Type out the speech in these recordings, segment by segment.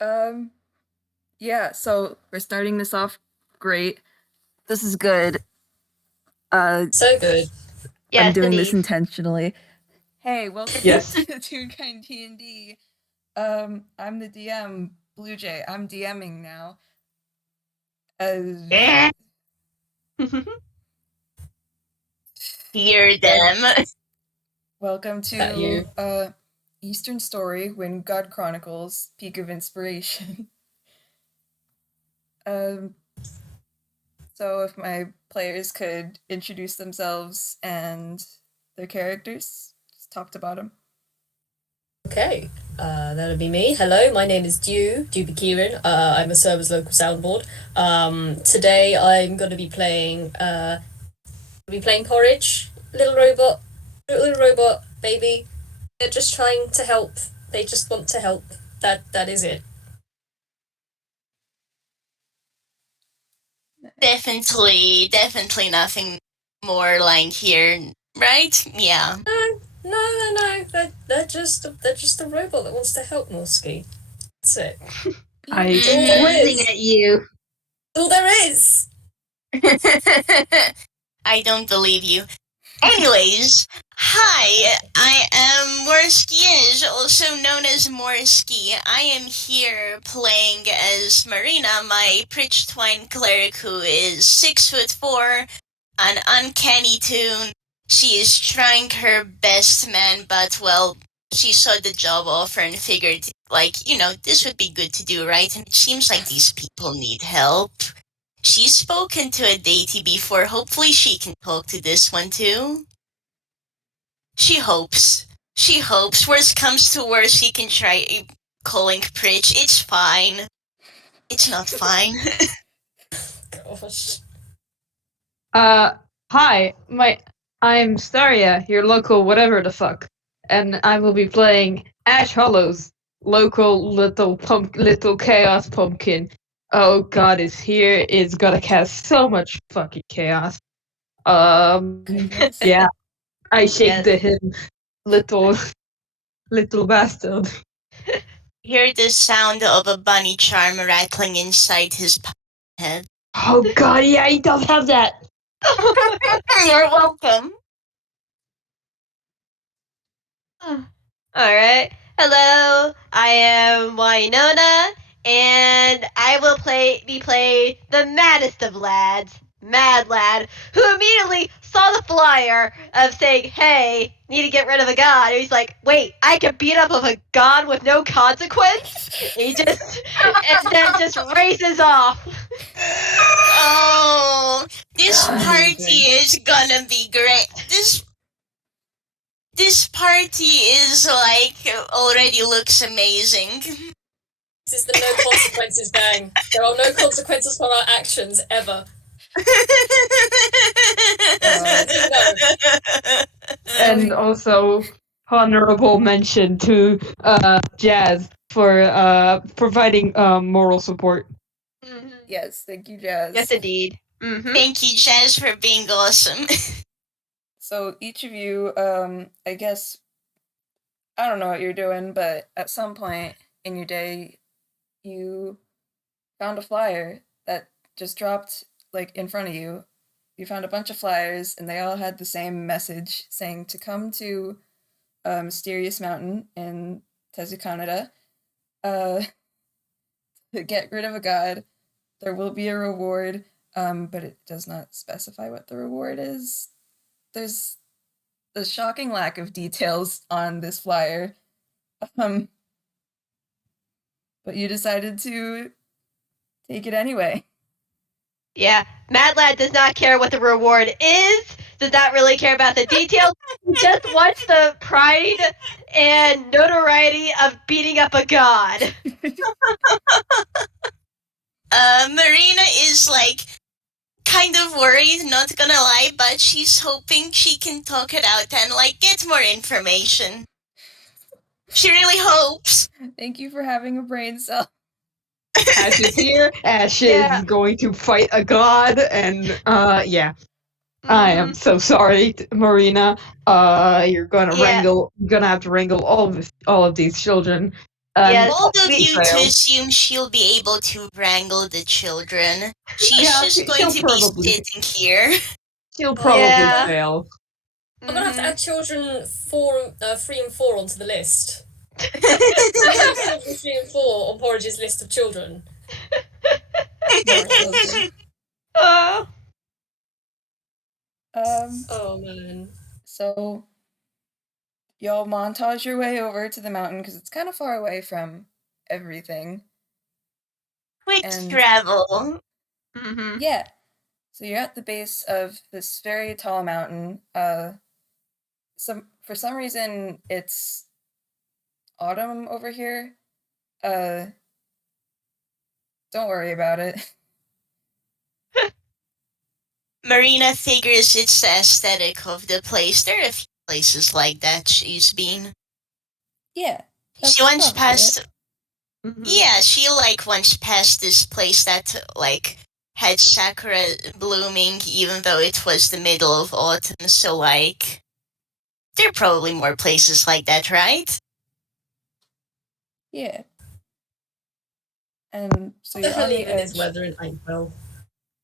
Um, yeah, so we're starting this off great. This is good. So good. I'm Yes, doing this indeed. intentionally. Hey, welcome Yes. to Toonkind D&D. I'm the DM, Blue Jay. I'm DMing now. Hear them. Welcome That you. to Eastern Story, When God Chronicles, Peak of Inspiration. um, so if my players could introduce themselves and their characters, just top to bottom. Okay, that'll be me. Hello, my name is DEWP Kieran. I'm a Server's local soundboard. Today I'm going to be playing Porridge, little robot baby. They're just trying to help. They just want to help. That is it. Definitely nothing more lying here, right? Yeah. No. They're just a robot that wants to help Morski. That's it. I Gazing at you. All there is. I don't believe you. Anyways, hi, I am Morski, also known as Morski. I am here playing as Marina, my Pritch Twine cleric who is 6'4", an uncanny toon. She is trying her best, man, but well, she saw the job offer and figured, this would be good to do, right? And it seems like these people need help. She's spoken to a deity before. Hopefully she can talk to this one too. She hopes. Worst comes to worst, she can try calling Pritch. It's fine. It's not fine. Gosh. Hi, I'm Staria, your local whatever the fuck, and I will be playing Ash Hollow's local little chaos pumpkin. Oh god, is here, it's gonna cast so much fucking chaos. Goodness. Yeah, I shake Yes. the him, little bastard. Hear the sound of a bunny charm rattling inside his head. Oh god, yeah, he does have that. You're welcome. Alright. Hello, I am Winona, and I will be playing the maddest of lads, Mad Lad, who immediately saw the flyer of saying, hey, need to get rid of a god. And he's like, wait, I can beat up of a god with no consequence? And then just races off. Oh, this party is gonna be great. This party is already looks amazing. This is the no consequences gang. There are no consequences for our actions ever. And also honorable mention to Jazz for providing moral support. Mm-hmm. Yes, thank you, Jazz. Yes, indeed. Mm-hmm. Thank you, Jazz, for being awesome. So each of you, I guess, I don't know what you're doing, but at some point in your day, you found a flyer that just dropped in front of you. You found a bunch of flyers, and they all had the same message saying to come to Mysterious Mountain in Tezu, to get rid of a god. There will be a reward, but it does not specify what the reward is. There's a shocking lack of details on this flyer. But you decided to take it anyway. Yeah, Mad Lad does not care what the reward is, does not really care about the details, he just wants the pride and notoriety of beating up a god. Marina is kind of worried, not gonna lie, but she's hoping she can talk it out and get more information. She really hopes. Thank you for having a brain cell. Ash is here. Ash is going to fight a god, and yeah. Mm-hmm. I am so sorry, Marina. You're gonna have to wrangle all of these children. Yes. Bold of you to fail. assume she'll be able to wrangle the children. She's Yeah, just going she'll to be probably sitting here. she'll probably Yeah. fail. I'm gonna have to Mhm. add children 3 and 4 onto the list. We have children 3 and 4 on Porridge's list of children. My husband. Oh. Oh man. So y'all montage your way over to the mountain because it's kind of far away from everything. Quick And- travel. Mhm. Yeah. So you're at the base of this very tall mountain. For some reason it's autumn over here. Don't worry about it. Marina figures it's the aesthetic of the place. There are a few places like that she's been. Yeah. She once probably passed. it. Mhm. Yeah, she once passed this place that had sakura blooming, even though it was the middle of autumn. So there are probably more places like that, right? Yeah. And so What the you're hell on the even is edge weather in April?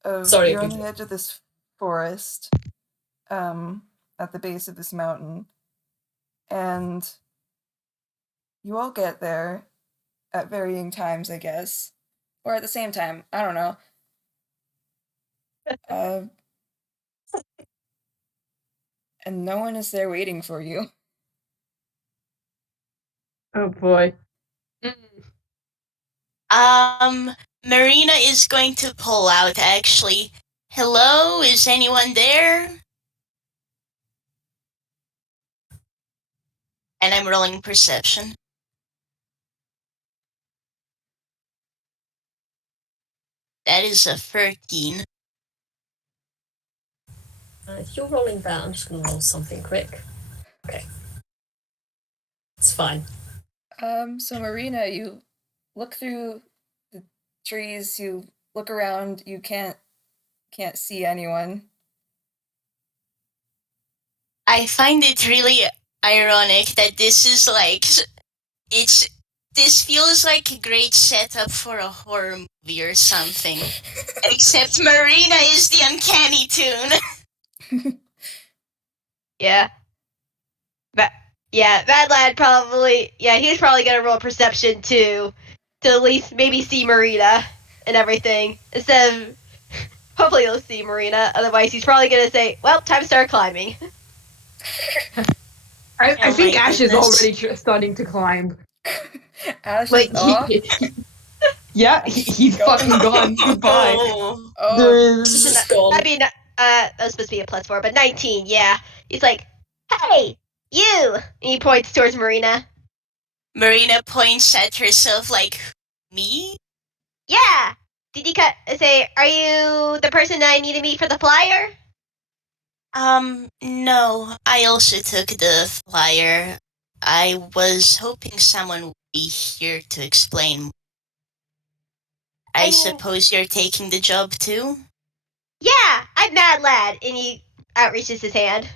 of Sorry, you're on Peter. the edge of this forest, at the base of this mountain, and you all get there at varying times, I guess, or at the same time. I don't know. And no one is there waiting for you. Oh boy. Marina is going to pull out, actually. Hello, is anyone there? And I'm rolling perception. That is a 13. If you're rolling that, I'm just gonna roll something quick. Okay. It's fine. So Marina, you look through the trees, you look around, you can't see anyone. I find it really ironic that this is this feels like a great setup for a horror movie or something. Except Marina is the uncanny tune. Yeah. Bad lad probably. Yeah, he's probably gonna roll perception too, to at least maybe see Marina and everything instead of. Hopefully he'll see Marina. Otherwise, he's probably gonna say, "Well, time to start climbing." I Oh think my Ash is goodness. already starting to climb. Ash Like is off. yeah, he's fucking gone. Goodbye. Oh. Oh, This So is that- gone. I mean, that was supposed to be a +4, but 19. Yeah, he's like, "Hey, you!" And he points towards Marina. Marina points at herself like, me? Yeah. Did you say, "Are you the person that I need to meet for the flyer?" No. I also took the flyer. I was hoping someone would be here to explain. I suppose you're taking the job too? Yeah, I'm Mad Lad, and he outreaches his hand.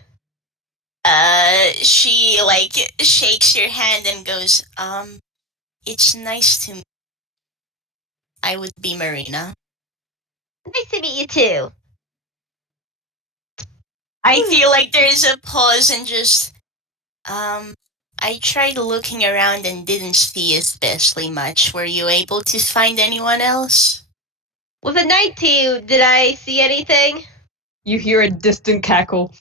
She shakes your hand and goes, it's nice to meet. I would be Marina. Nice to meet you too. I feel like there's a pause and just, I tried looking around and didn't see especially much. Were you able to find anyone else? With a 19, did I see anything? You hear a distant cackle.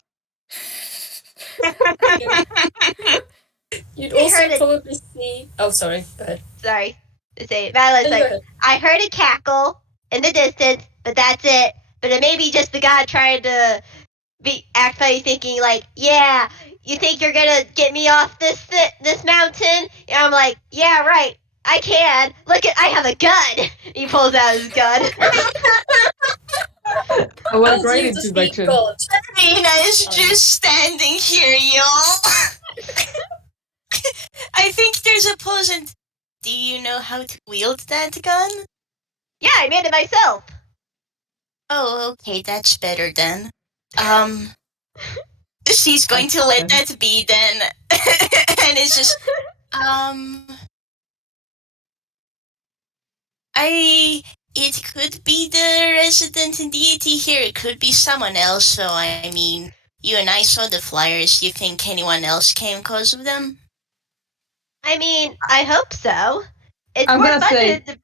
You'd I also heard it. probably see. Oh, sorry. Go ahead. Sorry to say, Mad Lad's No, you like, go ahead. I heard a cackle in the distance, but that's it. But it may be just the guy trying to act funny, thinking like, yeah, you think you're gonna get me off this mountain? And I'm like, yeah, right. I can. Look I have a gun. He pulls out his gun. Oh, what a As great you defeat introduction. God. Marina is just standing here, y'all. I think there's a pause and do you know how to wield that gun? Yeah, I made it myself. Oh, okay, that's better then. She's going to let that be then. And it's just, It could be the resident deity here. It could be someone else. So I mean, you and I saw the flyers. You think anyone else came because of them? I mean, I hope so. It's I'm more gonna fun say to.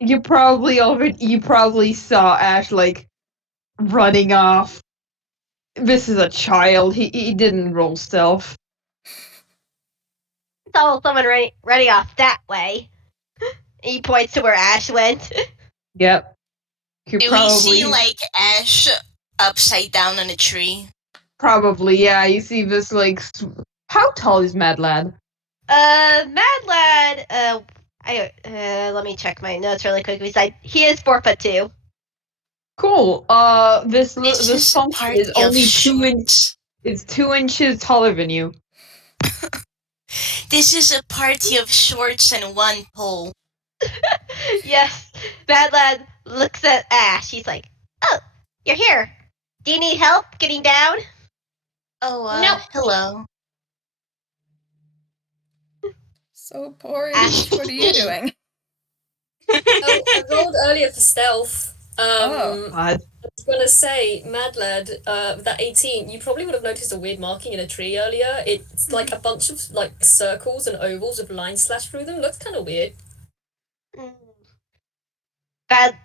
you probably saw Ash like running off. This is a child. He didn't roll stealth. Saw someone running off that way. He points to where Ash went. Yep. You Do we see like Ash upside down on a tree? Probably, yeah. You see this like how tall is Mad Lad? Mad Lad. Let me check my notes really quick. Besides, he is 4'2". Cool. This This this is a pumpkin is party of only 2 inches. shorts. It's 2 inches taller than you. This is a party of shorts and one pole. Yes, Mad Lad looks at Ash. He's like, "Oh, you're here. Do you need help getting down?" Oh, Nope. hello. So, Porridge, what are you doing? I rolled earlier for stealth. Oh. God. I was gonna say, Mad Lad, with that 18, you probably would have noticed a weird marking in a tree earlier. It's like a bunch of like circles and ovals with lines slashed through them. Looks kind of weird. Mad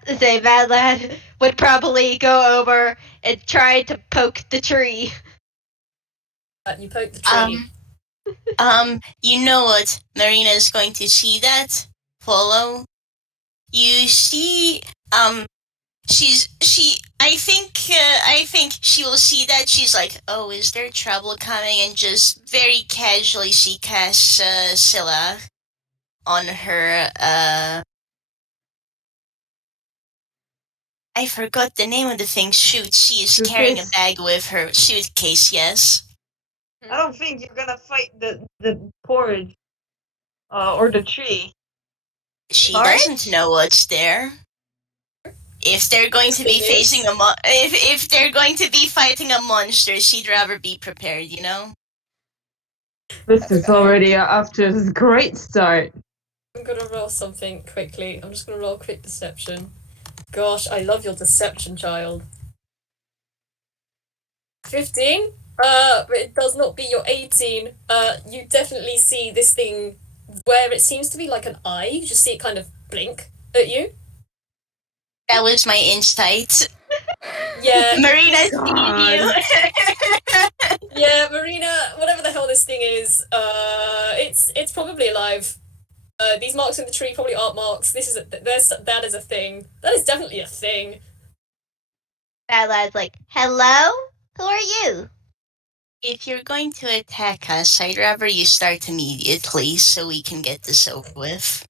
Lad would probably go over and try to poke the tree. You poke the tree. You know what? Marina is going to see that. Follow. You see, I think she will see that. She's like, oh, is there trouble coming? And just very casually she casts, Scylla on her, I forgot the name of the thing. Shoot, she is carrying a Suitcase? bag with her. Suitcase, yes. I don't think you're gonna fight the porridge. Or the tree. She Porridge? doesn't know what's there. If they're going to be facing if they're going to be fighting a monster, she'd rather be prepared, you know? This That's is fair. already after this great start. I'm gonna roll something quickly. I'm just gonna roll quick deception. Gosh, I love your deception, child. 15? But it does not beat your 18. You definitely see this thing where it seems to be like an eye. You just see it kind of blink at you. That was my insight. Yeah. Marina sees God. you. Yeah, Marina, whatever the hell this thing is, it's probably alive. These marks in the tree probably aren't marks. That is a thing. That is definitely a thing. Mad Lad's like, "Hello? Who are you?" If you're going to attack us, I'd rather you start immediately so we can get this over with.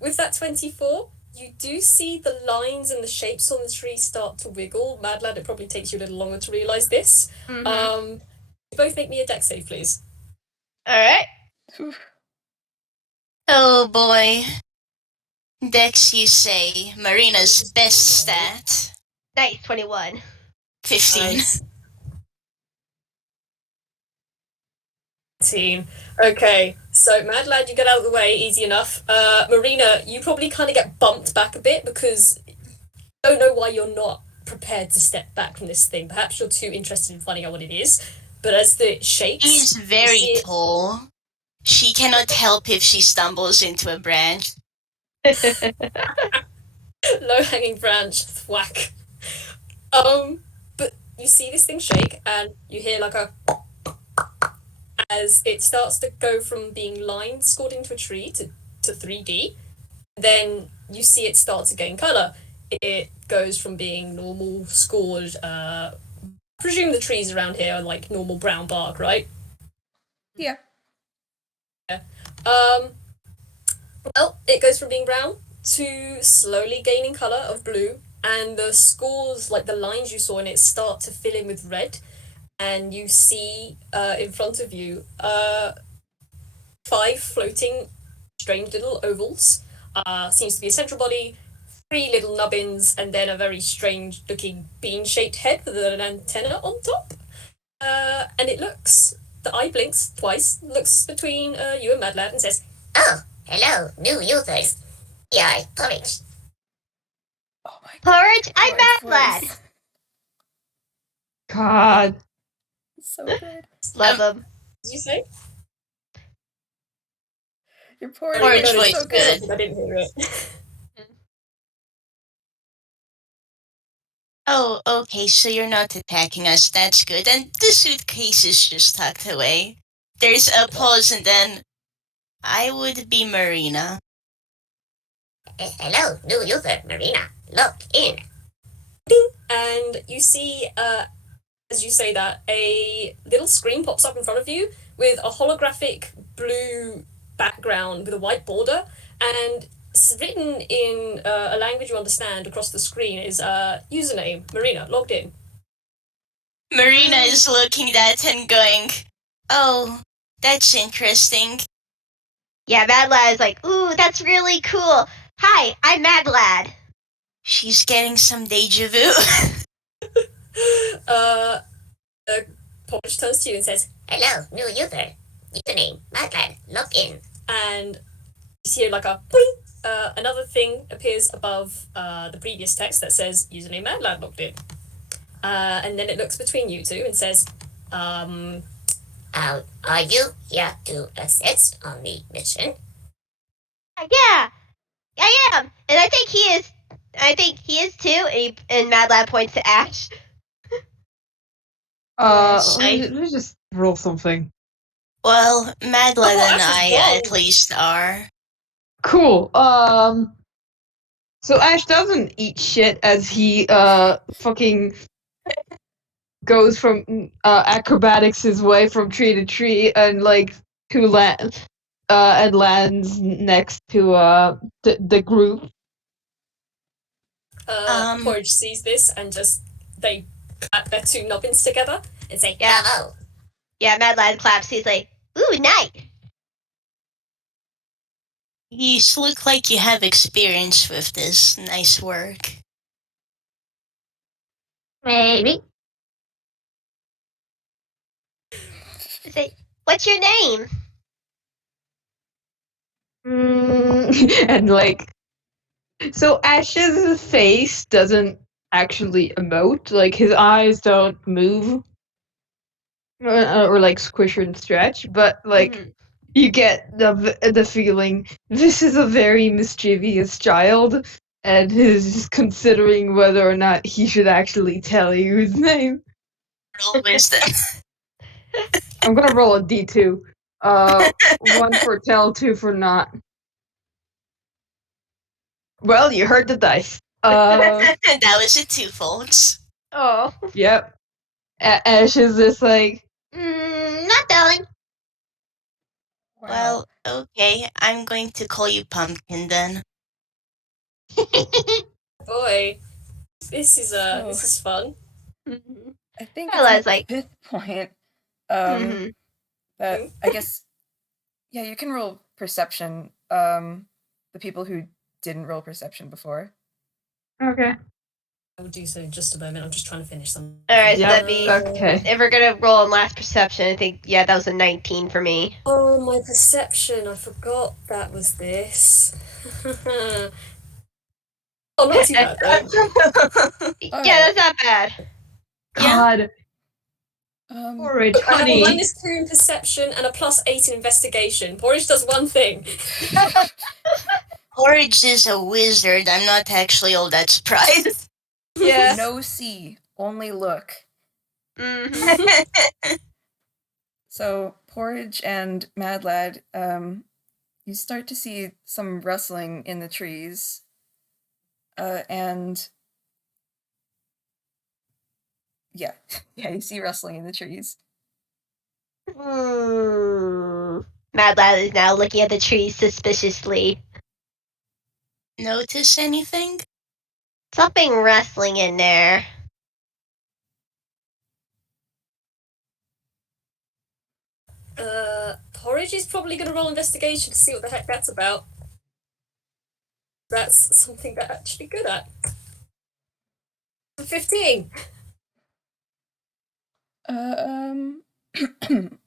With that 24, you do see the lines and the shapes on the tree start to wiggle. Mad Lad, it probably takes you a little longer to realise this. Mm-hmm. Both make me a dex save, please. All right. Oh boy. Dex, you say. Marina's best stat. Nice, 21. 15. Nice. 15. Okay, so Mad Lad, you get out of the way easy enough. Marina, you probably kind of get bumped back a bit because you don't know why you're not prepared to step back from this thing. Perhaps you're too interested in finding out what it is. But as the shakes, She's very tall. She cannot help if she stumbles into a branch. Low-hanging branch, whack. But you see this thing shake, and you hear like a as it starts to go from being lines scored into a tree to 3D. Then you see it start to gain color. It goes from being normal scored. Presume the trees around here are like normal brown bark, right? Yeah. Well, it goes from being brown to slowly gaining color of blue, and the scores, like the lines you saw in it, start to fill in with red, and you see in front of you 5 floating strange little ovals. Seems to be a central body, 3 little nubbins, and then a very strange looking bean-shaped head with an antenna on top. And it looks, the eye blinks twice, looks between you and Mad Lad and says, Oh, Hello, new users. Yeah, Porridge. Oh my god. Porridge, I'm Porridge Mad Lad. voice. God. So good. Love him. Did you say? Your porridge Porridge voice is voice so is good. good. I didn't hear it. Oh, okay, so you're not attacking us. That's good. And the suitcase is just tucked away. There's a pause, and then I would be Marina. Hello, new user, Marina. Log in. And you see, as you say that, a little screen pops up in front of you with a holographic blue background with a white border, and written in a language you understand across the screen is username Marina logged in. Marina is looking at and going, oh, that's interesting. Yeah, Mad Lad is like, ooh, that's really cool. Hi, I'm Mad Lad. She's getting some deja vu. Porridge turns to you and says, Hello, new user. Username, Madlad. Log in. and you hear like a boing. Another thing appears above the previous text that says username Madlad logged in. And then it looks between you two and says, Are you here to assist on the mission? Yeah, I am. And I think he is. I think he is too. And Mad Lad points to Ash. Let's just roll something. Well, Madeline and Ash is I wrong. at least are. Cool. So Ash doesn't eat shit as he fucking goes from acrobatics his way from tree to tree and like to land and lands next to the group. Porridge sees this and just they clap their two nubbins together and say, Yeah. Bravo. Yeah, Mad Lad claps. He's like, ooh, nice. You look like you have experience with this. Nice work. Maybe. He's like, what's your name? And like, so Ash's face doesn't actually emote. Like his eyes don't move or like squish and stretch, but like. Mhm. You get the feeling this is a very mischievous child, and is considering whether or not he should actually tell you his name. Roll wisdom. I'm gonna roll a d2. 1 for tell, 2 for not. Well, you heard the dice. That was a two-folds. Oh. Yep. Ash is just like, Not telling. Wow. Well, okay, I'm going to call you Pumpkin then. boy, this is So- this is fun. Mhm. I think Well, I it's was at like- this point Mhm. that I guess yeah, you can roll perception. The people who didn't roll perception before. okay. I will do so in just a moment. I'm just trying to finish some. Alright, so Yep, that'd be. okay. If we're gonna roll on last perception, I think, yeah, that was a 19 for me. Oh, my perception. I forgot that was this. Oh, not too bad though. Yeah, that's not bad. God. Porridge, Look, I have a honey. -2 in perception and a +8 in investigation. Porridge does one thing. Porridge is a wizard. I'm not actually all that surprised. Yeah. No see, only look. Mm-hmm. So Porridge and Mad Lad, you start to see some rustling in the trees, and yeah, yeah, you see rustling in the trees. Mad Lad is now looking at the trees suspiciously. Notice anything? Something rustling in there. Porridge is probably going to roll investigation to see what the heck that's about. That's something they're actually good at. 15.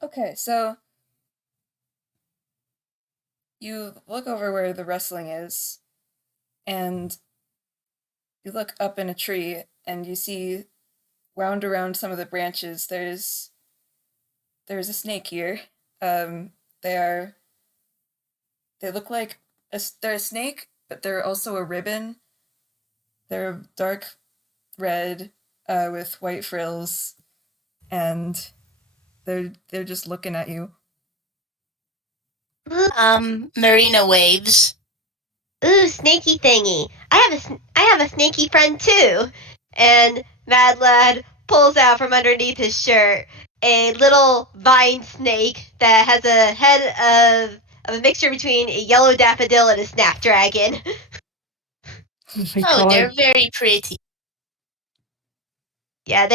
Okay, so you look over where the rustling is, and you look up in a tree, and you see wound around some of the branches. There's a snake here. They look like they're a snake, but they're also a ribbon. They're dark red with white frills, and they're just looking at you. Marina waves. Ooh, snaky thingy. I have a snaky friend too. And Mad Lad pulls out from underneath his shirt a little vine snake that has a head of a mixture between a yellow daffodil and a snapdragon. Oh, they're very pretty. Yeah,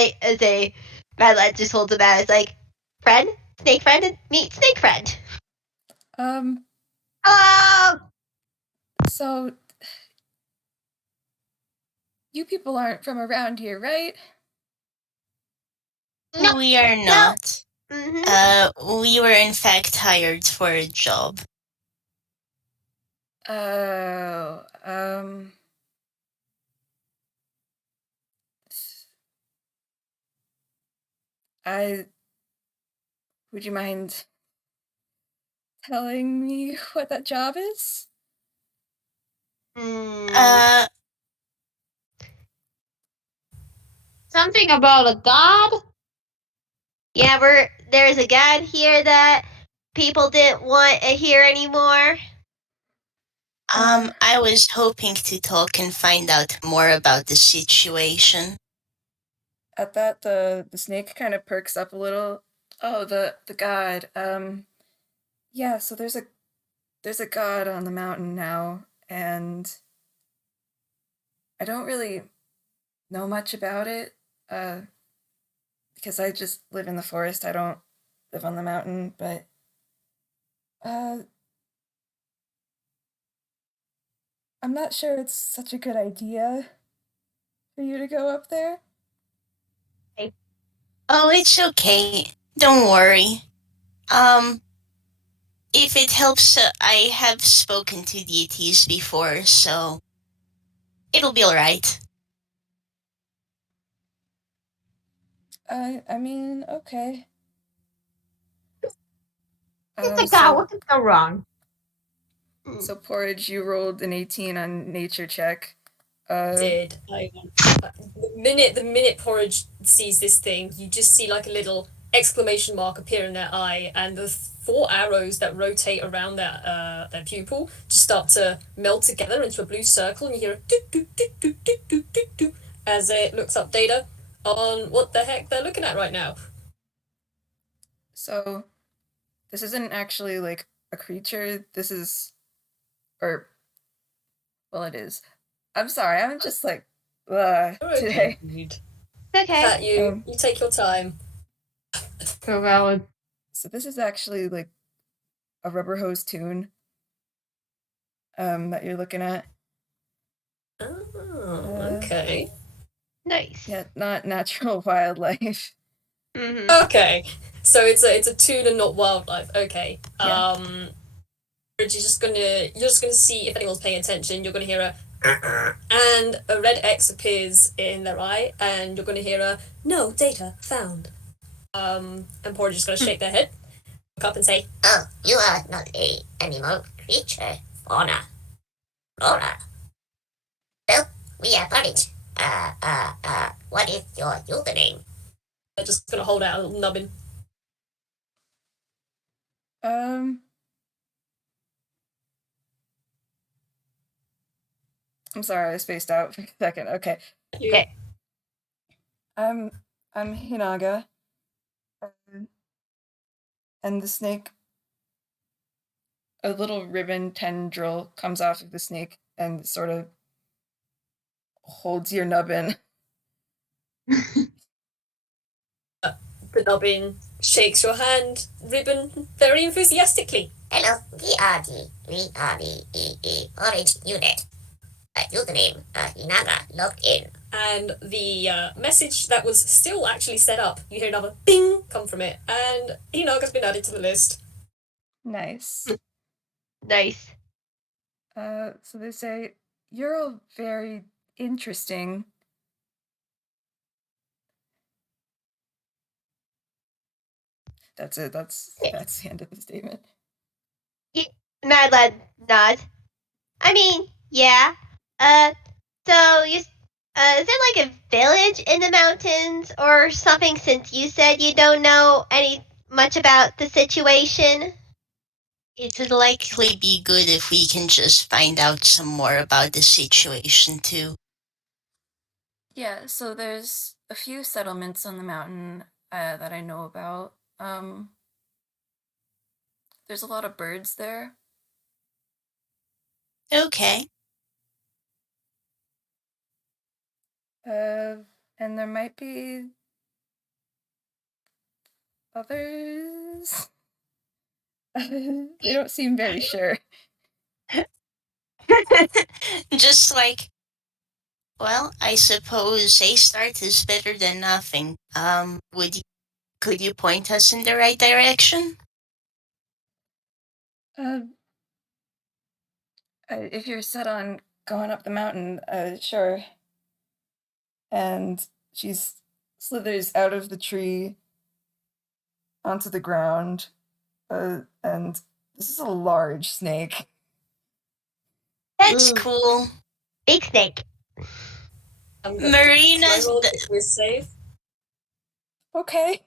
Mad Lad just holds him out. It's like, friend, snake friend, and meet snake friend. Hello! So you people aren't from around here, right? No, we are not. Mm-hmm. We were in fact hired for a job. Oh, would you mind telling me what that job is? Something about a god? Yeah, there's a god here that people didn't want here anymore. I was hoping to talk and find out more about the situation. At that, the snake kind of perks up a little. Oh, the god. Yeah. So there's a god on the mountain now, and I don't really know much about it, because I just live in the forest. I don't live on the mountain, but I'm not sure it's such a good idea for you to go up there. Oh, it's okay. Don't worry. If it helps, I have spoken to deities before, so it'll be alright. I mean, okay. What could go wrong? So Porridge, you rolled an 18 on nature check. Did the minute Porridge sees this thing, you just see like a little exclamation mark appear in their eye, and the 4 arrows that rotate around their pupil just start to melt together into a blue circle, and you hear a doo doo doo doo doo doo doo doo as it looks up data on what the heck they're looking at right now. So this isn't actually like a creature. This is, well, it is. I'm sorry. I'm just like today. Okay. Pat, you take your time. So valid. So this is actually like a rubber hose tune that you're looking at. Oh, okay. Nice. Yeah, not natural wildlife. Mm-hmm. Okay, so it's a tune and not wildlife. Okay. Yeah. You're just gonna see if anyone's paying attention. You're gonna hear a and a red X appears in their eye, and you're gonna hear a no data found. And Porridge is gonna shake their head, look up and say, Oh, you are not a animal creature, fauna. Flora. Well, we are Porridge. What is your username? they're just gonna hold out a little nubbin. I'm sorry, I spaced out for a second. Okay. Okay. I'm Hinaga. And the snake, a little ribbon tendril comes off of the snake and sort of holds your nubbin. The nubbin shakes your hand, ribbon, very enthusiastically. Hello, we are the Porridge unit. Username, Inaga, logged in. And the message that was still actually set up, you hear another bing come from it, and Inaga's been added to the list. Nice. Nice. So they say, you're all very interesting. That's it. That's the end of the statement. Mad Lad nods. I mean, yeah. So is there like a village in the mountains or something? Since you said you don't know any much about the situation. It'd likely be good if we can just find out some more about the situation, too. Yeah, so there's a few settlements on the mountain that I know about. There's a lot of birds there. Okay. And there might be others. They don't seem very sure. Just like, well, I suppose a start is better than nothing. Could you point us in the right direction? If you're set on going up the mountain, sure. And she slithers out of the tree onto the ground. And this is a large snake. That's Ooh. cool. Big snake. Marina's roll a quick whiz save. Okay.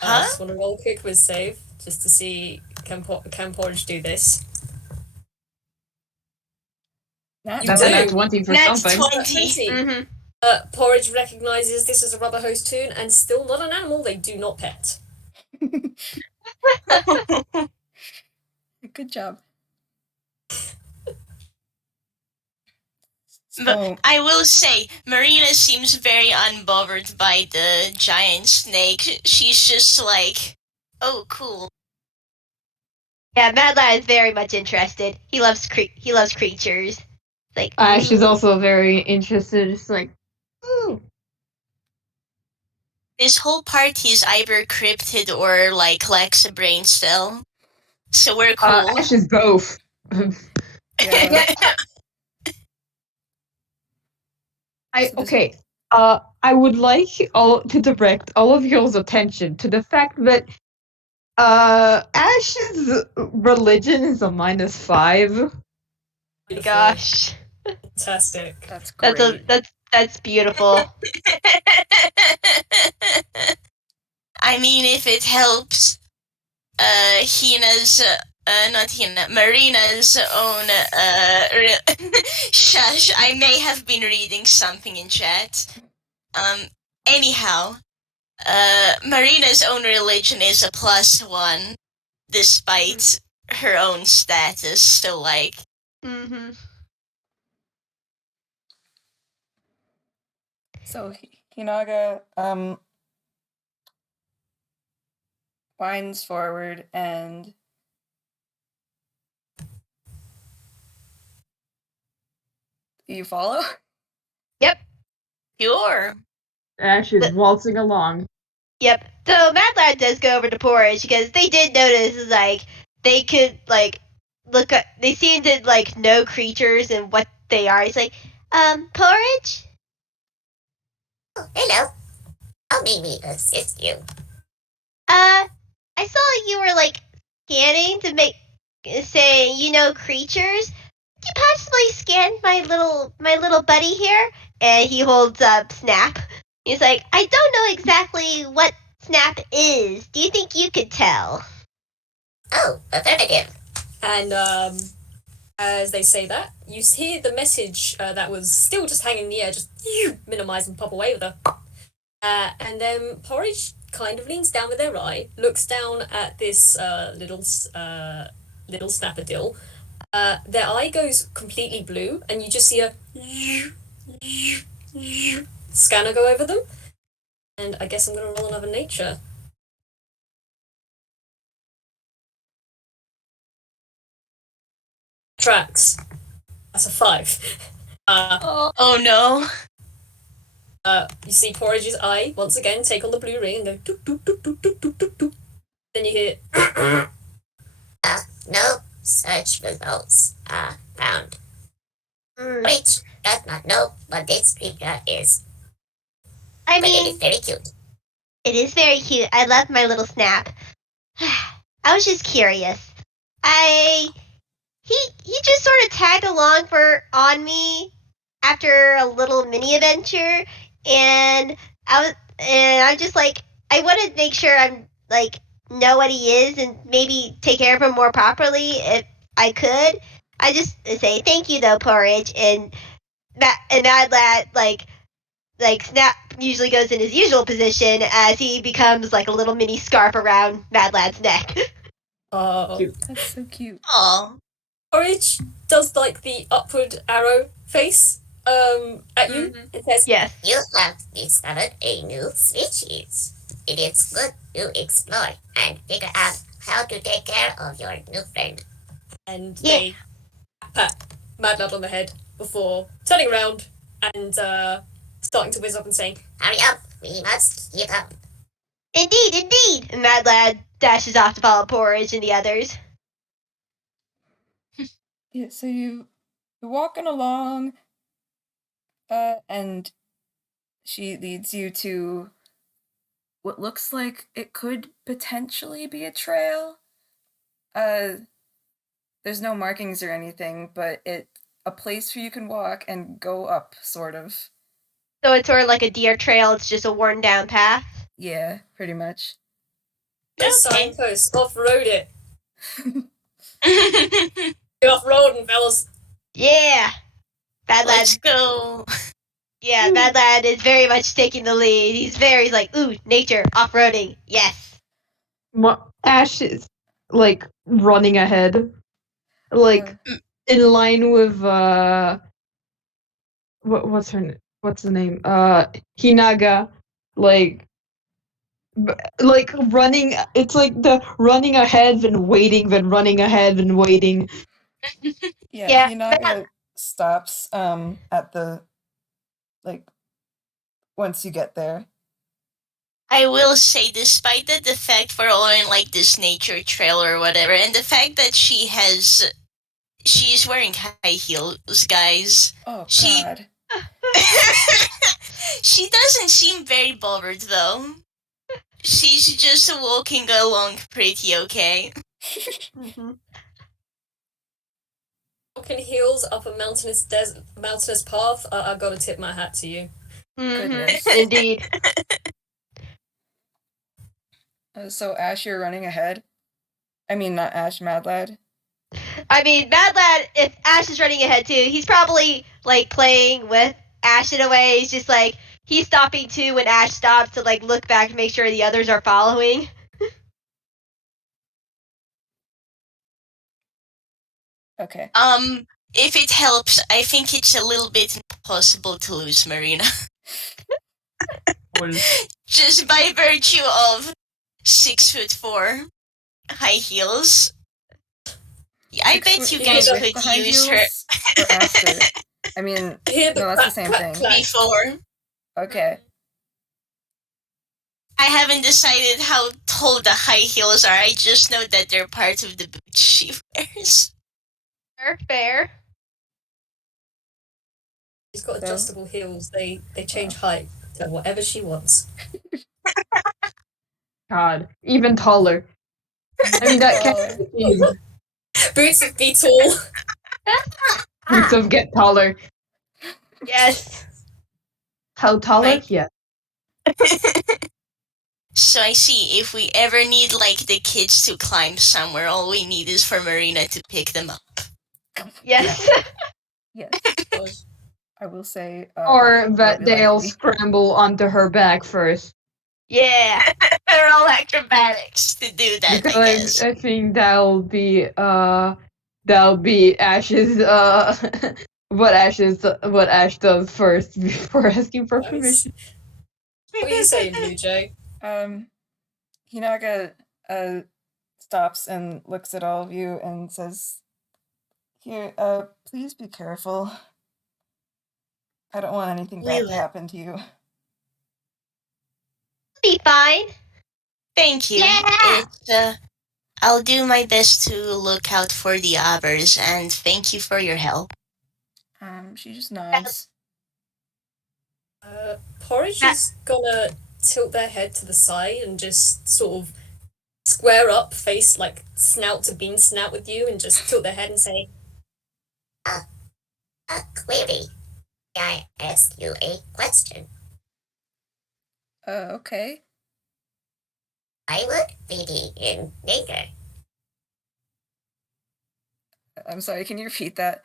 I Huh? just want to roll a quick whiz save just to see can Porridge do this. Not You That's do. a nat 20 for That's something. 20. Mm-hmm. Porridge recognizes this as a rubber hose tune and still not an animal they do not pet. Good job. But I will say, Marina seems very unbothered by the giant snake. She's just like, oh, cool. Yeah, Mad Lad is very much interested. He loves creatures. Like She's also very interested. It's like, ooh. This whole party is either cryptid or, like, lacks a brain cell. So we're cool. Ash is both. Yeah. Okay. I would like to direct all of y'all's attention to the fact that Ash's religion is a -5. my gosh, Fantastic. That's great. that's beautiful. I mean, if it helps, Marina's own, shush, I may have been reading something in chat. Anyhow, Marina's own religion is a +1, despite her own status, so, like... Mm-hmm. So Hinaga winds forward and you follow? Yep. Sure. Ash is waltzing along. Yep. So Mad Lad does go over to Porridge because they did notice like they could like look up. They seem to like know creatures and what they are. He's like, Porridge. Oh, hello. How may we assist you? I saw you were like scanning to make say you know creatures. Could you possibly scan my little buddy here? And he holds up Snap. He's like, I don't know exactly what Snap is. Do you think you could tell? Oh, affirmative. And as they say that, you hear the message that was still just hanging in the air, just minimize and pop away with her. And then Porridge kind of leans down with their eye, looks down at this little snapperdill. Their eye goes completely blue, and you just see a scanner go over them. And I guess I'm going to roll another nature. Tracks. That's a 5. Oh no. You see Porridge's eye once again take on the blue ring and go doop doop doop doop doop doop doop doop. Then you hear No, search results are found. Mm. Porridge does not know what this creature is, I but it is mean, very cute. it is very cute. I love my little snap. I was just curious. He just sort of tagged along on me after a little mini adventure, and I'm just like, I want to make sure I'm like know what he is and maybe take care of him more properly if I could. I just say thank you though, Porridge, and Mad Lad like Snap usually goes in his usual position as he becomes like a little mini scarf around Mad Lad's neck. Oh. That's so cute. Aw. Porridge does like the upward arrow face at you. Mhm. It says, Yes. You have discovered a new species. It is good to explore and figure out how to take care of your new friend. and Yeah. they pat Mad Lad on the head before turning around and starting to whiz up and saying, Hurry up, we must keep up. Indeed. And Mad Lad dashes off to follow Porridge and the others. Yeah, so you're walking along, and she leads you to what looks like it could potentially be a trail. There's no markings or anything, but a place where you can walk and go up, sort of. So it's sort of like a deer trail. It's just a worn down path. Yeah, pretty much. "Yes, Okay. signpost, off-road it. Get off-roading, fellas." Yeah. Mad Lad. Let's go. Yeah, Mad Lad is very much taking the lead. He's very like, ooh, nature, off roading. Yes. Ash is like running ahead, like in line with what's the name? Hinaga, like like running. It's like the running ahead and waiting, then running ahead and waiting. Yeah, Yeah, Hinaga stops at the like once you get there. I will say, despite the fact we're all in like this nature trail or whatever, and the fact that she's wearing high heels, guys. Oh She- god. She doesn't seem very bothered though. She's just walking along pretty okay. Mhm. Walking heels up a mountainous path, I gotta tip my hat to you. Goodness. Indeed. So Ash, you're running ahead. I mean, not Ash, Mad Lad. I mean, Mad Lad, if Ash is running ahead too, he's probably like playing with Ash in a way. He's just like, he's stopping too when Ash stops to like look back to make sure the others are following. Okay. If it helps, I think it's a little bit impossible to lose Marina. Just by virtue of 6'4" high heels. I bet you guys With could the high use her heels or after. I mean, You hear the no, that's the clack, same clack, thing. clack. before. Okay. I haven't decided how tall the high heels are. I just know that they're part of the boots she wears. Fair. She's got So? adjustable heels. They change height to whatever she wants. God, even taller. I mean, that can't be achieved. Boots of be tall. Boots of get taller. Yes. How taller? Right. Yeah. So I see, if we ever need like the kids to climb somewhere, all we need is for Marina to pick them up. Yes. Yes. Gosh. I will say. Or will that be they'll likely. scramble onto her back first. Yeah. They're all acrobatics to do that, I guess. Because I think that'll be Ash's what Ash does first before asking for Nice. permission. What are you saying, Blue Jay? Hinaga stops and looks at all of you and says, "Here, please be careful. I don't want anything bad to happen to you." Be fine. Thank you. Yeah. I'll do my best to look out for the others, and thank you for your help. She just nods. Porridge is gonna tilt their head to the side and just sort of square up, face like snout to bean snout with you, and just tilt their head and say, A query. May I ask you a question? Okay. I would be in danger. I'm sorry, can you repeat that?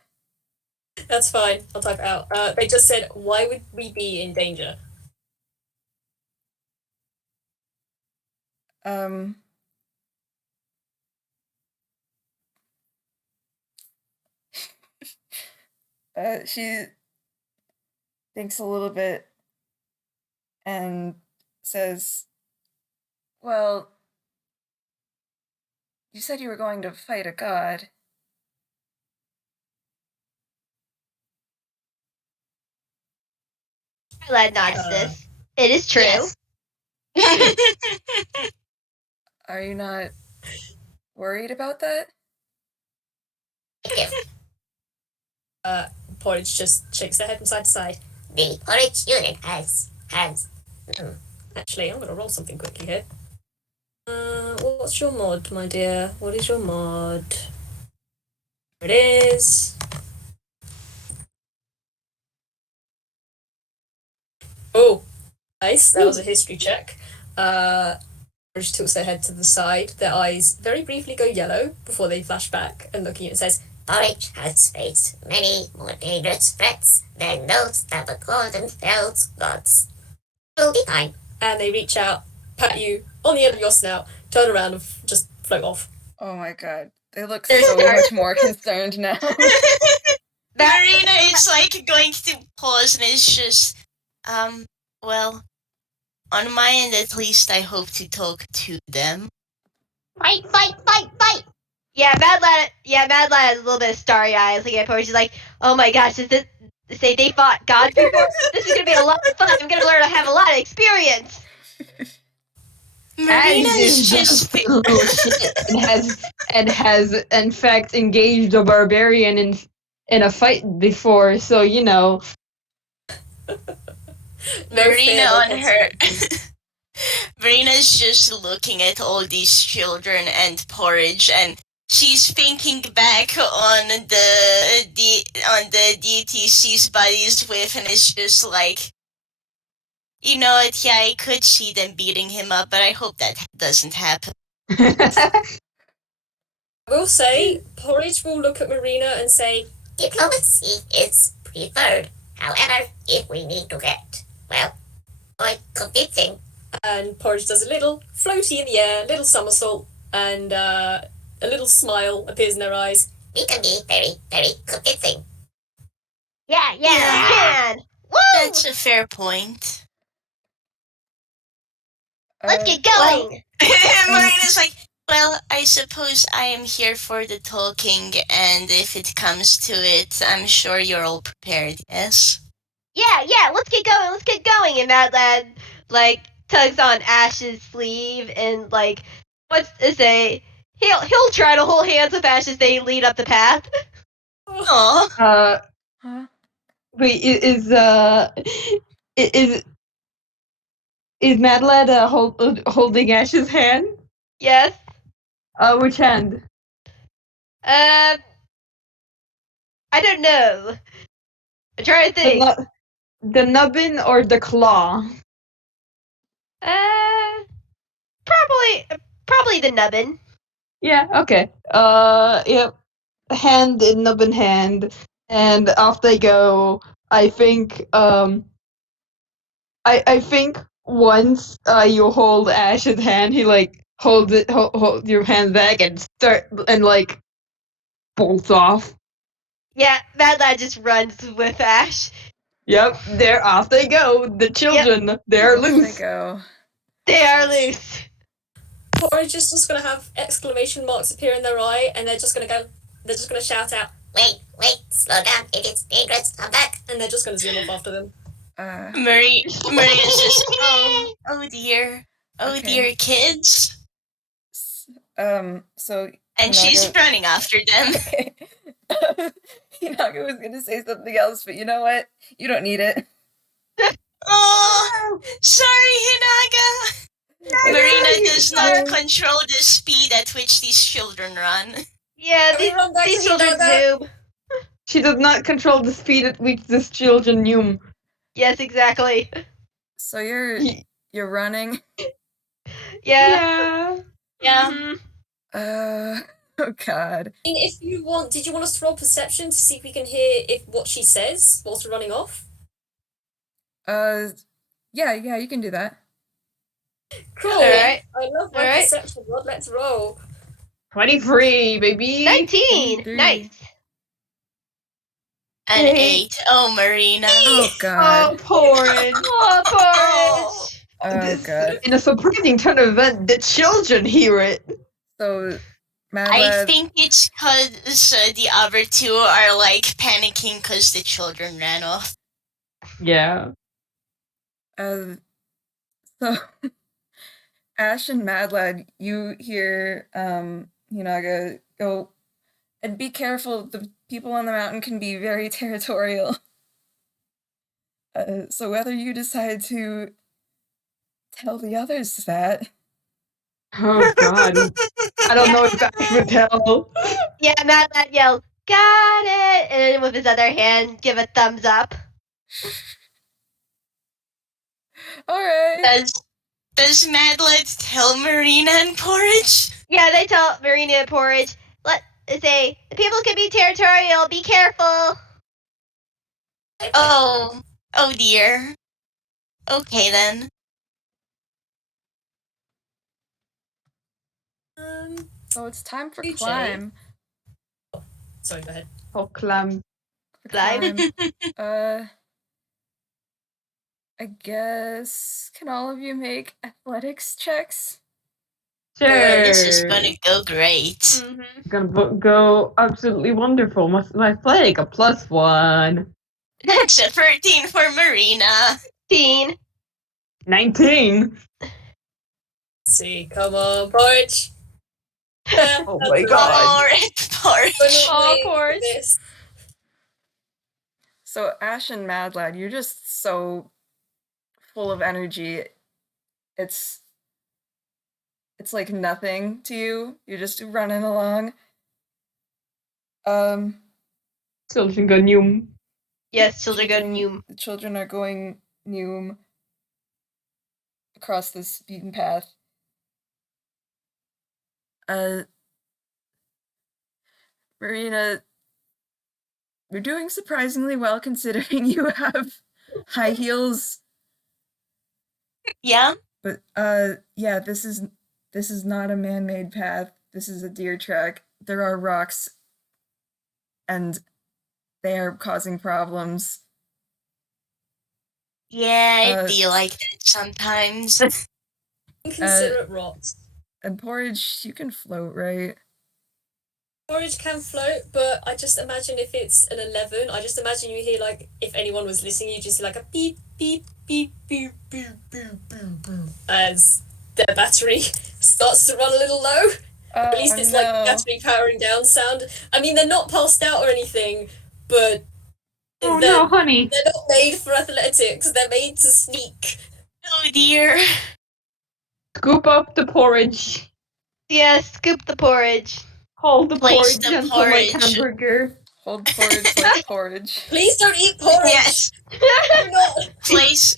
"That's fine, I'll type it out." They just said, "Why would we be in danger?" She thinks a little bit and says, well, you said you were going to fight a god. Lad nods this. It is true. Yes. Are you not worried about that? Thank you. Porridge just shakes their head from side to side. The Porridge unit has Actually, I'm gonna roll something quickly here. What's your mod, my dear? What is your mod? Here it is. Oh, nice. That was a history check. Porridge tilts their head to the side. Their eyes very briefly go yellow before they flash back, and looking at it says, Porridge has faced many more dangerous threats than those that would call themselves gods. Will be fine. and they reach out, pat you on the end of your snout, turn around, and just float off. Oh my god. They look so much more concerned now. Marina is like going to pause and is just, well, on my end at least, I hope to talk to them. Fight, fight, fight, fight! Yeah, Mad Lad has a little bit of starry eyes looking at Porridge. She's like, oh my gosh, is this say they fought gods before? This is gonna be a lot of fun. I'm gonna learn to have a lot of experience. Marina is just and has in fact engaged a barbarian in a fight before, so you know. Marina on her. Marina's just looking at all these children and Porridge, and she's thinking back on the deity she's buddies with, and it's just like, you know what? Yeah, I could see them beating him up, but I hope that doesn't happen. I will say, Porridge will look at Marina and say, Diplomacy is preferred. However, if we need to get, well, quite convincing, and Porridge does a little floaty in the air, little somersault, and a little smile appears in their eyes. we can be very, very convincing. Yeah, we can. Woo! That's a fair point. Let's get going. Marina's like, well, I suppose I am here for the talking, and if it comes to it, I'm sure you're all prepared, yes? Yeah, let's get going. Let's get going. And Mad Lad like tugs on Ash's sleeve and like what's to say? He'll try to hold hands with Ash as they lead up the path. Aww. Huh? Wait, is Mad Lad holding Ash's hand? Yes. Which hand? I don't know. I'm trying to think. The nubbin or the claw? Probably the nubbin. Yeah, okay. Yep. Hand in nubbin hand, and off they go. I think, I think once you hold Ash's hand, he like holds it, hold your hand back and like bolts off. Yeah, Mad Lad just runs with Ash. Yep, they're off they go. The children, they're Off loose. they go. They are loose. Porridge is just going to have exclamation marks appear in their eye, and they're just going to shout out, Wait, slow down, it is dangerous, come back. and they're just going to zoom off after them. Marina's just, oh dear. Oh Okay. dear, kids. So And she's Hinaga- running after them. Okay. Hinaga was gonna say something else, but you know what? You don't need it. Oh, sorry, Hinaga. Marina does not control the speed at which these children run. Yeah, Can we run back these to children Hinaga? zoom. She does not control the speed at which this children zoom. Yes, exactly. So you're running. Yeah. Yeah. Mhm. Oh god. I mean, if you want, did you want us to roll perception to see if we can hear if what she says whilst we're running off? Yeah, you can do that. Cool. Alright. I love my Alright. perception. Rod, let's roll. 23, baby. 19. 23. Nice. An Hey. 8. Oh, Marina. Oh Oh, god. Porridge. Oh, Porridge. Oh god. In a surprising turn of event, the children hear it. So Mad I Lad, think it's because the other two are like panicking because the children ran off. Yeah. so Ash and Mad Lad, you hear Hinaga go, and be careful, the people on the mountain can be very territorial. So whether you decide to tell the others that, Oh, God. I don't know if Ash would tell. Yeah, Mad Lad yelled, "Got it!" And then with his other hand, give a thumbs up. alright. Does Madlet tell Marina and Porridge? Yeah, they tell Marina and Porridge, they say, the people can be territorial, be careful. Oh dear. Okay then. So it's time for DJ. climb. Sorry, go ahead. Oh, clam. Climb. I guess, can all of you make athletics checks? Sure. This is gonna go great. Mm-hmm. Gonna go absolutely wonderful. My athletic, a +1. That's a 13 for Marina. 15. 19. Let's see, come on, Porridge. Oh my God. Alright, Porridge. We're not Oh, waiting for Porridge. this. So Ash and Mad Lad, you're just so full of energy. It's like nothing to you. You're just running along. Children go noom. Yes, children go noom. The children are going noom across this beaten path. Marina, you're doing surprisingly well considering you have high heels. Yeah? But yeah, this is not a man-made path. This is a deer track. There are rocks, and they are causing problems. Yeah, I feel like that sometimes. Inconsiderate rot. And Porridge, you can float, right? Porridge can float, but I just imagine if it's an 11, I just imagine you hear, like, if anyone was listening, you just hear, like, a beep, beep, beep, beep, beep, beep, beep, beep, as their battery starts to run a little low. At least it's like battery powering down sound. I mean, they're not passed out or anything, but Oh no, honey. they're not made for athletics. They're made to sneak. Oh dear. Scoop up the porridge. Yes, scoop the porridge. Hold the Place porridge the gentle like porridge. hamburger. Hold Porridge like porridge. Please don't eat porridge. Yes. Do not. Place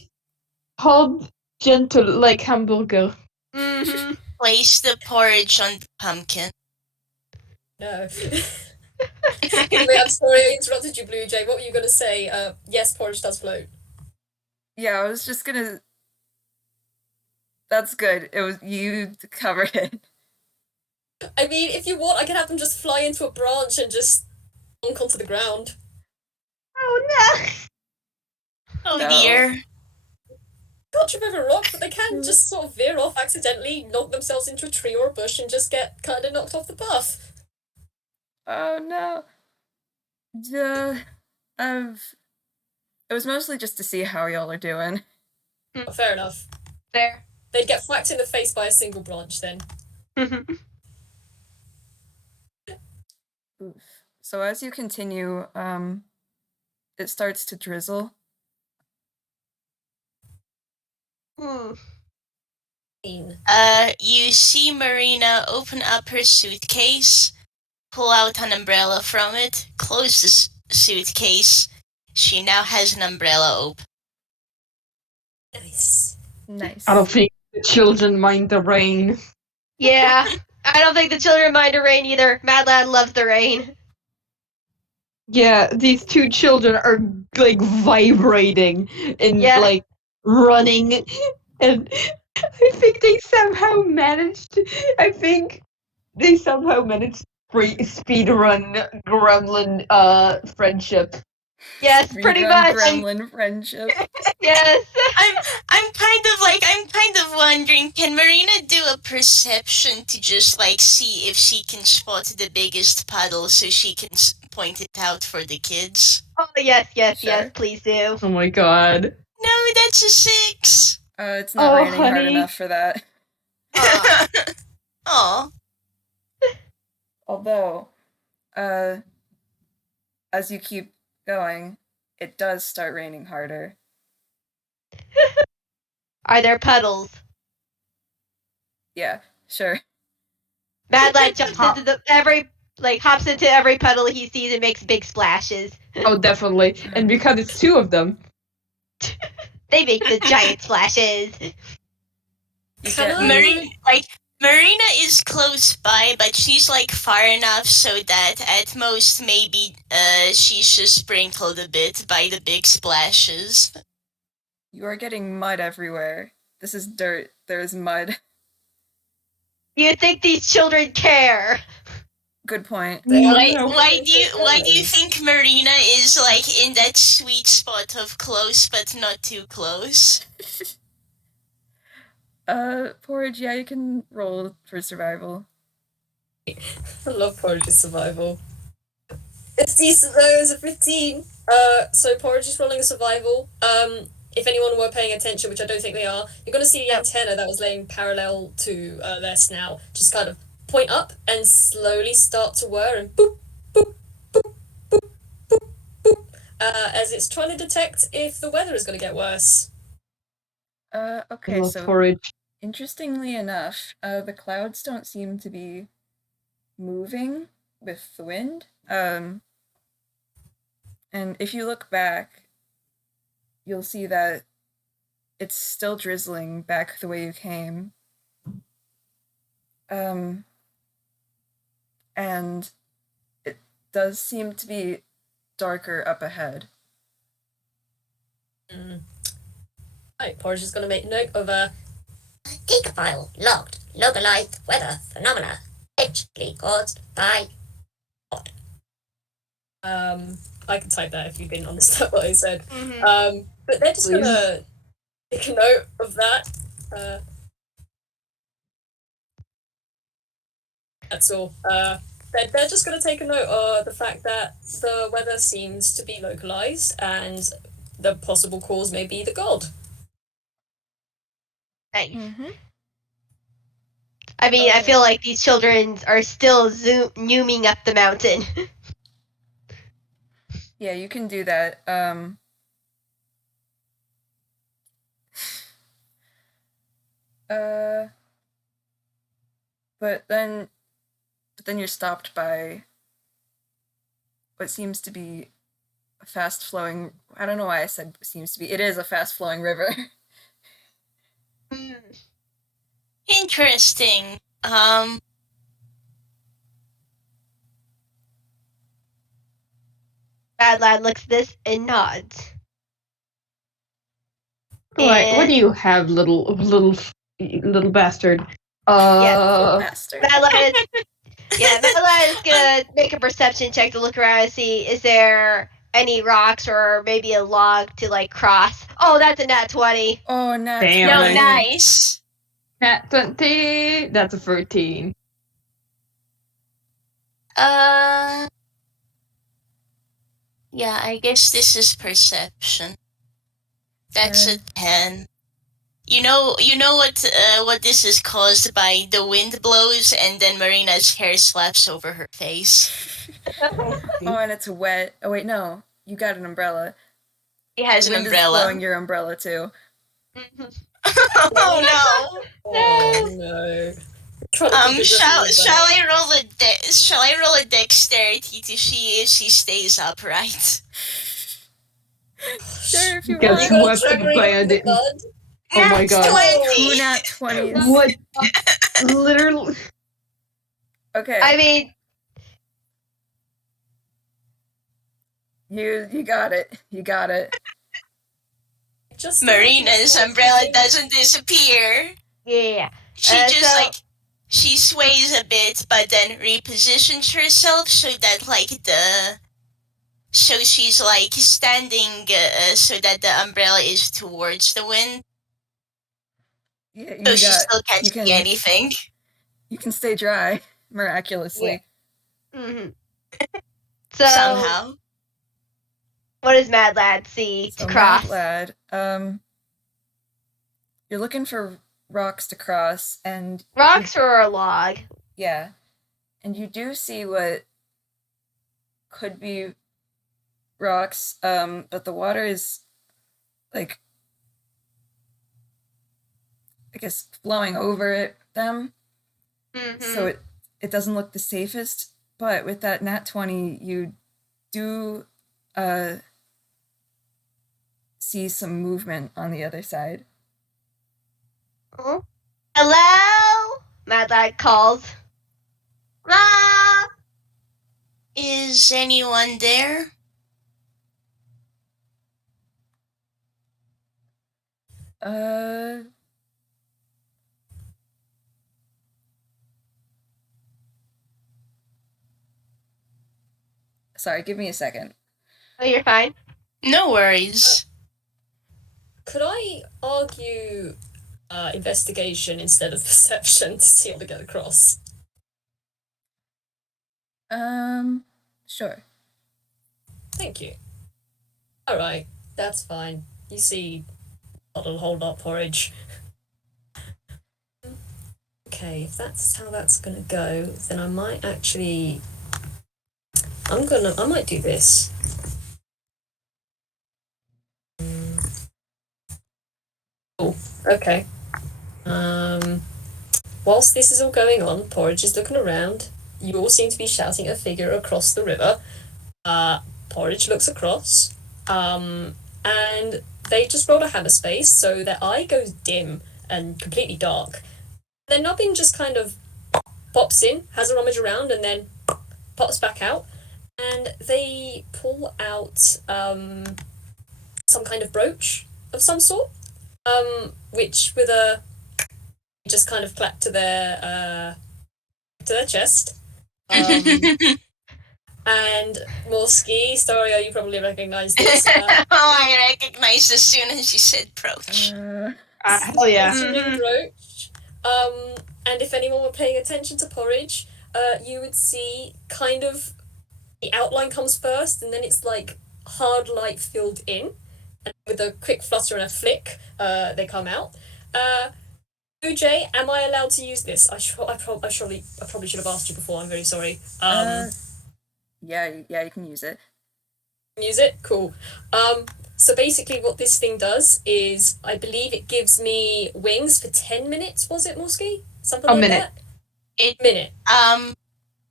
Hold gentle like hamburger. Mm-hmm. place the porridge on the pumpkin. No. Anyway, I'm sorry I interrupted you, Blue Jay. What were you going to say? Yes, porridge does float. Yeah, I was just gonna. That's good. It was you covered it. I mean, if you want, I can have them just fly into a branch and just bonk onto the ground. Oh no! Oh No. dear. Can't trip over a rock, but they can just sort of veer off accidentally, knock themselves into a tree or a bush, and just get kind of knocked off the path. Oh no. It was mostly just to see how y'all are doing. Oh, fair enough. There. They'd get whacked in the face by a single branch then. Oof. So as you continue, it starts to drizzle. You see Marina open up her suitcase, pull out an umbrella from it, close the suitcase. She now has an umbrella open. Nice. Nice. I don't think the children mind the rain. Yeah, I don't think the children mind the rain either. Mad Lad loves the rain. Yeah, these two children are like vibrating and Yeah. like running, and I think they somehow managed. I think they somehow managed speed run gremlin friendship. Yes, pretty Speedrun much. gremlin friendship. Yes. I'm kind of wondering, can Marina do a perception to just like see if she can spot the biggest puddle so she can point it out for the kids? Oh yes, yes, yes. Sure. Please do. Oh my god. No, that's a 6. It's not Oh, raining hard honey. enough for that. Aw. Aw. Although, as you keep going, it does start raining harder. Are there puddles? Yeah, sure. Mad Lad jumps into hops into every puddle he sees and makes big splashes. Oh, definitely. And because it's two of them. They make the giant splashes. You Can get I- Marina is close by, but she's like far enough so that at most maybe she's just sprinkled a bit by the big splashes. You are getting mud everywhere. This is dirt. There is mud. You think these children care? Good point. Why do you think Marina is like in that sweet spot of close but not too close? Porridge, yeah, you can roll for survival. I love Porridge's survival. It's decent though, it's a 15. So Porridge is rolling a survival. If anyone were paying attention, which I don't think they are, you're gonna see the antenna that was laying parallel to their snout just kind of point up and slowly start to whir and boop, boop, boop, boop, boop, boop, as it's trying to detect if the weather is gonna get worse. Okay, Love so porridge. interestingly enough, the clouds don't seem to be moving with the wind. And if you look back, you'll see that it's still drizzling back the way you came. And it does seem to be darker up ahead. Right, Porridge is gonna make note of Data file logged. Localized weather phenomena. Allegedly caused by. I can type that if you didn't understand what I said. Mm-hmm. But they're just gonna make a note of that. That's all. They're just gonna take a note of the fact that the weather seems to be localized and the possible cause may be the god. Nice. Mm-hmm. I mean, I feel like these children are still zooming up the mountain. Yeah, you can do that. But then you're stopped by what seems to be a fast-flowing. I don't know why I said seems to be. It is a fast-flowing river. Interesting. Mad Lad looks at this and nods. Right, what do you have, little bastard? Bastard. Mad Lad is gonna make a perception check to look around and see is there any rocks or maybe a log to like cross. Oh, that's a nat 20. Oh, nat Damn. 20. No, nice. Nat 20. That's a 13. Yeah, I guess this is perception. That's a 10. You know what this is caused by? The wind blows and then Marina's hair slaps over her face. Oh, and it's wet. Oh wait, no, you got an umbrella. He has The an wind is blowing umbrella. your umbrella too. Oh no. Oh no. Trying to keep it just Shall really shall I roll a dexterity to see if she stays upright? Sure, if you Guess want. You got what? Trevor Play I in the didn't. mud. Oh my Nat god. 20. Two nat 20s. What? Literally. Okay. I mean, You got it. You got it. Just Marina's imagine umbrella something- doesn't disappear. yeah. She just So- like she sways a bit, but then repositions herself so that so she's like standing so that the umbrella is towards the wind, Yeah, so you she got. still can't You see can. anything. You can stay dry miraculously. Mhm. So, Somehow. what does Mad Lad see So to cross? Mad Lad, you're looking for rocks to cross, and Rocks or a log? yeah, and you do see what could be rocks, but the water is like, I guess, flowing over them, Mm-hmm. so it doesn't look the safest. But with that nat 20, you do see some movement on the other side. Hello? Mad Lad calls. Ah! Is anyone there? Sorry, give me a second. Oh, you're fine. No worries. Could I argue investigation instead of perception to see how to get across? Sure. Thank you. Alright, that's fine. You see, I'll hold up Porridge. Okay, if that's how that's gonna go, then I might actually... I might do this. Cool, okay. Whilst this is all going on, Porridge is looking around. You all seem to be shouting at a figure across the river. Porridge looks across, and they just rolled a hammer space, so their eye goes dim and completely dark. Then Nubbin just kind of pops in, has a rummage around, and then pops back out, and they pull out some kind of brooch of some sort, which with a just kind of clap to their chest. And Morski, Staria, you probably recognize this. I recognized as soon as you said brooch. Hell yeah. Glittering brooch. And if anyone were paying attention to Porridge, you would see kind of the outline comes first, and then it's like hard light filled in, and with a quick flutter and a flick, they come out. Uj, am I allowed to use this? I probably should have asked you before. I'm very sorry. Yeah, you can use it. Use it? Cool. So basically what this thing does is, I believe it gives me wings for 10 minutes, was it, Morski? Something A like minute. that? Minute. A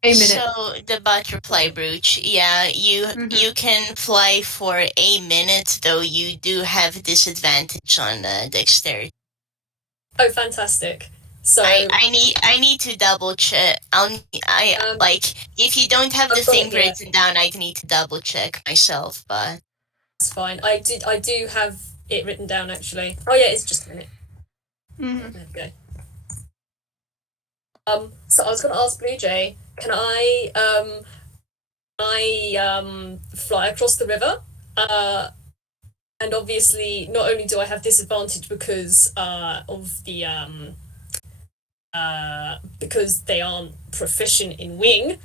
minute. So the butterfly brooch, yeah, you can fly for a minute, though you do have disadvantage on dexterity. Oh, fantastic. So I need to double check. If you don't have the I've got thing it here. written down, I need to double check myself, but That's fine. I do have it written down, actually. Oh yeah, it's just a minute. Mm-hmm. There we go. So I was gonna ask Blue Jay, can I fly across the river? And obviously, not only do I have disadvantage because of the because they aren't proficient in wing.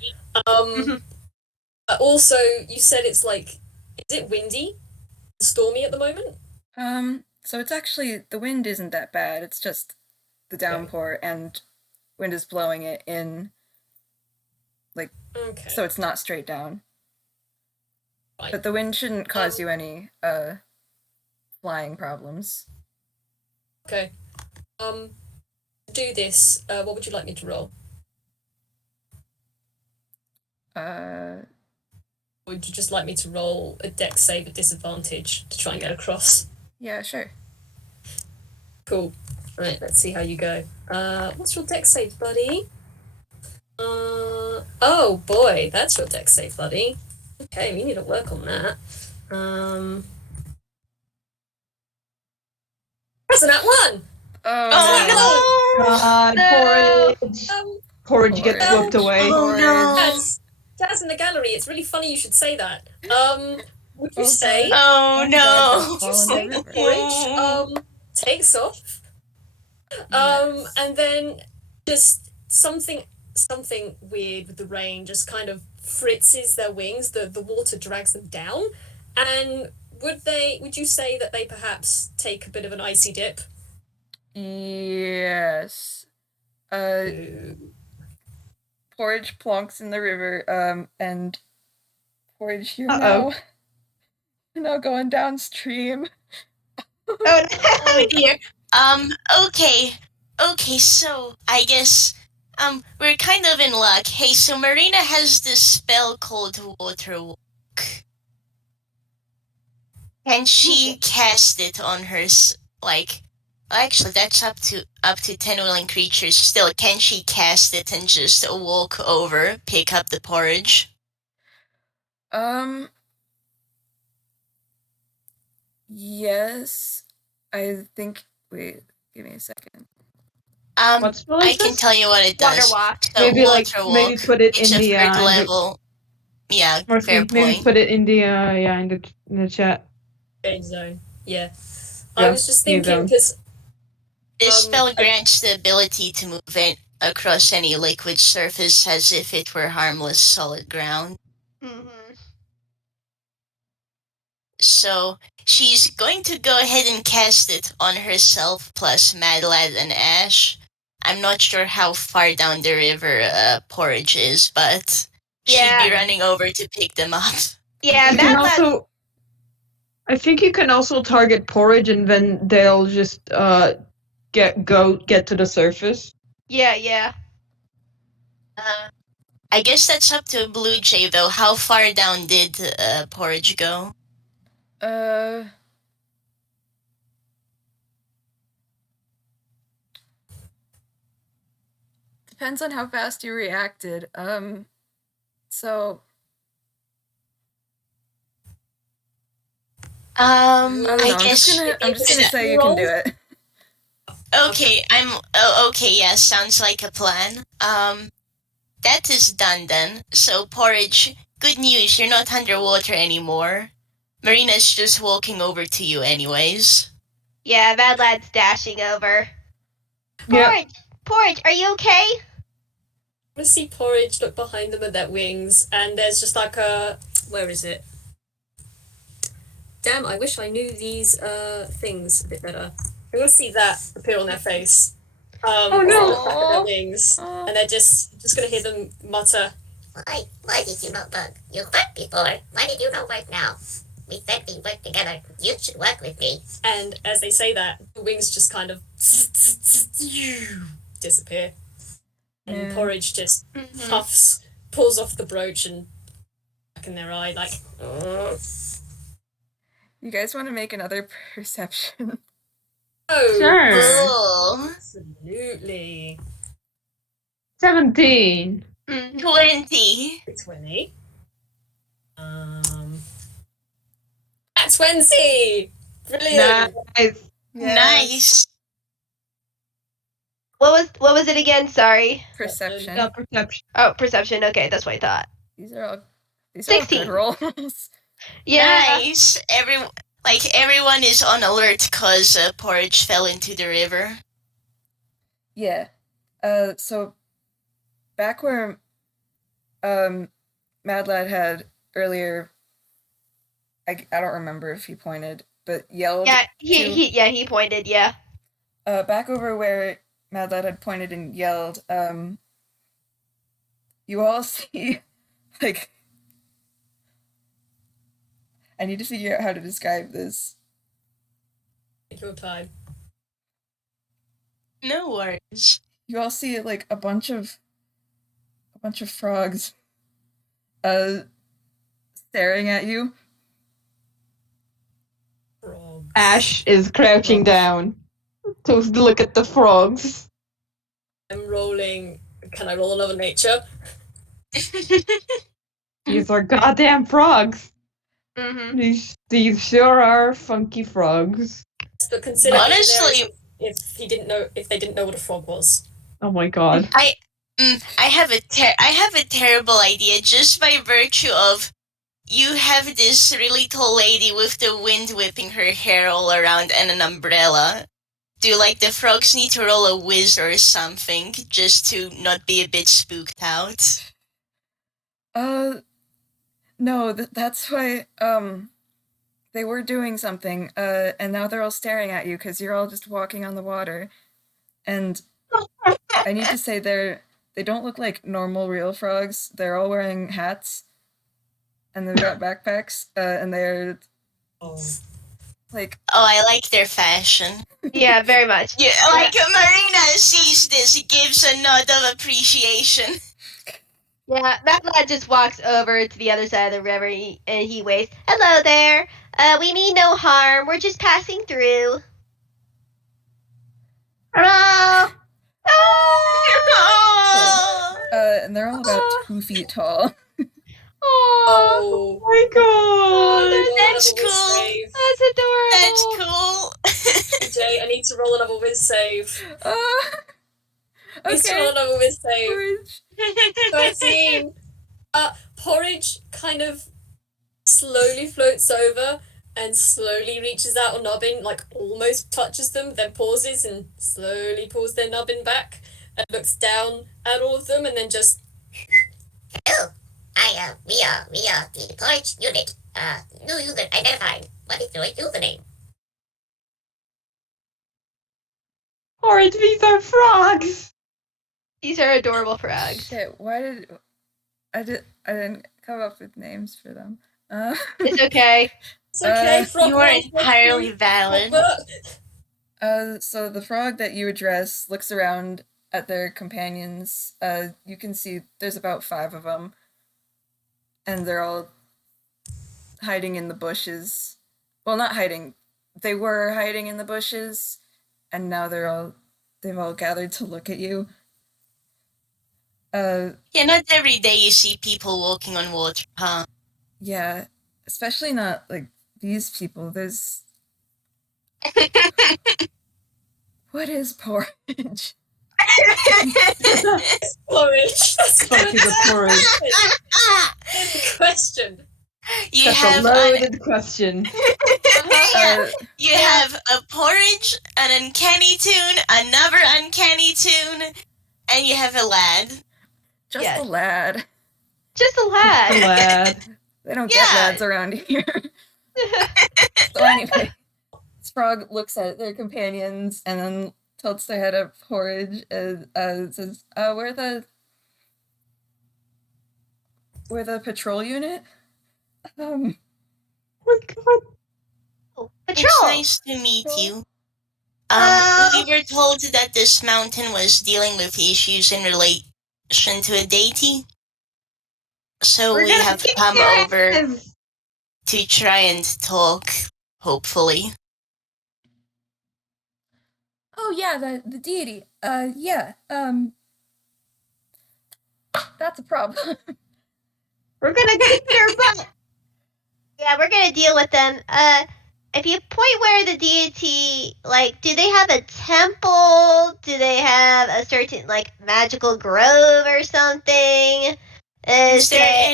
Also, you said it's like, is it windy, stormy at the moment? So it's actually, the wind isn't that bad. It's just the downpour, and wind is blowing it in Okay. so it's not straight down. Right. But the wind shouldn't cause you any flying problems. Okay. To do this, what would you like me to roll? Uh, Or would you just like me to roll a dex save at disadvantage to try and get across? yeah, sure. Cool. Right, let's see how you go. What's your dex save, buddy? Oh boy, that's your dex save, buddy. Okay, we need to work on that. That's an at one! Oh, Oh, God, No. Porridge. Um, Porridge gets Porridge. whipped away. Oh, no. Daz in the gallery, it's really funny you should say that. Would you Oh, say God. Oh, I'm glad that's no. fallen say to that river. Porridge takes off? Yes. And then just something weird with the rain just kind of fritzes their wings, the water drags them down. And would you say that they perhaps take a bit of an icy dip? Yes. Porridge plonks in the river, and Porridge, you're Uh-oh. now going downstream. Oh, Oh, dear. Okay. Okay, so I guess, we're kind of in luck. Hey, so Marina has this spell called Water Walk. Can she cast it on her, actually, that's up to 10 willing creatures. Still, can she cast it and just walk over, pick up the porridge? Yes. I think. Wait, give me a second. What spell I is can this? tell you what it Water does. walk. So Maybe Water maybe Walk, put it it's in a the third level. Yeah, fair Morski, maybe point. put it in the in the chat. Game zone. Yeah. I Yeah, was just game thinking zone. because This spell grants the ability to move it across any liquid surface as if it were harmless solid ground. Mm-hmm. So she's going to go ahead and cast it on herself plus Mad Lad and Ash. I'm not sure how far down the river Porridge is, but she'd be Yeah. running over to pick them up. Yeah, You can Mad Lad. also, I think you can also target Porridge, and then they'll just get to the surface. Yeah. I guess that's up to Blue Jay though. How far down did Porridge go? Depends on how fast you reacted. So I don't know. I I'm guess just gonna say you can do it. Okay, okay, yeah, sounds like a plan. That is done then. So Porridge, good news, you're not underwater anymore. Marina's just walking over to you anyways. Yeah, Mad Lad's dashing over. Yeah. Porridge, are you okay? I see Porridge look behind them at their wings, and there's just like where is it? Damn, I wish I knew these things a bit better. I want to see that appear on their face. Oh, no. At the back of their wings, and they're just gonna hear them mutter. Why did you not work? You worked before. Why did you not work now? We said we work together. You should work with me. And as they say that, the wings just kind of disappear. And Yeah. Porridge just puffs, pulls off the brooch and back in their eye, like, You guys want to make another perception? oh, Sure. Oh, absolutely. 17. 20. 20. At 20! Brilliant! Nice. Nice. What was it again? Sorry. Perception. Yeah, perception. Oh, perception. Okay, that's what I thought. These are all 16. good rolls. Yeah. Nice. Everyone is on alert because Porridge fell into the river. Yeah. So back where Mad Lad had earlier, I don't remember if he pointed, but yelled. Yeah, he pointed, yeah. Back over where Mad Lad had pointed and yelled, you all see, like, I need to figure out how to describe this. Take your time. No worries. You all see like a bunch of frogs staring at you. Frogs. Ash is crouching Frogs. down to look at the frogs. I'm rolling. Can I roll another nature? These are goddamn frogs. Mm-hmm. These sure are funky frogs. But consider being there Honestly, if they didn't know what a frog was. Oh my god. I have a terrible idea just by virtue of you have this really tall lady with the wind whipping her hair all around and an umbrella. Do like the frogs need to roll a whiz or something just to not be a bit spooked out? No, that's why they were doing something, and now they're all staring at you because you're all just walking on the water. And I need to say they don't look like normal real frogs. They're all wearing hats, and they've got backpacks, and they're Oh. like, Oh, I like their fashion. Yeah, very much. Yeah, like Marina sees this, gives a nod of appreciation. Yeah, Mad Lad just walks over to the other side of the river and he waves. Hello there. We mean no harm. We're just passing through. Hello! Oh. and they're all about 2 feet tall. Oh. my god! That's Roll another whiz cool. save. That's adorable. That's cool. Jay, I need to roll another whiz save. Need to roll Okay. another whiz save. Porridge. 13. Porridge kind of slowly floats over and slowly reaches out a nubbin, like almost touches them, then pauses and slowly pulls their nubbin back and looks down at all of them and then just Oh, we are the Porridge unit. New unit identified. What is your username? Porridge, these are frogs! These are adorable frogs. Shit, why I didn't come up with names for them. It's okay. it's okay, frog You are life, entirely frog valid. food. So the frog that you address looks around at their companions. You can see there's about 5 of them, and they're all hiding in the bushes. Well, not hiding. They were hiding in the bushes, and now they've all gathered to look at you. Yeah, not every day you see people walking on water, huh? Yeah, especially not like these people. There's what is porridge? Porridge. That's Fuck is a porridge? the question. You That's have a loaded question. you have a porridge, an uncanny tune, another uncanny tune, and you have a lad. Just Yes. a lad. Just a lad. Lad. They don't get Yeah. lads around here. So anyway, this frog looks at their companions and then tilts their head at Porridge and says, we're the patrol unit. Oh my god. Oh, It's patrol. nice to meet Patrol. you. We were told that this mountain was dealing with issues in relation to a deity. So We're we gonna have kick come their over asses. to try and talk, hopefully. Oh yeah, the deity. Yeah. That's a problem. We're gonna kick their butt. Yeah, we're gonna deal with them. If you point where the deity, like, do they have a temple? Do they have a certain, like, magical grove or something? Is there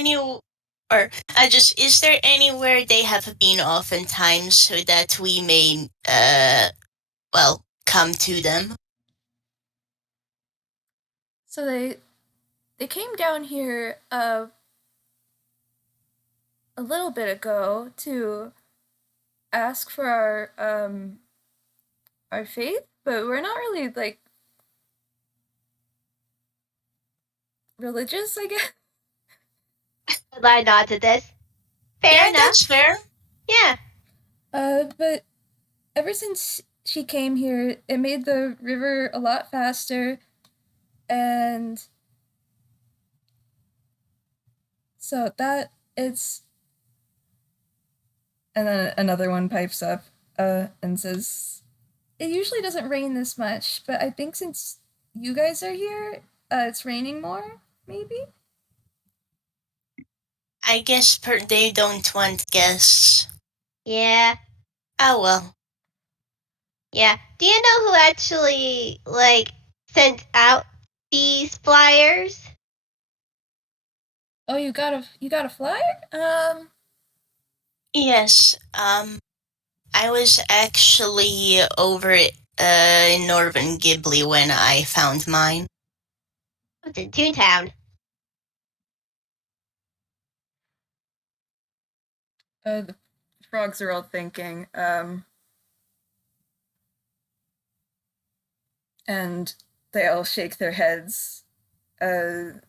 anywhere they have been oftentimes so that we may, come to them? So they came down here a little bit ago to ask for our faith, but we're not really like religious, I guess. I nod to this. Fair enough. That's fair. Yeah. But ever since she came here, it made the river a lot faster, and so that it's. And then another one pipes up, and says, "It usually doesn't rain this much, but I think since you guys are here, it's raining more, maybe." I guess they don't want guests. Yeah. Oh well. Yeah. Do you know who actually sent out these flyers? Oh, you got a flyer? Yes. I was actually over in Northern Ghibli when I found mine. It's in Toontown. The frogs are all thinking, and they all shake their heads. It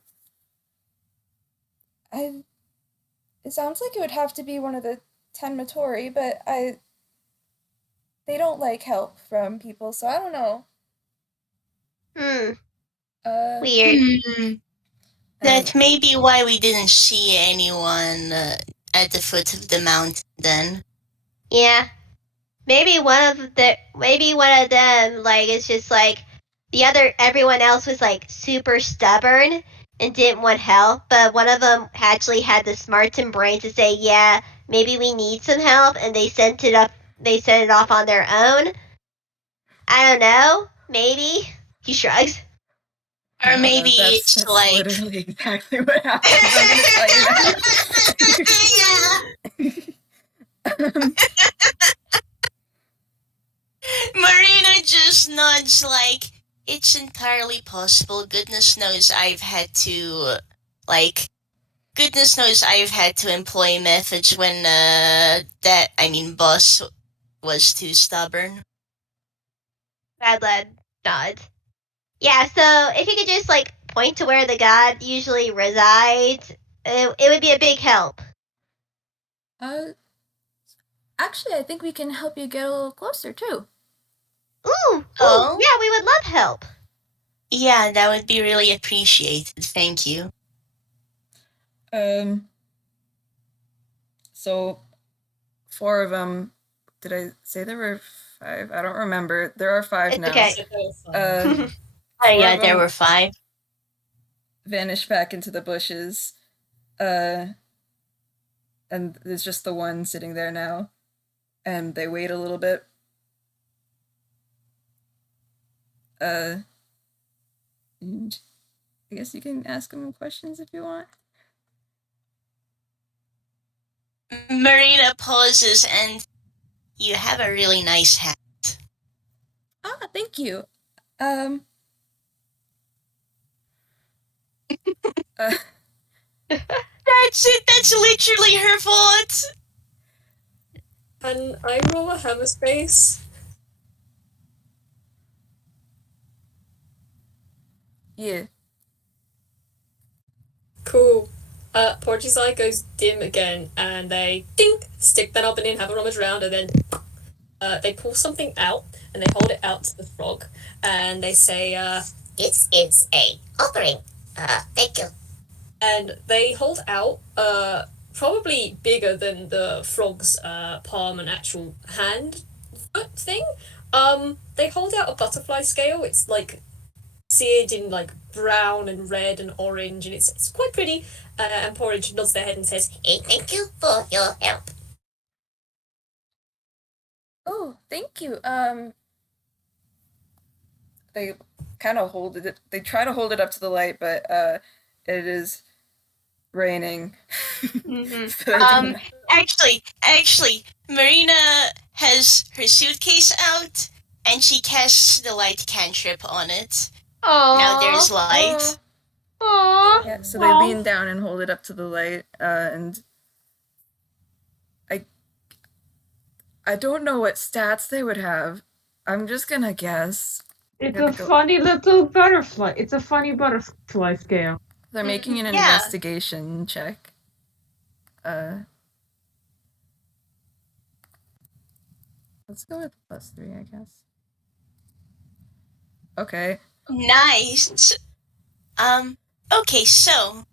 sounds like it would have to be one of the Tenmatori, but they don't like help from people, so I don't know. Weird. That may be why we didn't see anyone at the foot of the mountain then. Yeah. Maybe one of them is just everyone else was super stubborn and didn't want help, but one of them actually had the smarts and brain to say, yeah, maybe we need some help, and they sent it off on their own. I don't know. Maybe. He shrugs. Or maybe that's literally exactly what happened. I'm gonna tell you now. Marina just nods like, it's entirely possible. Goodness knows I've had to employ methods when boss was too stubborn. Bad lad nods. Yeah, so if you could just point to where the god usually resides, it would be a big help. Actually, I think we can help you get a little closer too. Ooh, yeah, we would love help. Yeah, that would be really appreciated. Thank you. So 4 of them. Did I say there were 5? I don't remember. There are 5 it's now. Okay. Yeah, there were 5. Vanish back into the bushes. And there's just the one sitting there now. And they wait a little bit. And I guess you can ask them questions if you want. Marina pauses, and you have a really nice hat. Ah, thank you. That's it. That's literally her fault. Can I roll a hammer space? Yeah. Cool. Porridge's eye goes dim again, and they stick that up and in, have a rummage around, and then they pull something out, and they hold it out to the frog, and they say, This is a offering. Thank you. and they hold out, probably bigger than the frog's palm and actual hand foot thing. They hold out a butterfly scale. It's seared in brown and red and orange, and it's quite pretty. And Porridge nods their head and says, Hey, thank you for your help. Oh, thank you. They kind of hold it. They try to hold it up to the light, but it is raining. Actually, Marina has her suitcase out, and she casts the light cantrip on it. Aww. Now there's light. Aww. Yeah, so they lean down and hold it up to the light, and I don't know what stats they would have. I'm just gonna guess. It's a funny little butterfly. It's a funny butterfly scale. They're making an Yeah. investigation check. Let's go with +3, I guess. Okay. Nice. Okay, so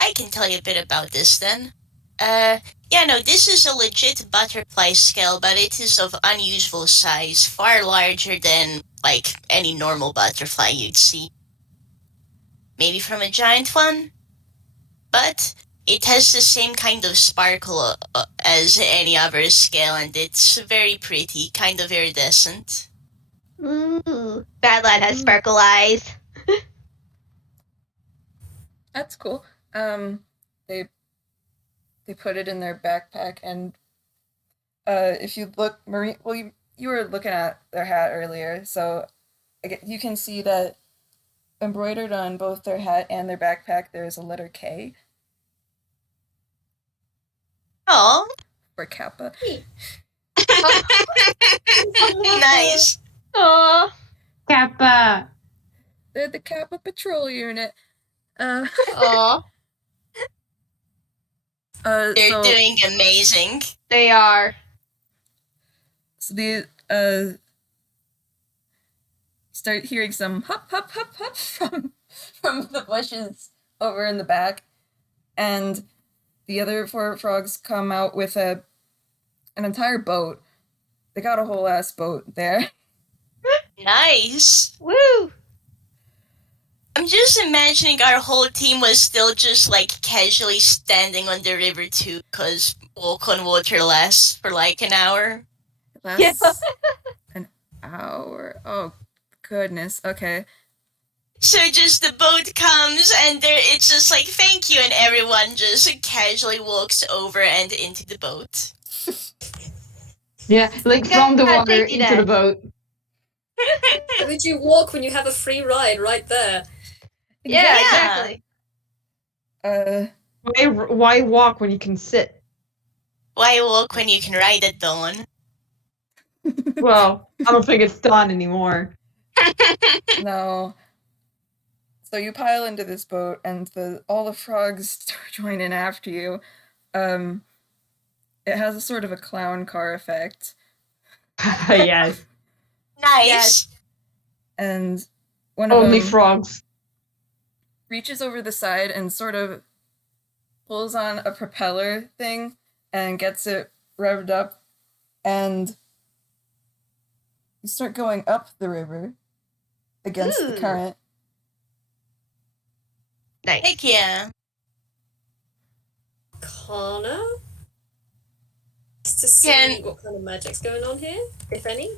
I can tell you a bit about this then. Yeah, no, this is a legit butterfly scale, but it is of unusual size, far larger than, like, any normal butterfly you'd see. Maybe from a giant one? But it has the same kind of sparkle as any other scale, and it's very pretty, kind of iridescent. Ooh, Bad Lad has sparkle eyes. That's cool. They put it in their backpack, and if you look, Marina, well, you were looking at their hat earlier, so you can see that embroidered on both their hat and their backpack there is a letter K Oh, for Kappa. nice. Aw. Kappa. They're the Kappa Patrol Unit. Aw. They're so, doing amazing. They are. So the start hearing some hop hop hop hop from the bushes over in the back, and the other 4 frogs come out with an entire boat. They got a whole ass boat there. Nice. Woo! I'm just imagining our whole team was still just like casually standing on the river too, cause walk on water lasts for like an hour. That's an hour. Oh goodness. Okay. So just the boat comes and it's just like thank you, and everyone just casually walks over and into the boat. Yeah, like from the Yeah, water safety into net. the boat. How would you walk when you have a free ride right there? Yeah, exactly. Why walk when you can sit? Why walk when you can ride at dawn? Well, I don't think it's done anymore. No. So you pile into this boat, and all the frogs start joining after you. It has a sort of a clown car effect. Yes. Nice. Yes. And one of Only them frogs. reaches over the side and sort of pulls on a propeller thing and gets it revved up, and you start going up the river against the Ooh. current. Nice. Heck yeah. Kana? Just to see what kind of magic's going on here, if any.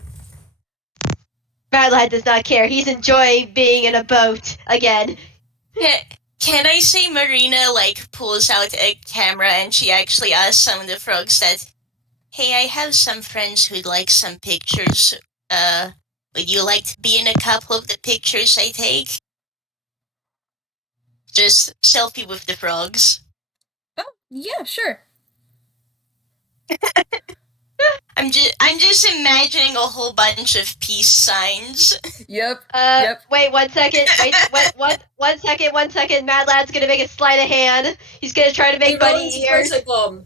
Bad Lad does not care. He's enjoying being in a boat again. Can I say Marina like pulls out a camera and she actually asks some of the frogs that, hey, I have some friends who'd like some pictures. Would you like to be in a couple of the pictures I take? Just selfie with the frogs. Oh, yeah, sure. I'm just imagining a whole bunch of peace signs. Yep. Yep. Wait 1 second. Wait, 1 second. Mad Lad's gonna make a sleight of hand. He's gonna try to Are we make rolling bunny to ears. photobomb?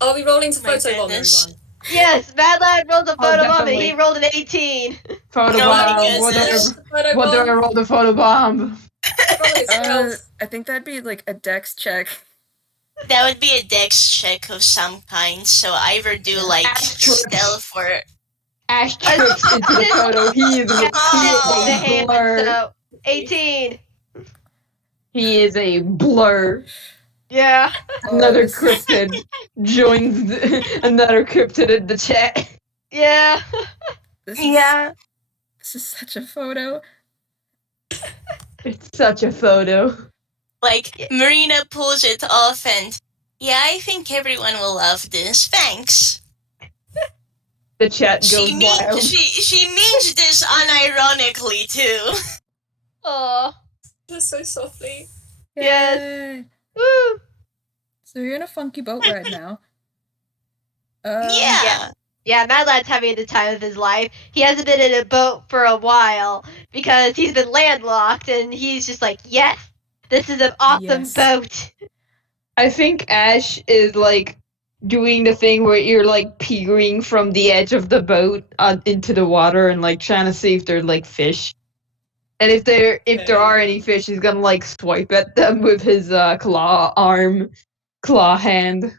Are we rolling to My photobomb, goodness. everyone? Yes, Mad Lad rolled a photo bomb and he definitely. rolled an 18. Photo Oh my bomb. goodness. What do I roll the photo bomb? I think that'd be like a dex check. That would be a dex check of some kind, so either do like Asterisk. stealth or... Ash trips into the photo. He is The a hand, blur. so 18. He is a blur. Yeah. Another this is- cryptid joins another cryptid in the chat. Yeah. This is, Yeah. This is such a photo. It's such a photo. Like, Marina pulls it off and, yeah, I think everyone will love this. Thanks. The chat goes She wild. means this unironically, too. Aw. Just so softly. Yes. Yay. Woo. So you're in a funky boat ride now. Yeah. Yeah, Mad Lad's having the time of his life. He hasn't been in a boat for a while because he's been landlocked, and he's just like, yes, This is an awesome Yes. boat. I think Ash is like doing the thing where you're like peering from the edge of the boat into the water and like trying to see if there's like fish. And if there are any fish, he's gonna like swipe at them with his claw hand.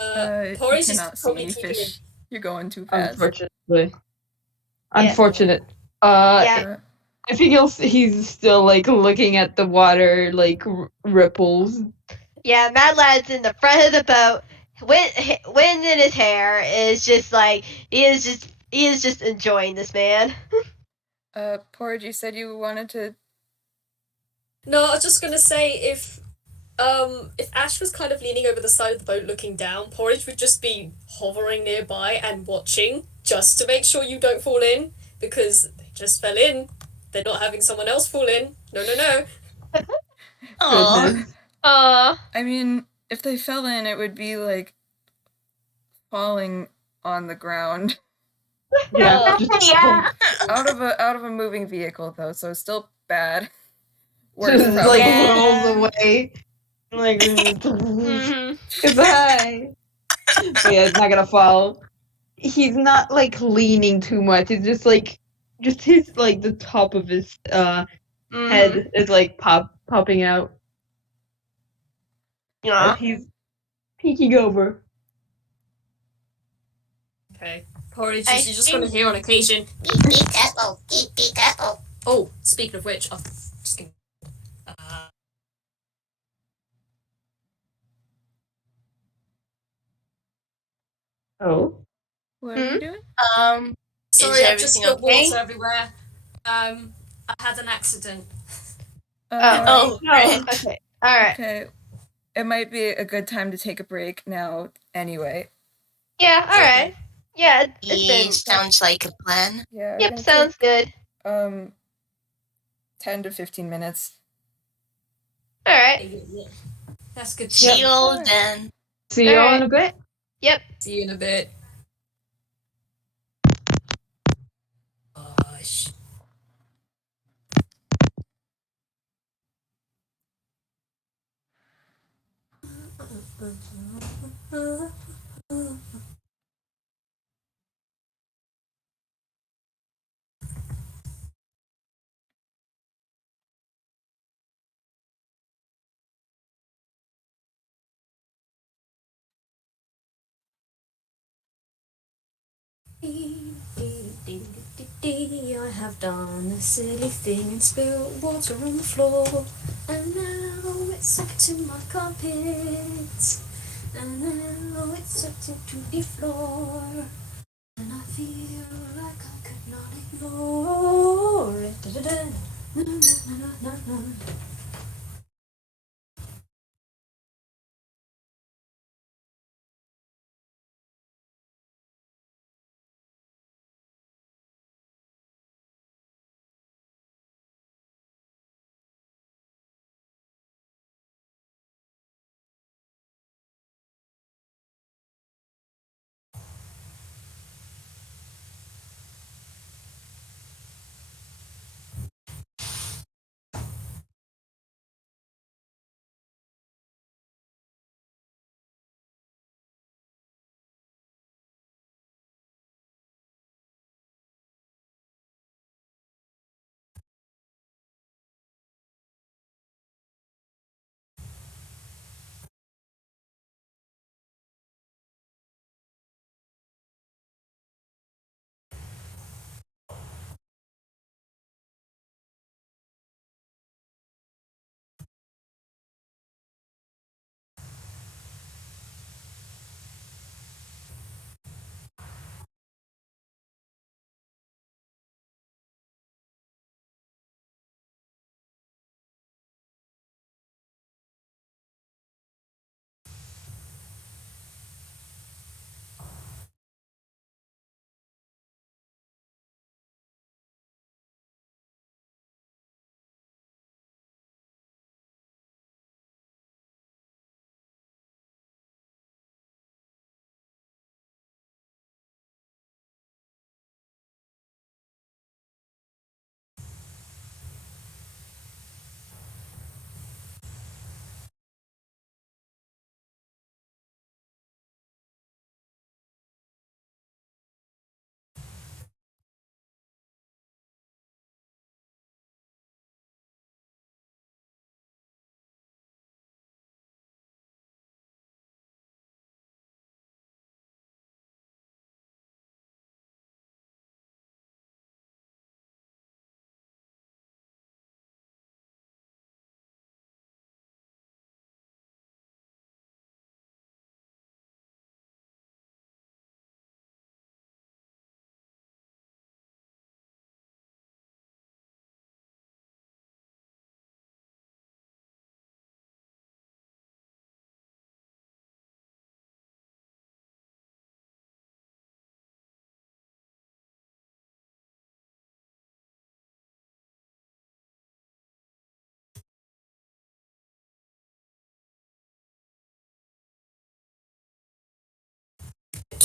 You Porridge is cannot see probably any keeping him. fish. You're going too fast. Unfortunate. Yeah. I think he's still like looking at the water like ripples. Yeah, Mad Lad's in the front of the boat. Wind in his hair is just like he is just enjoying this man. Porridge, you said you wanted to. No, I was just gonna say if Ash was kind of leaning over the side of the boat looking down, Porridge would just be hovering nearby and watching just to make sure you don't fall in because they just fell in. They're not having someone else fall in. No, no, no. Aw. Goodness. I mean, if they fell in, it would be like falling on the ground Yeah, just Yeah. out of a moving vehicle though, so it's still bad. Worse, just probably. like Yeah. rolls away. Like Mm-hmm. goodbye. But yeah, it's not gonna fall. He's not like leaning too much. It's just his like the top of his Mm-hmm. head is like popping out as Yeah. he's peeking over. Okay. Porridge, I you're just gonna hear on occasion. Be careful. Be careful. Oh, speaking of which, I'm just gonna. Uh, Oh. What are you doing? sorry, I've just everything spilled okay? water everywhere. I had an accident. Oh, great. Okay. All right. Okay. It might be a good time to take a break now anyway. Yeah. All right. Yeah. It's been. Sounds like a plan. Yeah, Yep. gonna Sounds good. take 10 to 15 minutes. All right. That's good. See you all Alright. then. See you all in a bit. Yep. See you in a bit. Gosh. I have done a silly thing and spilled water on the floor, and now it's stuck to my carpet, and now it's stuck to the floor, and I feel like I could not ignore it. Da-da-da. Na, na, na, na, na, na.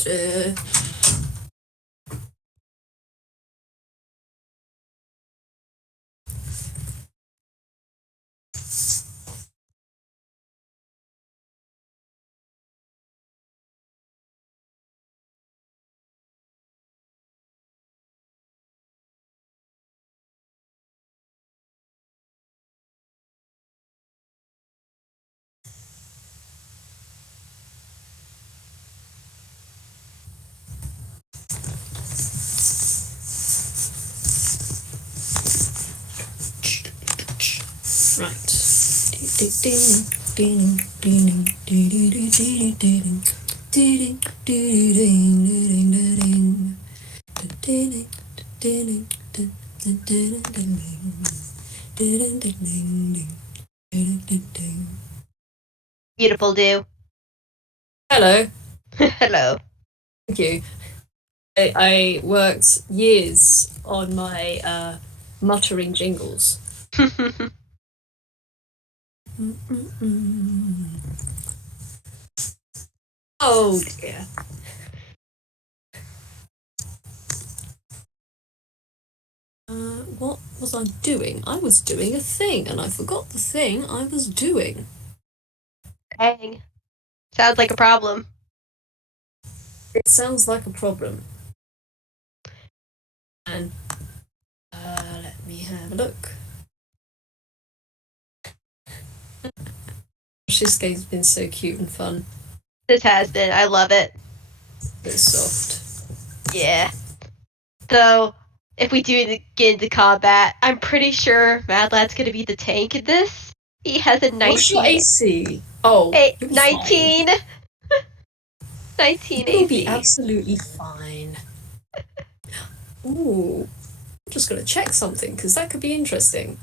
Right. Beautiful do. Hello. Hello. Thank you. I worked years on my muttering jingles. Oh dear. What was I doing? I was doing a thing, and I forgot the thing I was doing. Dang. Sounds like a problem. It sounds like a problem. And let me have a look. This game's been so cute and fun. This has been. I love it. It's soft. Yeah. So, if we do get into combat, I'm pretty sure Mad Lad's gonna be the tank in this. He has a 19. What's your AC? Oh, Hey, you'll be 19. fine. 19 You'll AC. be absolutely fine. Ooh, I'm just gonna check something because that could be interesting.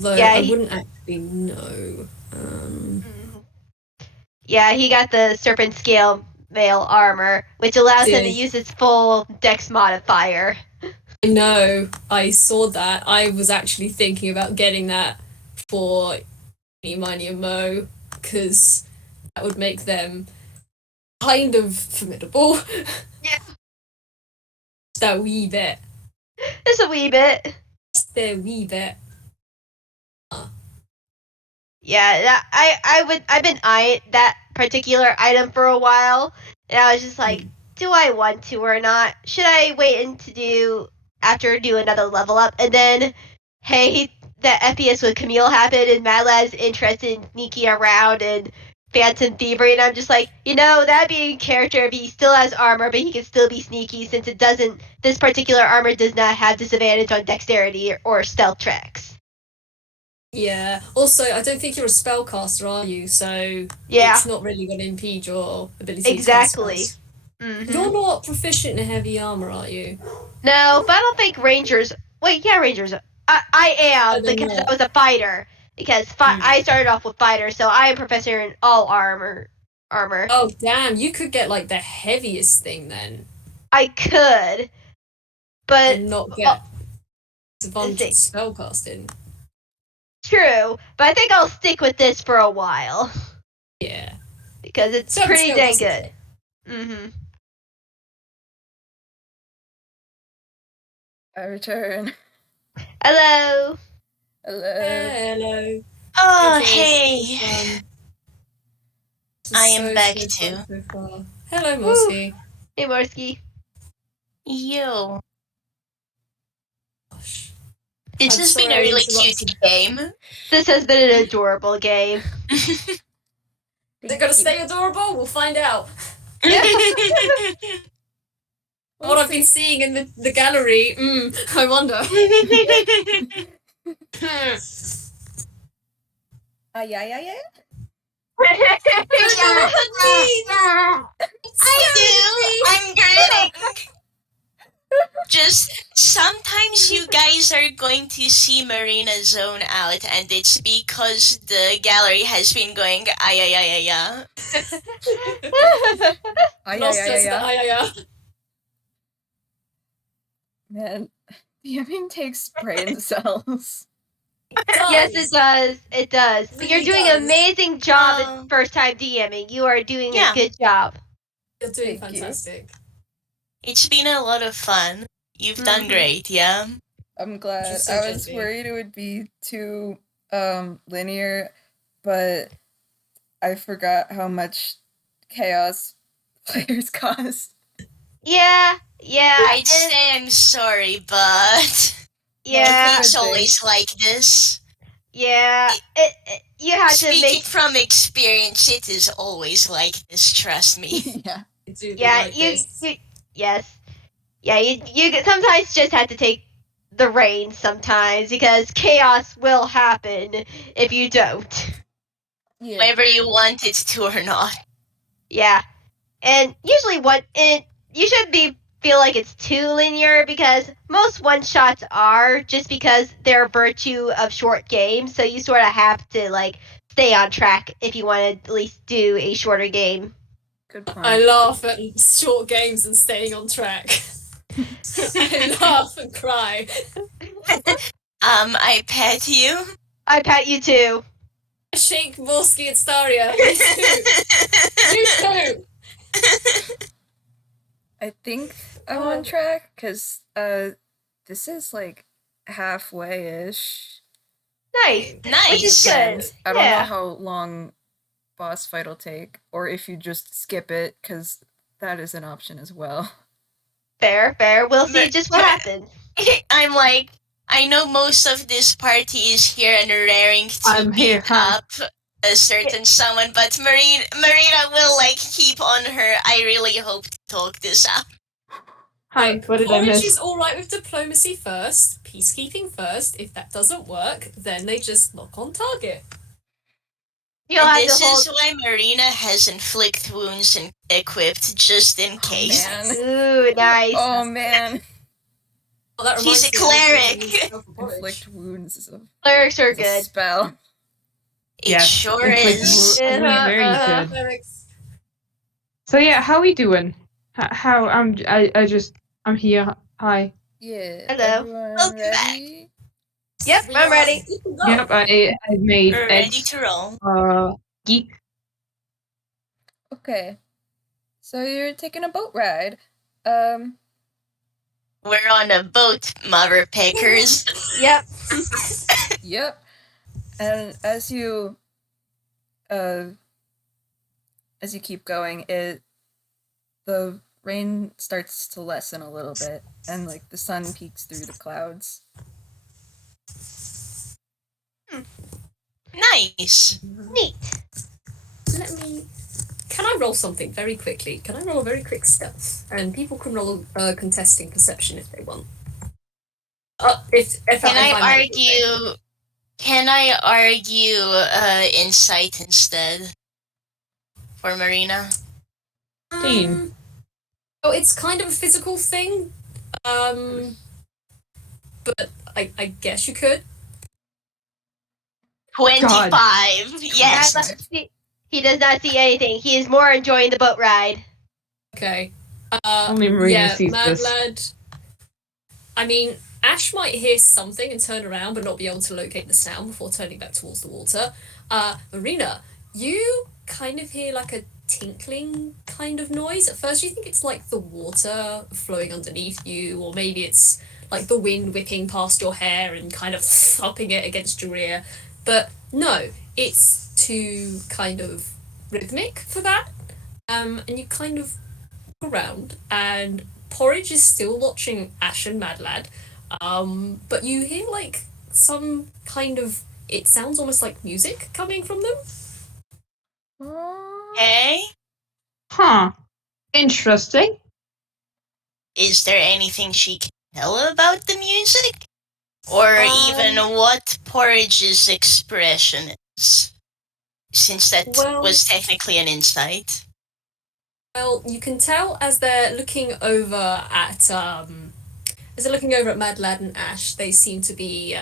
Though Yeah, I wouldn't actually know. Yeah, he got the Serpent Scale Mail armor, which allows him to Yeah. use his full Dex modifier. I know. I saw that. I was actually thinking about getting that for Mini and Mo because that would make them kind of formidable. Yeah. Just a wee bit. Just a wee bit. Just a wee bit. Yeah, I've been eyeing that particular item for a while, and I was just like, do I want to or not? Should I wait and do another level up? And then, hey, that FPS with Camille happened, and Mad Lad's interested in sneaking around and Phantom Thievery, and I'm just like, that'd be a character if he still has armor, but he can still be sneaky since this particular armor does not have disadvantage on dexterity or stealth checks. Yeah. Also, I don't think you're a spellcaster, are you? So Yeah. it's not really going to impede your ability Exactly. to cast spells. Mm-hmm. You're not proficient in heavy armor, are you? No, but I don't think Rangers. Wait, yeah, Rangers. I am because I was a fighter. Because I started off with fighter, so I am professor in all armor. Oh damn! You could get like the heaviest thing then, I could, but and not get disadvantage spellcasting. True, but I think I'll stick with this for a while. Yeah, because it's so pretty dang good. I return. Hello. Hello. Oh, hey. I am back too. Hello, Morski. Hey, Morski. Yo. Gosh. This has been a really cute game. This has been an adorable game. They're gonna stay adorable? We'll find out. What I've been seeing in the gallery, I wonder. Yeah. I do. I'm grinning. Just sometimes you guys are going to see Marina zone out, and it's because the gallery has been going yeah. Yeah. Man, DMing takes brain cells. Yes, it does. It does. But you're doing an amazing job at first time DMing. You are doing a good job. You're doing Thank you. fantastic. It's been a lot of fun. You've done great, yeah? I'm glad. Just so I was gentle. worried it would be too linear, but I forgot how much chaos players cost. Yeah. I'd say I'm sorry, but Yeah. it's Good thing. always like this. Yeah. You had to Speaking make. from experience, it is always like this, trust me. Yeah. You do be Yeah. like this. Yes. Yeah. You sometimes just have to take the reins sometimes because chaos will happen if you don't. Yeah. Whether you want it to or not. Yeah. And usually you should feel like it's too linear because most one shots are just because they're a virtue of short games, so you sort of have to like stay on track if you want to at least do a shorter game. Good point. I laugh at short games and staying on track. I laugh and cry. I pet you. I pat you too. Shake Morski and Staria. Me too. You too. I think I'm on track because this is like halfway-ish. Nice. Nice. Which is good. I don't know Yeah. how long boss fight will take, or if you just skip it, because that is an option as well. Fair. We'll see just what happens. I'm like, I know most of this party is here and raring to I'm here, beat hi. up a certain someone, but Marina will like keep on her. I really hope to talk this out. Hi, what did I Porridge miss? is alright with diplomacy first, peacekeeping first. If that doesn't work, then they just lock on target. You'll have This to hold. is why Marina has inflict wounds and equipped just in case. Man. Ooh, nice. Oh man. Well, that She's reminds a me of cleric. anything for Porridge. Inflict wounds is a, Clerics are is a good. spell. It Yes, sure inflict is. wounds. Very Uh-huh. good. Clerics. So yeah, how we doing? How I'm here. Hi. Yeah. Hello. Everyone Welcome ready? Yep, We I'm are ready. good to go. Yep, I made We're ready eggs. to roll. Geek. Okay. So you're taking a boat ride. We're on a boat, mother pickers. Yep. Yep. And as you keep going, the rain starts to lessen a little bit, and like the sun peeks through the clouds. Nice. Neat. Can I roll something very quickly? Can I roll a very quick stealth? And people can roll contesting perception if they want. If Can I I make it, argue? Can I argue insight instead for Marina? Dean. Oh, it's kind of a physical thing. But I guess you could. 25. Yes. He does not see anything. He is more enjoying the boat ride. Okay. Only Marina sees Mad this. Lad. I mean, Ash might hear something and turn around but not be able to locate the sound before turning back towards the water. Marina, you kind of hear like a tinkling kind of noise. At first you think it's like the water flowing underneath you, or maybe it's like the wind whipping past your hair and kind of thumping it against your ear. But no, it's too kind of rhythmic for that. And you kind of look around, and Porridge is still watching Ash and Mad Lad. But you hear like some kind of, it sounds almost like music coming from them. Okay. Huh. Interesting. Is there anything she can tell about the music? Or even what Porridge's expression is? Since that was technically an insight. Well, you can tell as they're looking over at Mad Lad and Ash, they seem to be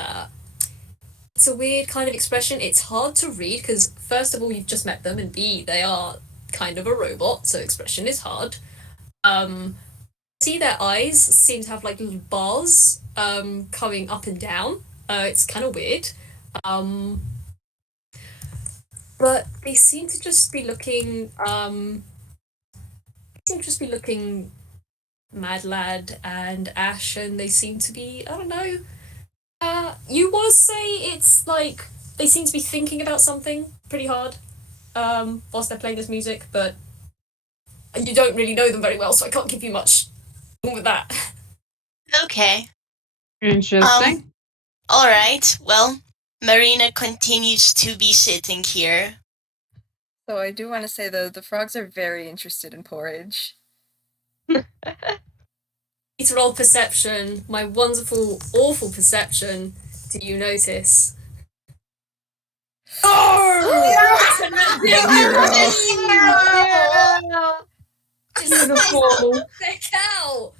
it's a weird kind of expression. It's hard to read because first of all you've just met them, and B, they are kind of a robot, so expression is hard. See, their eyes seem to have like little bars coming up and down. It's kind of weird. But they seem to just be looking seem to just be looking Mad Lad and Ash, and they seem to be, I don't know. You want to say it's like they seem to be thinking about something pretty hard, whilst they're playing this music, but you don't really know them very well, so I can't give you much with that. Okay. Interesting. Alright, well, Marina continues to be sitting here. So I do want to say, though, the frogs are very interested in porridge. It's roll perception, my wonderful, awful perception. Do you notice? No. Beautiful. Heck out!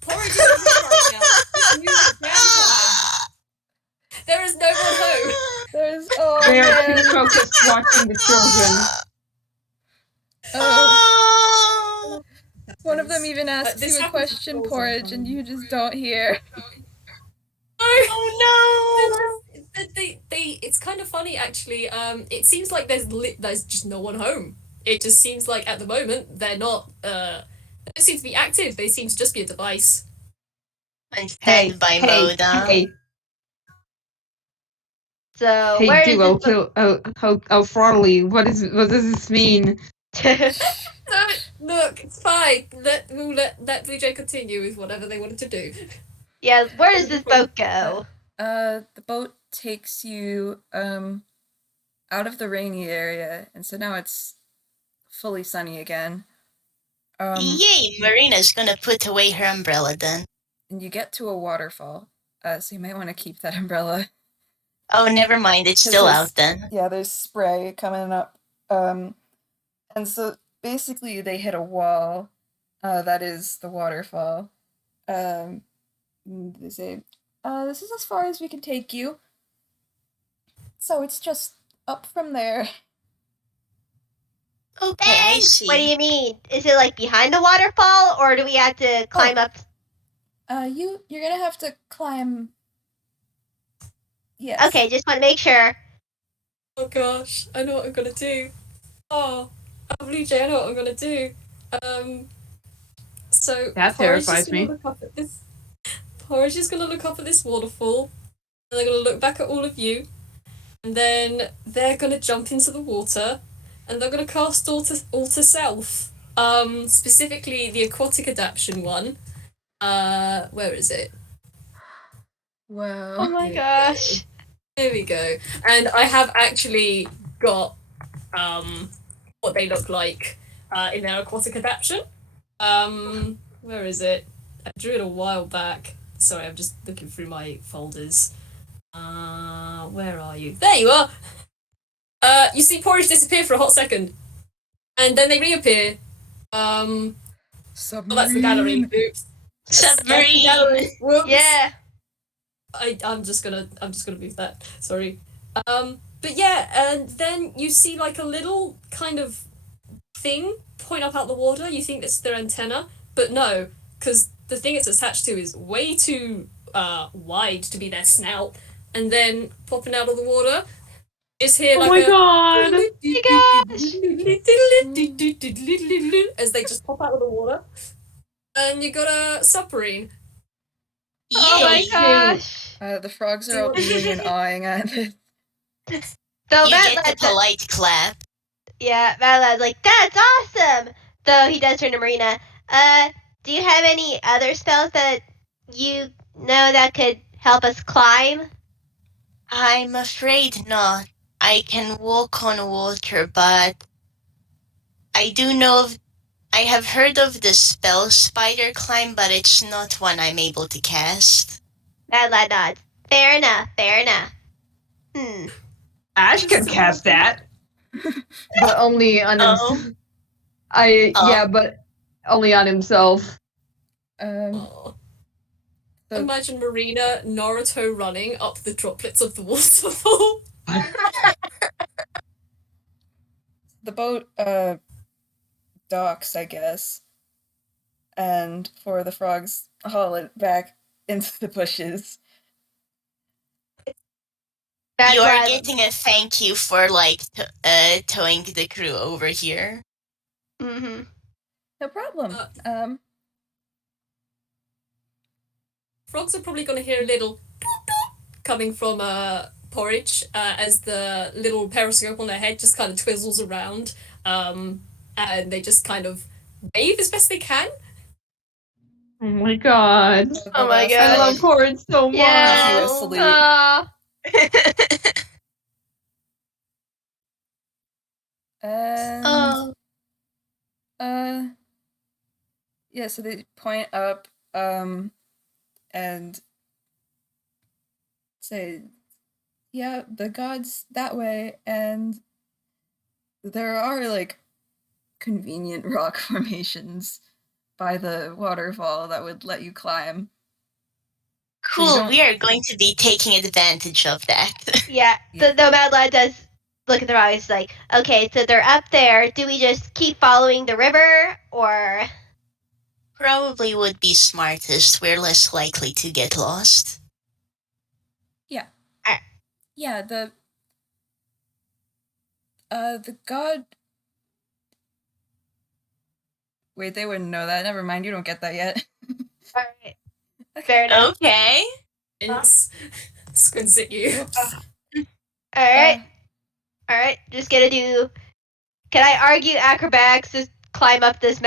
Porridge is right now. It's music downtime. There is no one home. There's They are too focused watching the children. One of them even asks this you a happens question, all the Porridge, and time. you just don't hear. Oh It's kind of funny actually. It seems like there's just no one home. It just seems like at the moment they're not. They don't seem to be active. They seem to just be a device. no! Hey, Standby mode, hey, So hey, where duo, is this Frolly, what does this mean? Look, it's fine. We'll let Blue Jay continue with whatever they wanted to do. Yeah, where does this boat go? The boat takes you out of the rainy area, and so now it's fully sunny again. Yay, Marina's gonna put away her umbrella then. And you get to a waterfall, so you might want to keep that umbrella. Oh, never mind, it's still out then. Yeah, there's spray coming up. And so basically they hit a wall. That is the waterfall. They say, this is as far as we can take you. So it's just up from there. Okay, I see. What do you mean? Is it like behind the waterfall, or do we have to climb up? You're gonna have to climb. Yes. Okay, just want to make sure. Oh gosh, I know what I'm gonna do. Oh, Blue Jay, I know what I'm gonna do. So That Porridge is terrifies gonna me. look up at this. Porridge is gonna look up at this waterfall, and they're gonna look back at all of you, and then they're gonna jump into the water, and they're gonna cast alter self. Specifically the aquatic adaptation one. Where is it? Wow. Oh my gosh. There we go. And I have actually got what they look like in their aquatic adaptation. Where is it? I drew it a while back. Sorry, I'm just looking through my folders. Where are you? There you are! You see Porridge disappear for a hot second. And then they reappear. Submarine. Oh, that's the gallery. Oops. Submarine! Gallery. Whoops. Yeah. I'm just gonna move that. Sorry. But yeah, and then you see like a little kind of thing point up out the water. You think that's their antenna, but no, because the thing it's attached to is way too wide to be their snout. And then popping out of the water is here Oh like my a god! as they just pop out of the water. And you got a submarine. Oh my Yay! gosh. The frogs are all beaming and awing at this. So You Mad get the Lad, polite clap. yeah, Mad Lad's like, that's awesome. Though he does turn to Marina. Do you have any other spells that you know that could help us climb? I'm afraid not. I can walk on water, but I do know I have heard of the spell spider climb, but it's not one I'm able to cast. Mad Lad nods. Fair enough, fair enough. Ash can cast that. But only on himself. Yeah, but only on himself. Oh. Imagine Marina Naruto running up the droplets of the waterfall. The boat docks, I guess, and for the frogs haul it back into the bushes. Mad You are Lad, getting a thank you for, like, towing the crew over here. Mm-hmm. No problem. Frogs are probably going to hear a little coming from Porridge as the little periscope on their head just kind of twizzles around, and they just kind of wave as best they can. Oh my god. Oh my I gosh. love Porridge so much. Yeah. You a salute. And Oh, yeah, so they point up and say, yeah, the gods that way, and there are like convenient rock formations by the waterfall that would let you climb. So you cool. don't- We are going to be taking advantage of that. Yeah. Yeah. The Mad Lad does look at the rocks like, okay, so they're up there. Do we just keep following the river, or? Probably would be smartest. We're less likely to get lost. Yeah. Ah. Yeah, the god. Wait, they wouldn't know that. Never mind, you don't get that yet. All right. Fair enough. Okay. Vince squints at you. Whoops. All right. All right. Just gonna do. Can I argue acrobatics? Just climb up this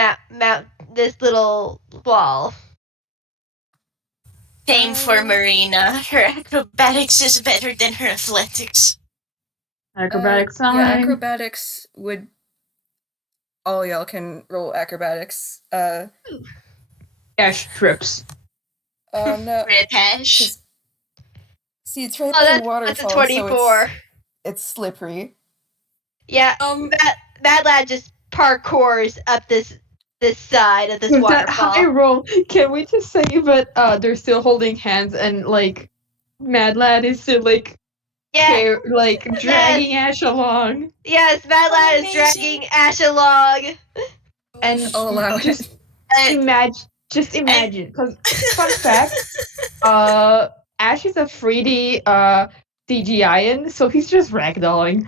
this little wall. Same for Marina. Her acrobatics is better than her athletics. Acrobatics time. Yeah, acrobatics would. All y'all can roll acrobatics. Ash trips. No. Ritash. 'cause- See, it's right Oh, by that's the waterfall, a 24. so it's slippery. Yeah. Um, Mad Lad just parkours up this side of this With that high waterfall. roll, can we just say that they're still holding hands and like Mad Lad is still like Yeah. dragging Ash along? Yes, Mad Lad is Amazing. dragging Ash along. And I'll allow just it. imagine, because fun fact, Ash is a 3D CGI, so he's just ragdolling.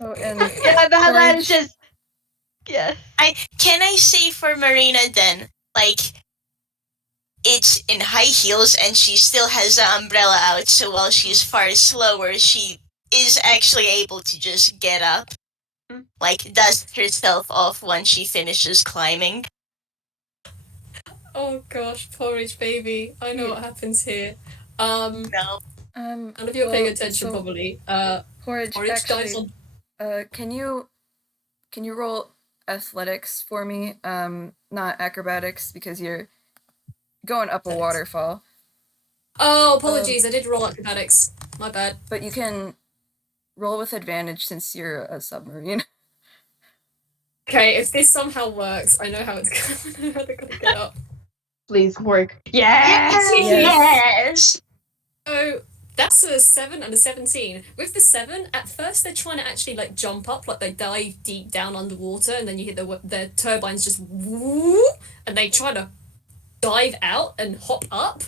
Oh, and Yeah, Mad Lad is Porridge. just. Yes. Can I say for Marina then, like, it's in high heels and she still has the umbrella out, so while she's far slower, she is actually able to just get up. Like, dust herself off once she finishes climbing. oh gosh, Porridge baby. I know what happens here. No. None of you are paying well, attention so probably. Porridge, Porridge dives actually, on. can you roll athletics for me? Not acrobatics, because you're going up a Athletics. waterfall. Oh, apologies. I did roll acrobatics. My bad. But you can roll with advantage since you're a submarine. Okay, if this somehow works, I know how it's going. I know how they're gonna get up. Please work. Yes! Yes! So that's a 7 and a 17. With the 7, at first they're trying to actually like jump up, like they dive deep down underwater, and then you hear their turbines just woo, and they try to dive out and hop up.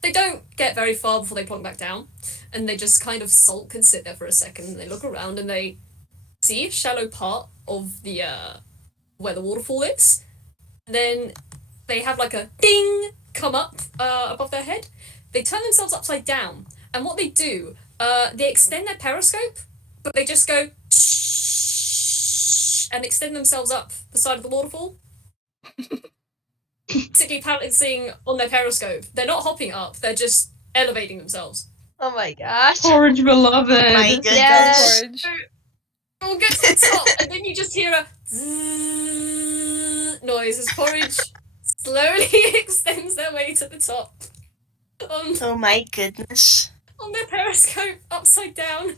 They don't get very far before they plonk back down, and they just kind of sulk and sit there for a second, and they look around and they see a shallow part of the where the waterfall is. And then they have like a ding come up above their head. They turn themselves upside down, and what they do, they extend their periscope, but they just go and extend themselves up the side of the waterfall. Basically balancing on their periscope. They're not hopping up, they're just elevating themselves. Oh my gosh. Porridge beloved. My goodness. Yes. Porridge. We'll get to the top, and then you just hear a zzz noise as Porridge slowly extends their way to the top. Oh my goodness. On their periscope, upside down.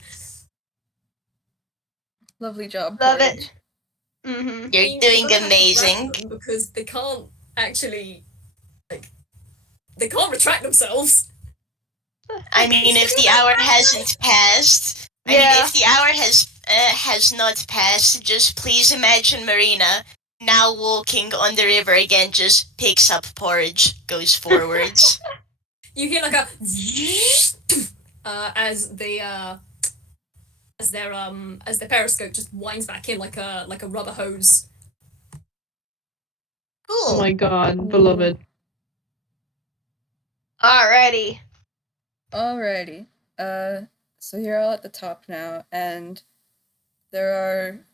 Lovely job, Love Porridge. it. Mm-hmm. You're doing gonna have to amazing. grab them because they can't actually, like, they can't retract themselves. I mean, if the hour hasn't passed, if the hour has not passed, just please imagine Marina now walking on the river again, just picks up Porridge, goes forwards. You hear like a as their periscope just winds back in like a rubber hose, Cool. Oh my god, beloved. Alrighty. Alrighty. So you're all at the top now, and there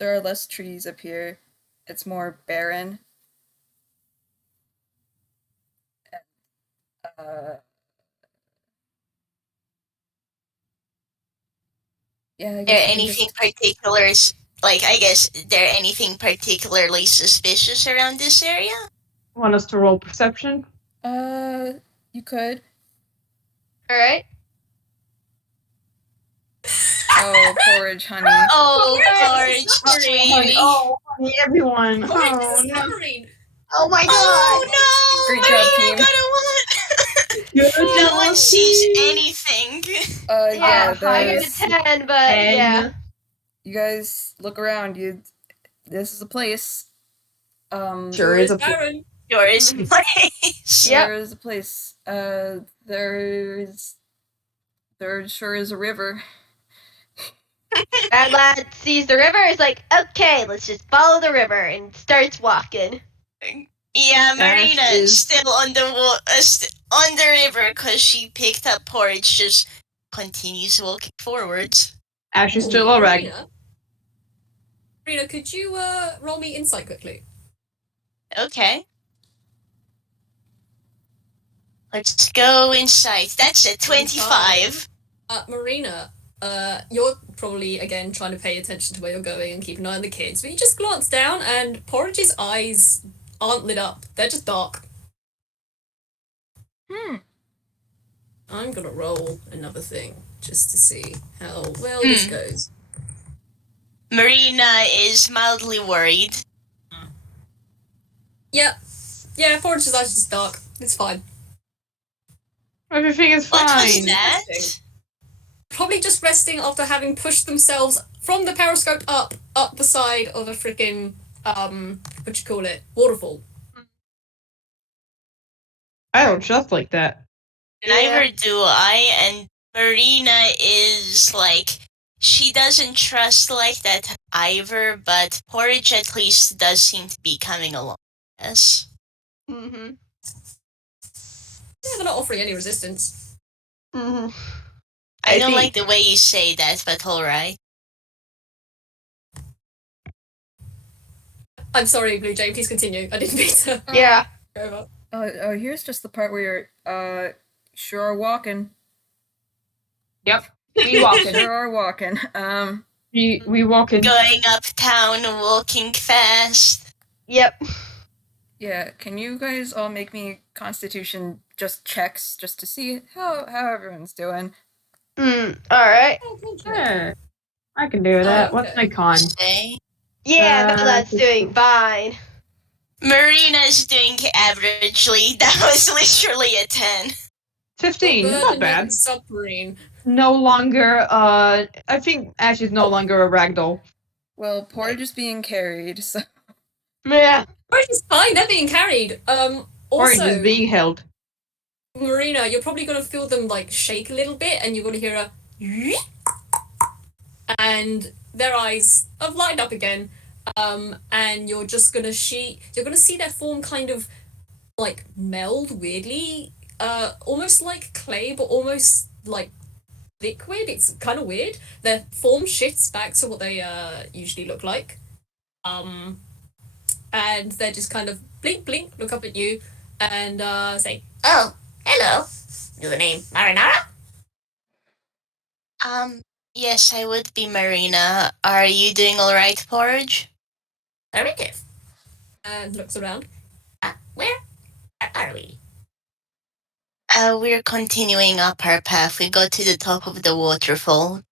are less trees up here. It's more barren. Yeah, I There guess we can anything just. particular? I guess there anything particularly suspicious around this area? Want us to roll perception? You could. Alright. Oh, porridge, honey. Oh, Porridge, Porridge, baby. Oh, honey, everyone. Porridge is Oh, a no. submarine. Oh my Oh no! Great job, Marina team. got a one. No Good one job, sees team. anything. Yeah, I got a there's. 10, but And- yeah. You guys look around. This is a place. Sure is a Baron. Yours place. Yep. There is a place. There sure is a river. Bad lad sees the river, is like, okay, let's just follow the river, and starts walking. Yeah, Marina Ash is- still on the on the river because she picked up Porridge. Just continues walking forwards. Ash is still alright. Marina, could you roll me insight quickly? Okay. Let's go inside. That's a 25. Marina, you're probably again trying to pay attention to where you're going and keep an eye on the kids, but you just glance down and Porridge's eyes aren't lit up. They're just dark. I'm gonna roll another thing just to see how well this goes. Marina is mildly worried. Yeah, Porridge's eyes are just dark. It's fine. Everything is What was fine. that? Probably just resting after having pushed themselves from the periscope up the side of a freaking waterfall. I don't trust like that. Neither do I, and Marina is she doesn't trust like that either, but Porridge at least does seem to be coming along. Yes. Mm-hmm. Yeah, they're not offering any resistance. Mm-hmm. I don't see. like the way you say that, but alright. I'm sorry, Blue Jay, please continue. I didn't mean to Yeah. go over. Oh, here's just the part where you're sure are walking. Yep. We walking. Sure are walking. we walking. Going uptown, walking fast. Yep. Yeah, can you guys all make me Constitution just checks just to see how everyone's doing? Alright. Oh, cool. Sure. I can do that. okay. What's my con? Okay. Yeah, that lad's doing fine. Marina's doing averagely. That was literally a 10. 15. Bird Not and bad. submarine. No longer, I think Ash is no longer a ragdoll. Well, Porridge is being carried, so Yeah. Porridge is fine, they're being carried. Or it Also, is being held. Marina, you're probably gonna feel them shake a little bit, and you're gonna hear a and their eyes have lighted up again. And you're just gonna see their form kind of meld weirdly, almost like clay, but almost like liquid. It's kind of weird. Their form shifts back to what they usually look like. And they're just kind of blink, blink, look up at you, and say, Oh, hello. Your name Marinara? Yes, I would be Marina. Are you doing alright, Porridge? Affirmative. and looks around. Where are we? We're continuing up our path. We got to the top of the waterfall.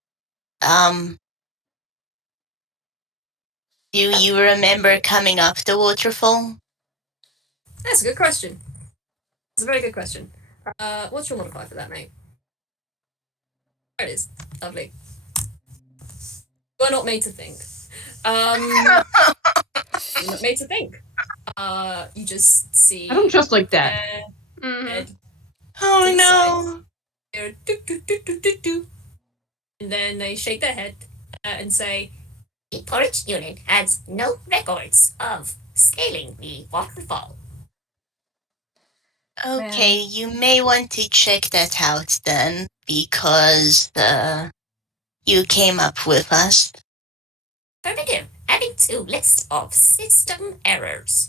Do you remember coming up the waterfall? That's a good question. That's a very good question. What's your modifier for that, mate? There it is. Lovely. You're not made to think. You're not made to think. You just see. I don't trust like that. Mm-hmm. Head, Oh Six no! hear do, do, do, do, do, do. And then they shake their head and say, The Porridge unit has no records of scaling the waterfall. Okay, you may want to check that out then, because you came up with us. Affirmative. Adding to list of system errors.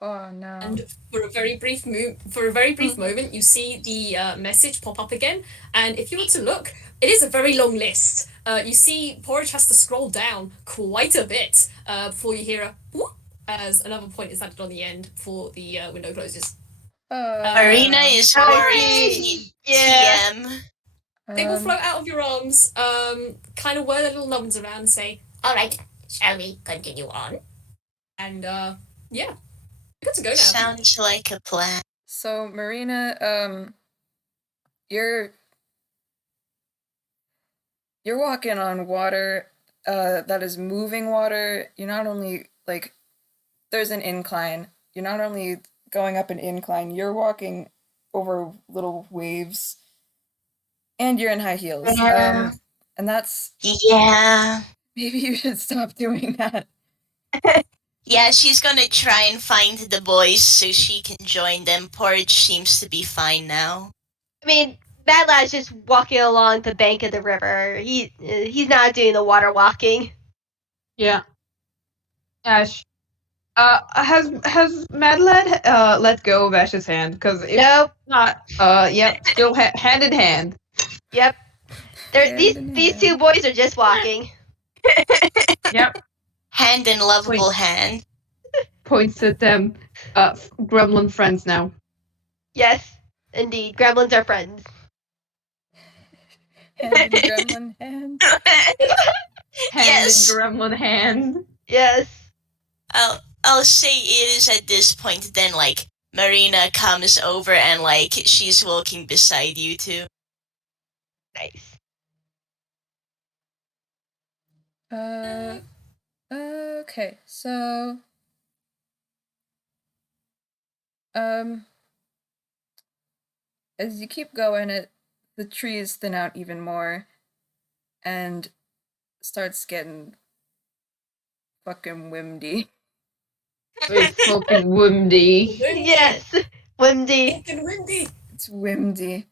Oh no. And for a very brief moment, you see the message pop up again. And if you were to look, it is a very long list. You see, Porridge has to scroll down quite a bit before you hear a whoop as another point is added on the end before the window closes. Marina is worried. Yeah. TM. They will float out of your arms, kind of whir their little nubbins around and say, All right, shall we continue on? and yeah, good to go now. Sounds like a plan. So Marina, you're walking on water that is moving water. You're not only like there's an incline. You're not only going up an incline, you're walking over little waves. And you're in high heels. Yeah. And that's Yeah. maybe you should stop doing that. Yeah, she's gonna try and find the boys so she can join them. Porridge seems to be fine now. I mean, Mad Lad's just walking along the bank of the river. He's not doing the water walking. Yeah. Ash. Has Mad Lad let go of Ash's hand? Because if Nope. not, yep, still hand in hand. Yep. Hand These in these hand. two boys are just walking. Yep. Hand in lovable Wait. hand. Points at them. Gremlin friends now. Yes, indeed. Gremlins are friends. Hand in gremlin hand. Hand Yes. in gremlin hand. Yes. I'll say it is at this point then, like, Marina comes over and, like, she's walking beside you two. Nice. Okay, so as you keep going, the trees thin out even more and starts getting fucking windy. It's fucking windy. Yes. Windy. Fucking windy. It's windy.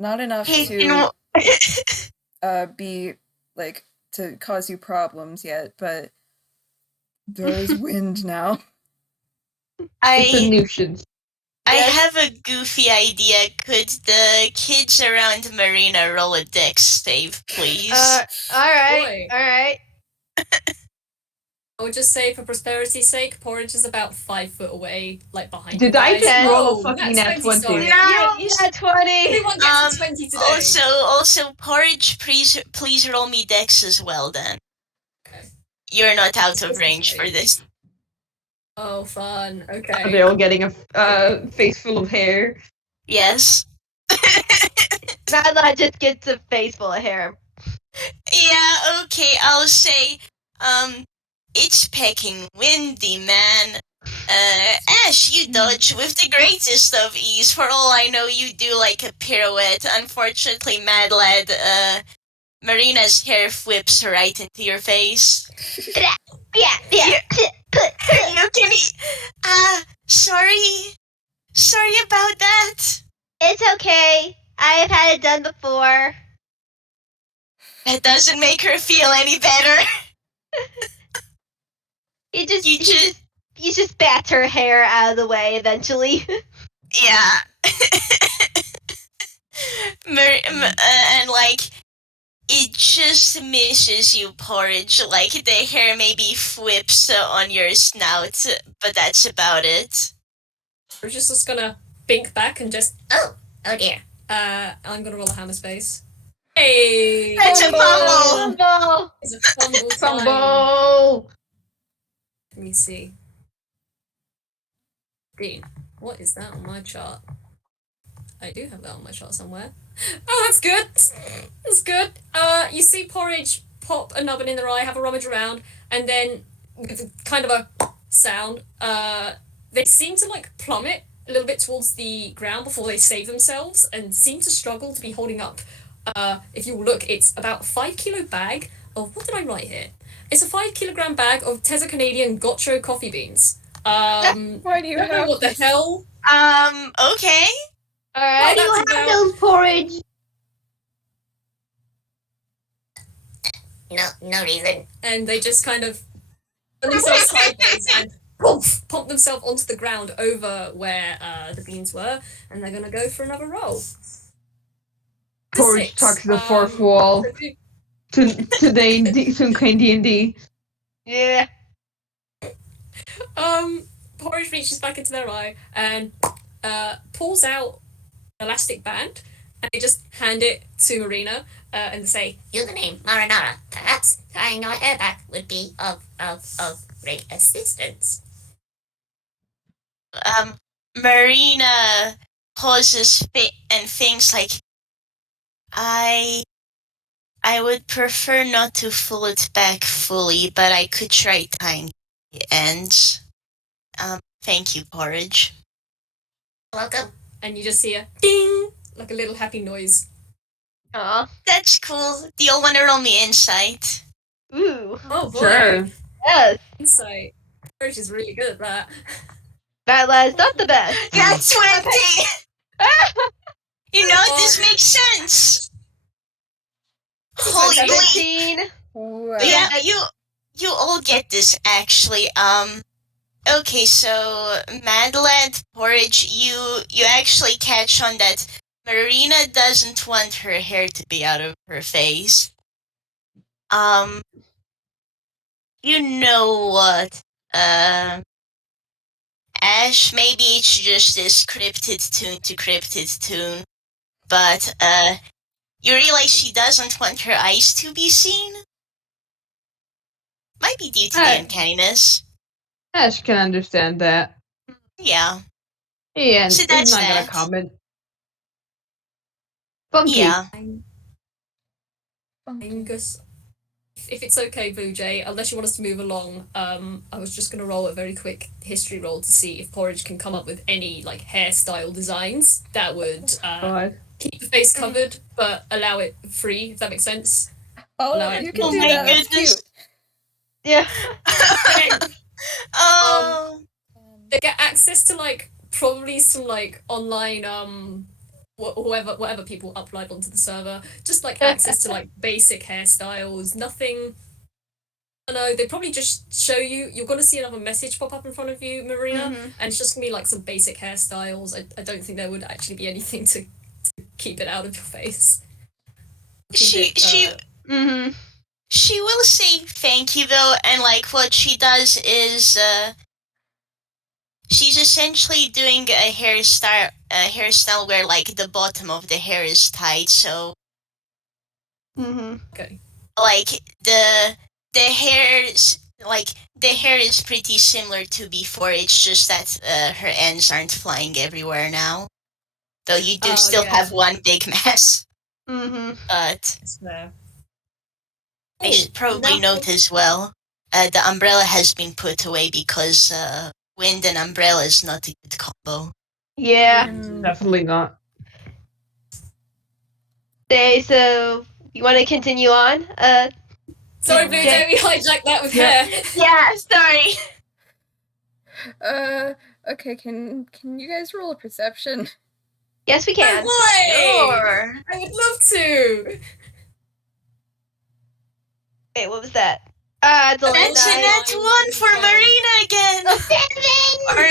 Not enough Hey, to be like to cause you problems yet, but there's wind now. It's a I nuisance. Yes. have a goofy idea. Could the kids around Marina roll a dex save, please? Alright. Boy. Alright. I would just say, for prosperity's sake, Porridge is about 5 foot away, like behind Did you I guys. just roll a Oh, fucking that's nat 20? sorry. You rolled Nice. that 20. Everyone gets a 20 today. Also, Porridge, please roll me dex as well then. Okay. You're not out of range for this. Oh, fun. Are Okay. they all getting a face full of hair? Yes. Mad Lad just gets a face full of hair. Yeah, okay, I'll say, it's pecking windy, man. Ash, you dodge with the greatest of ease. For all I know, you do like a pirouette. Unfortunately, Mad Lad, Marina's hair whips right into your face. Yeah. You can sorry. Sorry about that. It's okay. I've had it done before. That doesn't make her feel any better. He just bats her hair out of the way eventually. Yeah. And like, it just misses you, Porridge. Like, the hair maybe whips on your snout, but that's about it. We're just gonna bink back and just. Oh dear. I'm gonna roll a hammer space. Hey! That's a Fumble. Fumble. It's a fumble time. Fumble! Let me see. Dean, what is that on my chart? I do have that on my chart somewhere. Oh, that's good. That's good. You see Porridge pop a nubbin in their eye, have a rummage around, and then with kind of a sound. They seem to like plummet a little bit towards the ground before they save themselves, and seem to struggle to be holding up. If you look, it's about a 5 kilo bag of what did I write here? It's a 5 kilogram bag of Teza Canadian Gotcho coffee beans. Why do you I don't know have what the this? hell. Okay. All Why right. do you have those porridge? No reason. And they just kind of put themselves sideways and poof, pump themselves onto the ground over where the beans were, and they're gonna go for another roll. Porridge talks to the fourth wall. Today, Toonkind D&D. Yeah. Porridge reaches back into their eye and pulls out an elastic band, and they just hand it to Marina and say, Username Marinara. Perhaps tying our hair back would be of great assistance. Marina pauses and thinks like, I would prefer not to pull it back fully, but I could try tying the ends. Thank you, Porridge. Welcome. and you just see a ding, like a little happy noise. Aw. That's cool. Do you want to roll me insight? Ooh. Oh boy, Sure. Yes. insight. Porridge is really good at that. That lad's not the best. That's 20! You know, this makes sense. Holy bleep. 17. Wow. Yeah, you all get this actually. Okay, so Madlad Porridge, you actually catch on that Marina doesn't want her hair to be out of her face. You know what? Ash, maybe it's just this cryptid tune to cryptid tune, but you realize she doesn't want her eyes to be seen? Might be due to the uncanniness. Ash can understand that. Yeah. Yeah, So he's that's not gonna that. comment. Funky. Yeah. Angus, if it's okay, Boojay, unless you want us to move along, I was just going to roll a very quick history roll to see if Porridge can come up with any like hairstyle designs that would God. keep the face covered but allow it free, if that makes sense. Oh, Allow it you to can Oh do my that. That's goodness. cute. Yeah. Oh. They get access to like probably some like online whatever people upload onto the server, just like access to like basic hairstyles, nothing. I don't know, they probably just show you, you're going to see another message pop up in front of you, Marina, Mhm. and it's just going to be like some basic hairstyles. I don't think there would actually be anything to keep it out of your face. She Mhm. She will say thank you though, and like what she does is she's essentially doing a hairstyle where like the bottom of the hair is tied, so Mhm. Okay. like the hair is pretty similar to before. It's just that her ends aren't flying everywhere now. Though you do still have one big mess. Mhm. But It's there. I should probably note as well, the umbrella has been put away because wind and umbrella is not a good combo. Yeah. Definitely not. So you want to continue on? Sorry, Blue Yeah. Jay, we hijacked that with Yeah. hair. Yeah, sorry. Okay, can you guys roll a perception? Yes, we can. Sure. I would love to. Wait, what was that? It's a That's a nine. net one for Marina again.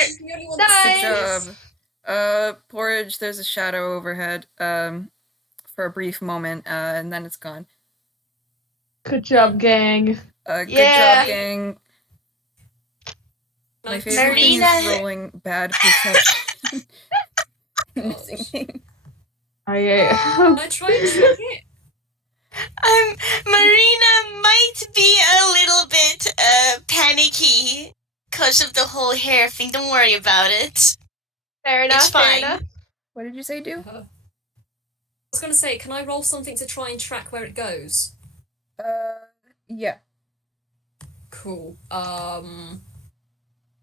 She's the only one that's Nice. Good job. Porridge, there's a shadow overhead, for a brief moment, and then it's gone. Good job, gang. Good Yeah. job, gang. My favorite thing Marina. is rolling bad perception. Singing. I try and trick it. Marina might be a little bit panicky because of the whole hair thing. Don't worry about it. Fair enough. It's fine. Fair enough. What did you say, do? I was going to say, can I roll something to try and track where it goes? Yeah. Cool.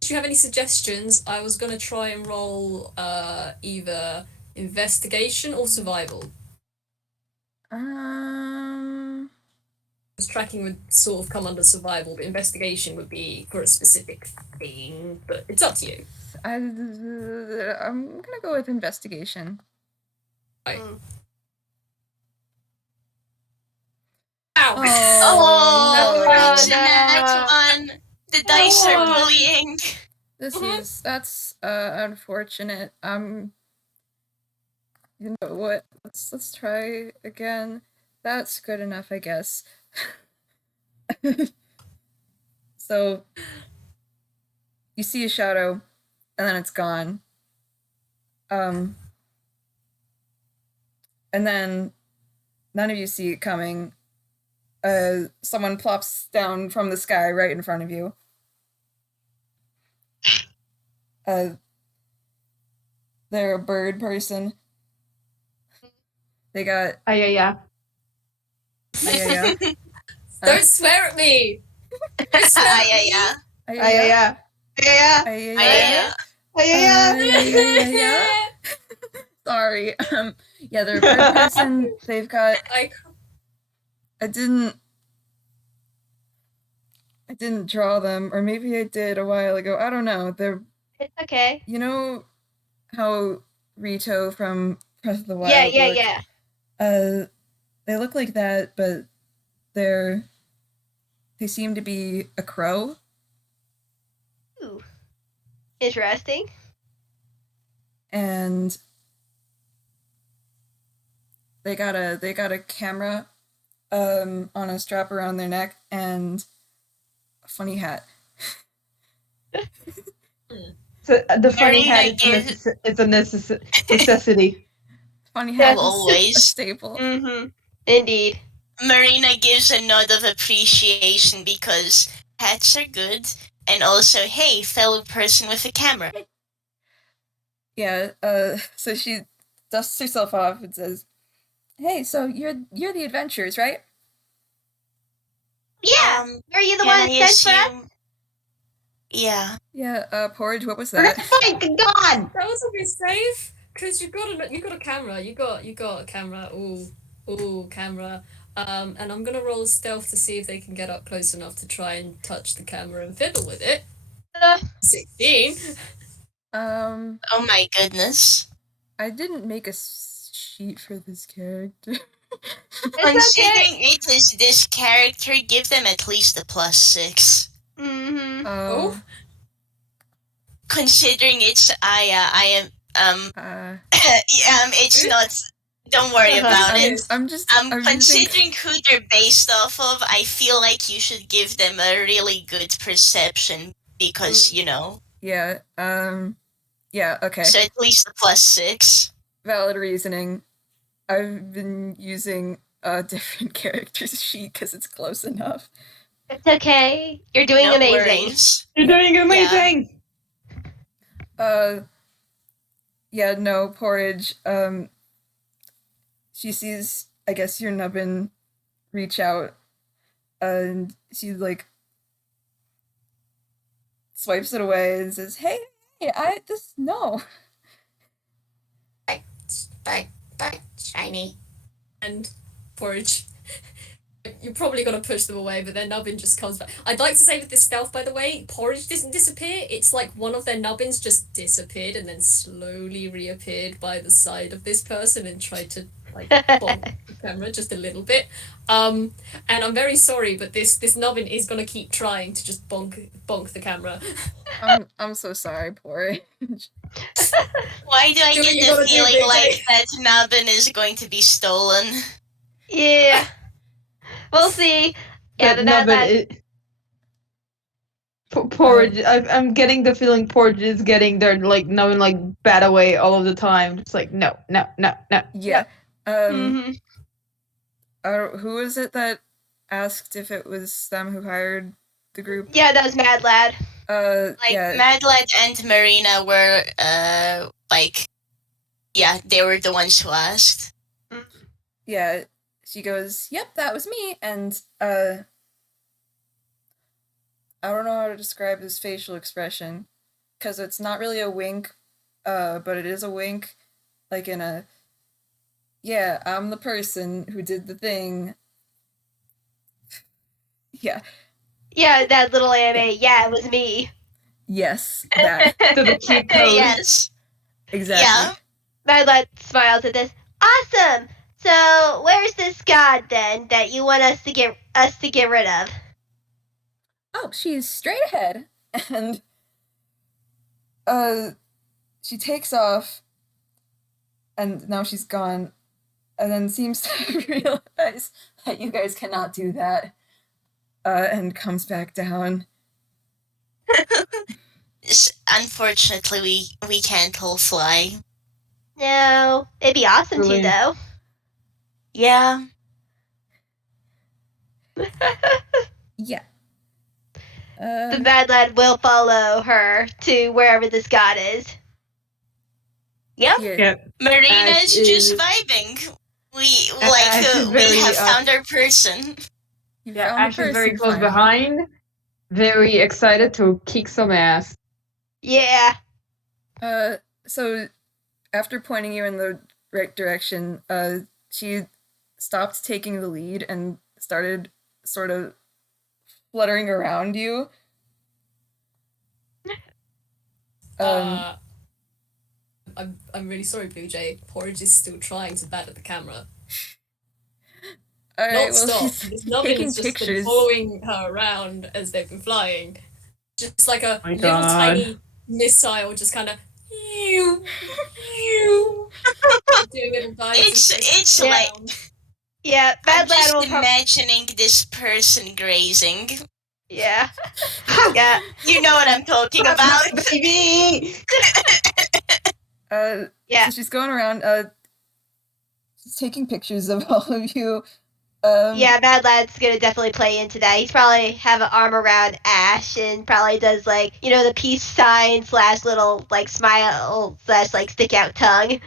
Do you have any suggestions? I was going to try and roll either investigation or survival. tracking would sort of come under survival, but investigation would be for a specific thing. But it's up to you. I'm gonna go with investigation. Right. Mm. Ow! Oh, no. it's a nat one. The dice are No. bullying. That's unfortunate. You know what? Let's try again. That's good enough, I guess. So you see a shadow, and then it's gone. And then none of you see it coming. Someone plops down from the sky right in front of you. They're a bird person. They got Yeah. yeah. Don't swear at me! Don't swear at me! Yeah. Yeah. Yeah. Sorry. Yeah, they're a bird person. They've got. I didn't draw them, or maybe I did a while ago. I don't know. They're. It's okay. You know how Rito from Breath of the Wild. Yeah. They look like that, but they seem to be a crow. Ooh. Interesting. And they got a camera on a strap around their neck and a funny hat. So the funny Marina hat is a necessity. Funny hat is always a staple. Mm-hmm. Indeed. Marina gives a nod of appreciation because hats are good, and also, hey, fellow person with a camera. Yeah. So she dusts herself off and says, "Hey, so you're the adventurers, right?" Yeah. Are you the one that sent for us? Yeah. Yeah. Porridge. What was that? Fight the god. That was a bit safe, because you got a camera. You got a camera. Ooh, camera. And I'm gonna roll stealth to see if they can get up close enough to try and touch the camera and fiddle with it. 16. Oh my goodness. I didn't make a sheet for this character. Considering it is this character, give them at least a +6. Mm-hmm. Oh. Considering it's I am it's not. Don't worry about it. I'm considering who they're based off of, I feel like you should give them a really good perception because you know. Yeah. Yeah. Okay. So at least a +6. Valid reasoning. I've been using a different character's sheet because it's close enough. It's okay. You're doing amazing. Worries. You're doing amazing. Yeah, no, Porridge. She sees, I guess, your nubbin reach out, and she like swipes it away and says, "Hey, no." But shiny. And Porridge, you're probably gonna push them away, but their nubbin just comes back. I'd like to say with this stealth, by the way, Porridge doesn't disappear. It's like one of their nubbins just disappeared and then slowly reappeared by the side of this person and tried to like bonk the camera just a little bit. And I'm very sorry, but this nubbin is gonna keep trying to just bonk the camera. I'm so sorry, Porridge. Why do I get the feeling like that nubbin is going to be stolen? Yeah. We'll see. Yeah, Porridge. I'm getting the feeling Porridge is getting their like nubbin like bat away all of the time. It's like no. Yeah. Mm-hmm. Who was it that asked if it was them who hired the group? Yeah, that was Mad Lad. Yeah. Mad Lad and Marina were they were the ones who asked. Yeah, she goes, "Yep, that was me," and I don't know how to describe his facial expression, because it's not really a wink, but it is a wink, like in a, yeah, I'm the person who did the thing. Yeah. Yeah, that little anime. Yeah, it was me. Yes, that. To the cute pose. Yes. Exactly. Yeah. My lad smiles at this. Awesome. So where's this god then that you want us to get rid of? Oh, she's straight ahead. And she takes off, and now she's gone, and then seems to realize that you guys cannot do that, and comes back down. Unfortunately, we can't all fly. No, it'd be awesome Really? to though. Yeah. Yeah. The bad lad will follow her to wherever this god is. Yep. Here. Yep. Marina's Ash just is- vibing. Ash is We very, have found our person. You Yeah, found the Ash is very person close finally. behind, very excited to kick some ass. Yeah. So after pointing you in the right direction, she stopped taking the lead and started sort of fluttering around you. I'm really sorry, Blue Jay. Porridge is still trying to bat at the camera. All right, Not well, stop. she's This nubbin taking has just been pictures. following her around as they've been flying. Just like a Oh my little God. tiny missile, just kind of doing little dives. It's and like around. Yeah, I'm bad lad just will probably. imagining this person grazing. Yeah. Yeah. You know what I'm talking about. Baby! Yeah. So she's going around, she's taking pictures of all of you. Yeah, Bad Lad's gonna definitely play into that. He's probably have an arm around Ash and probably does like, the peace sign / little like smile / like stick out tongue.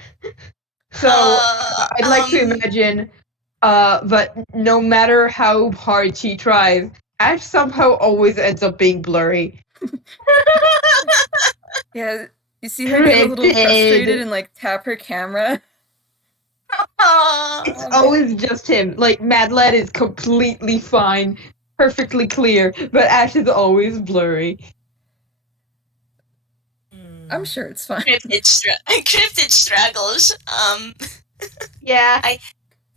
So, I'd like to imagine, but no matter how hard she tries, Ash somehow always ends up being blurry. Yeah, you see her get a little Cryptid. frustrated and like tap her camera. Aw. It's Oh, always just him. Like, Mad Lad is completely fine, perfectly clear, but Ash is always blurry. I'm sure it's fine. Cryptid struggles. Yeah.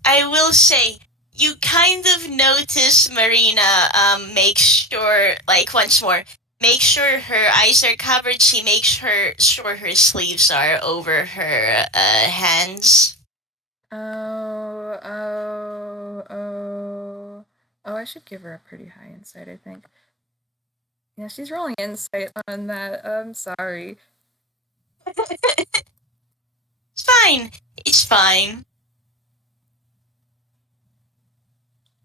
I will say, you kind of notice Marina make sure, like, once more, make sure her eyes are covered. She makes sure her sleeves are over her hands. Oh, I should give her a pretty high insight, I think. Yeah, she's rolling insight on that. I'm sorry. It's fine. It's fine.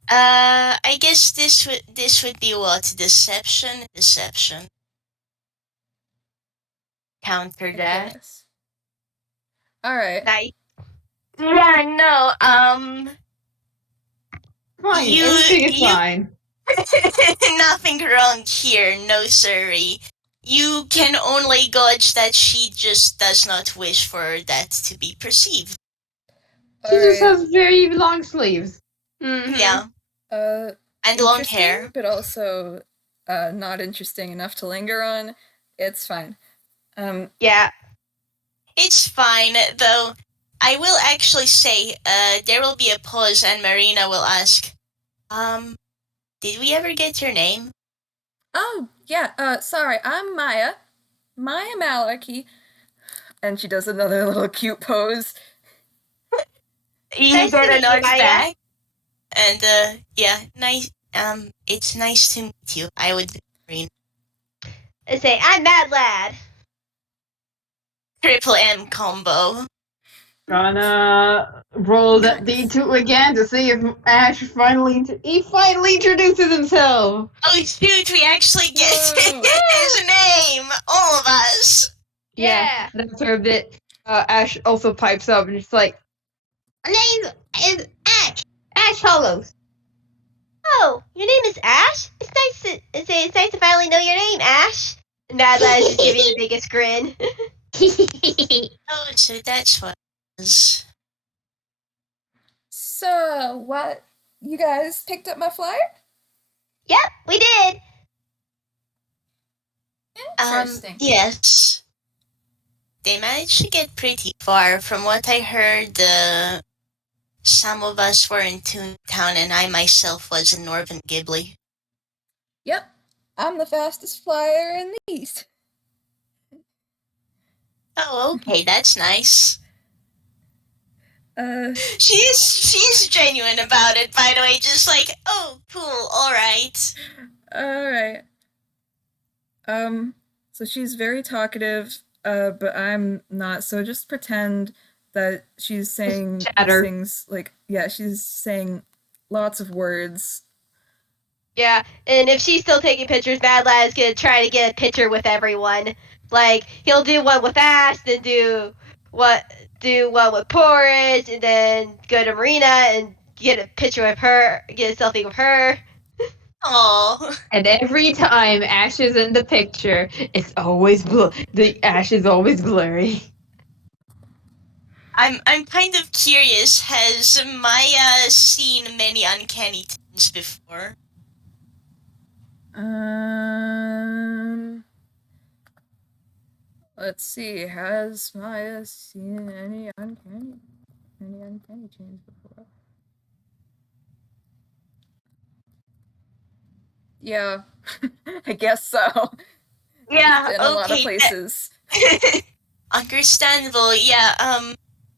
I guess this would be what? Deception? Deception. Counter that. Yes. Alright. Nice. Yeah, no, Fine, You- everything is you- fine. nothing wrong here, no siree. You can only gauge that she just does not wish for that to be perceived. She just Alright. has very long sleeves. Mhm. Yeah, and long Interesting, hair. but also not interesting enough to linger on. It's fine. Yeah. It's fine, though. I will actually say, there will be a pause and Marina will ask, did we ever get your name? Oh, yeah, sorry, I'm Maya. Maya Malarkey. And she does another little cute pose. You Nice to get a meet you, nod Maya. back. And, yeah, nice, it's nice to meet you. I would Marina. I say, I'm Mad Lad. Triple M combo. Gonna roll that Nice. D2 again to see if Ash finally introduces himself. Oh shoot, we actually get Whoa. his name! All of us! Yeah. That's her bit. Ash also pipes up and it's like, my name is Ash. Ash Hollows. Oh, your name is Ash? It's nice to finally know your name, Ash. And Mad Lad is just giving the biggest grin. Oh, so that's what it is. So, what? You guys picked up my flyer? Yep, we did. Interesting. Yes. They managed to get pretty far. From what I heard, some of us were in Toontown, and I myself was in Northern Ghibli. Yep, I'm the fastest flyer in the East. Oh, okay, that's nice. She's genuine about it, by the way, just like, oh, cool, alright. Alright. So she's very talkative, but I'm not, so just pretend that she's saying chatter. things like, yeah, she's saying lots of words. Yeah, and if she's still taking pictures, Mad Lad's gonna try to get a picture with everyone. Like, he'll do one with Ash, then do one with Porridge, and then go to Marina and get a picture with her, get a selfie with her. Aww. And every time Ash is in the picture, it's always the Ash is always blurry. I'm kind of curious, has Maya seen many uncanny things before? Let's see, has Maya seen any uncanny chains before? Yeah, I guess so. Yeah, She's been a lot of okay. places. Understandable, yeah,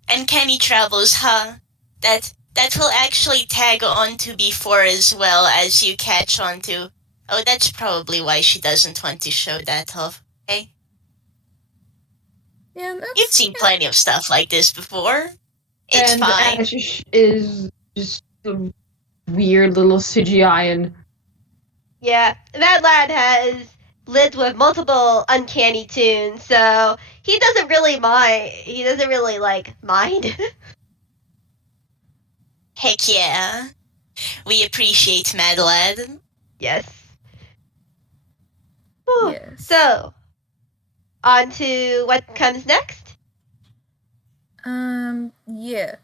uncanny travels, huh? That will actually tag on to before as well, as you catch on to. Oh, that's probably why she doesn't want to show that off, okay? Yeah, You've seen plenty of stuff like this before. It's and fine. Ash is just a weird little CGI and Yeah, Mad Lad has lived with multiple uncanny tunes, so he doesn't really mind. He doesn't really mind. Heck yeah. We appreciate Mad Lad. Yes. Whew. Yes. So, on to what comes next. Yeah.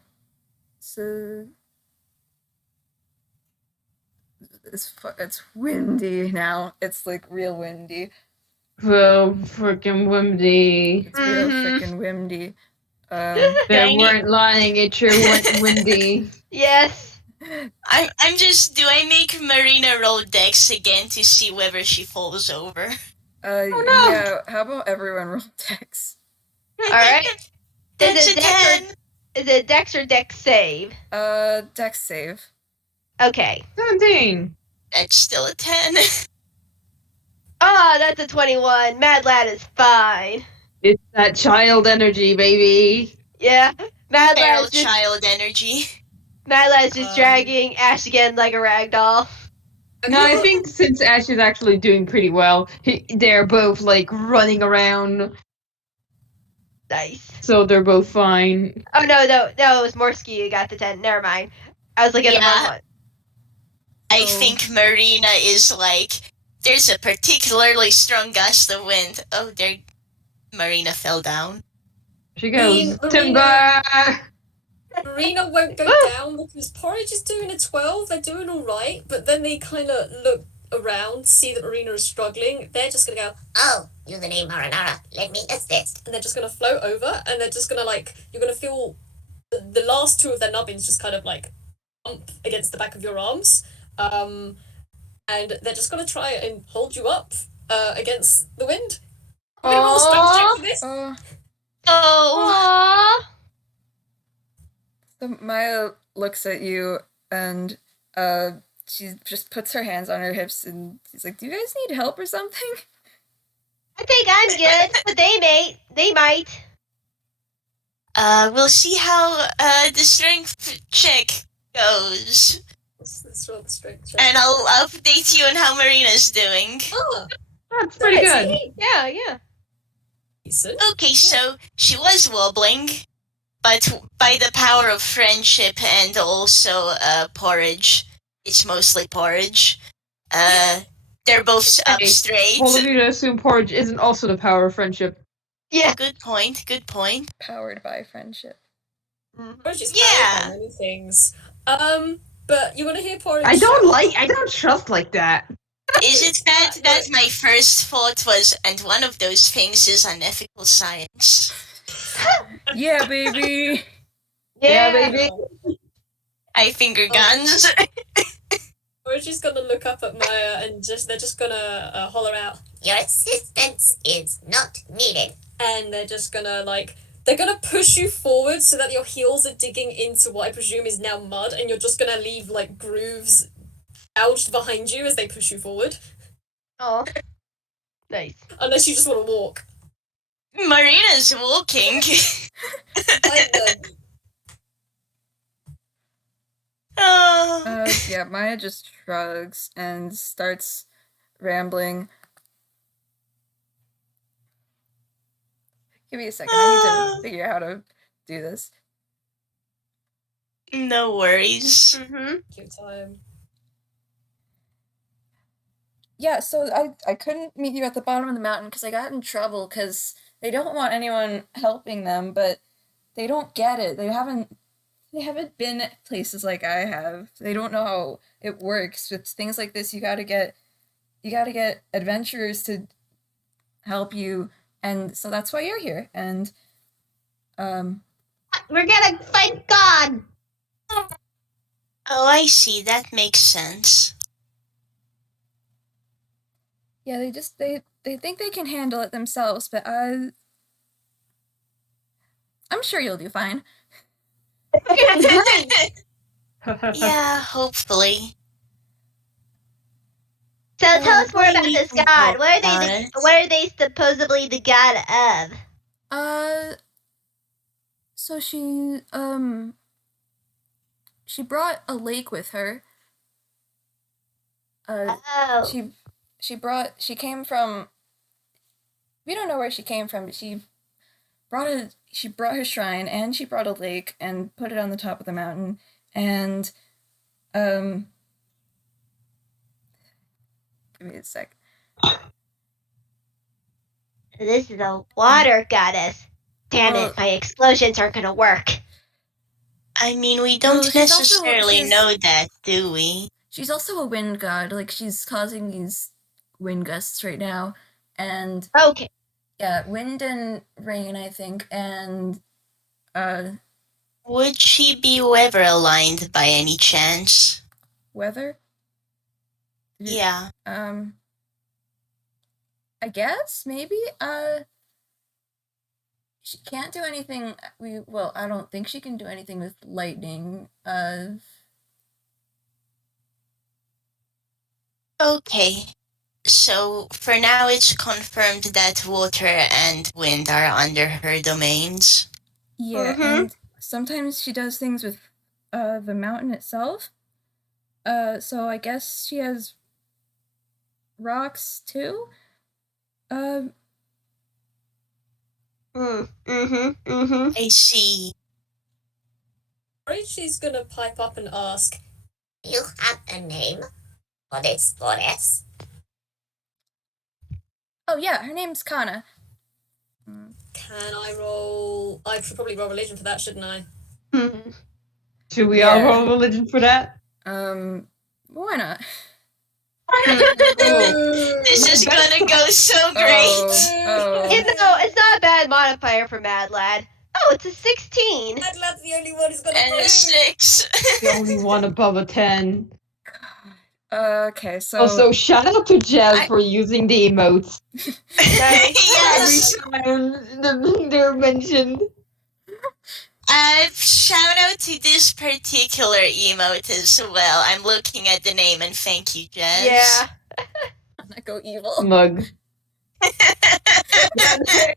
So it's windy now. It's like real windy. real freaking windy. It's real freaking windy. They Tiny- weren't lying, it sure went windy. Yes. I'm just. Do I make Marina roll dex again to see whether she falls over? no. Yeah, how about everyone roll dex? Alright. That's Is a it Dex 10. Is it Dex or Dex save? Dex save. Okay. 17. That's still a 10. Ah, that's a 21. Mad Lad is fine. It's that child energy, baby. Yeah. Mad Feral Lad's just child energy. dragging Ash again like a rag doll. No, I think since Ash is actually doing pretty well, they're both like running around, Nice. so they're both fine. Oh no, it was Morski who got the 10. Never mind. I was looking at the Yeah. wrong one. I think Marina is like, there's a particularly strong gust of wind. Oh, there. Marina fell down. She goes, Marina- Timber! Marina won't go down because Porridge is doing a 12. They're doing all right, but then they kind of look around, see that Marina is struggling. They're just gonna go, Oh, you the name Marinara. Let me assist. and they're just gonna float over, and they're just gonna you're gonna feel the last two of their nubbins just kind of bump against the back of your arms, and they're just gonna try and hold you up against the wind. I'm gonna roll a strength check for this. Oh. Aww. So Maya looks at you and she just puts her hands on her hips and she's like, "Do you guys need help or something?" I think I'm good, but they might. We'll see how the strength check goes, Let's roll the strength check. and I'll update you on how Marina's doing. Oh, That's pretty good. see? Yeah. Decent. Okay, so she was wobbling, but by the power of friendship and also Porridge, it's mostly Porridge. They're both up Hey, straight. All of you to assume Porridge isn't also the power of friendship. Yeah. Good point. Good point. Powered by friendship. Porridge is Yeah. powered by many things. But you want to hear Porridge? I don't trust like that. Is it that my first thought was, and one of those things is unethical science? Yeah, baby. Yeah, baby. I finger guns. Porridge is gonna look up at Maya and they're just gonna holler out, Your assistance is not needed. and they're just gonna they're gonna push you forward so that your heels are digging into what I presume is now mud, and you're just gonna leave like grooves gouged behind you as they push you forward. Oh, nice. Unless you just want to walk. Marina's walking. Oh. Yeah, Maya just shrugs and starts rambling. Give me a second. I need to figure out how to do this. No worries. Mm-hmm. Your time. Yeah, so I couldn't meet you at the bottom of the mountain because I got in trouble because they don't want anyone helping them, but they don't get it. They haven't been at places like I have. They don't know how it works. With things like this, you gotta get adventurers to help you, and so that's why you're here. And We're gonna fight God. Oh, I see. That makes sense. yeah, they think they can handle it themselves, but I'm sure you'll do fine. Yeah, hopefully. So tell us more what do about we this think god. about it? What are they supposedly the god of? So she brought a lake with her. Oh. She came from, we don't know where she came from, but she brought her shrine, and she brought a lake and put it on the top of the mountain, and give me a sec. This is a water goddess. Damn Well- it, my explosions aren't gonna work. I mean, we Well, don't she's also- necessarily she's- know that, do we? She's also a wind god, like she's causing these wind gusts right now, and Okay. yeah, wind and rain, I think, and Would she be weather aligned by any chance? weather. Yeah. I guess maybe. She can't do anything. I don't think she can do anything with lightning. Okay. So, for now, it's confirmed that water and wind are under her domains. Yeah, Mhm. and sometimes she does things with the mountain itself. So I guess she has rocks too. I see. Right, she's gonna pipe up and ask, You have a name for this goddess? Oh yeah, her name's Kana. can I roll? I should probably roll religion for that, shouldn't I? Should we all Yeah. roll religion for that? Why not? This is gonna go so great. Oh. You know, it's not a bad modifier for Mad Lad. Oh, it's a 16. That lad's the only one who's gonna And a prove. 6. The only one above a 10. Okay, so Also, shout out to Jazz for using the emotes. Yes. Every time they're mentioned. Shout out to this particular emote as well. I'm looking at the name, and thank you, Jess. Yeah. I'm not go evil. Mug.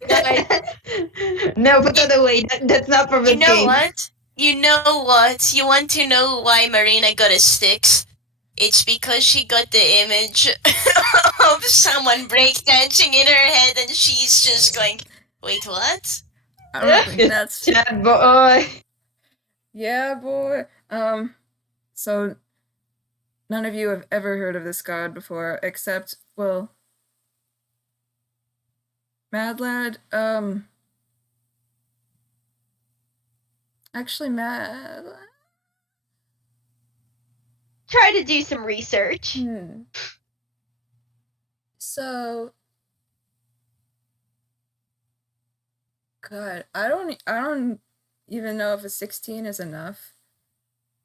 Nice. No, put that away. That's not from You this know game. what? You know what? You want to know why Marina got a 6? It's because she got the image of someone breakdancing in her head, and she's just going, wait, what? I don't think that's Chad boy. yeah, boy. So none of you have ever heard of this god before, except, well, Mad Lad. Actually, Mad. try to do some research. So, God, I don't even know if a 16 is enough.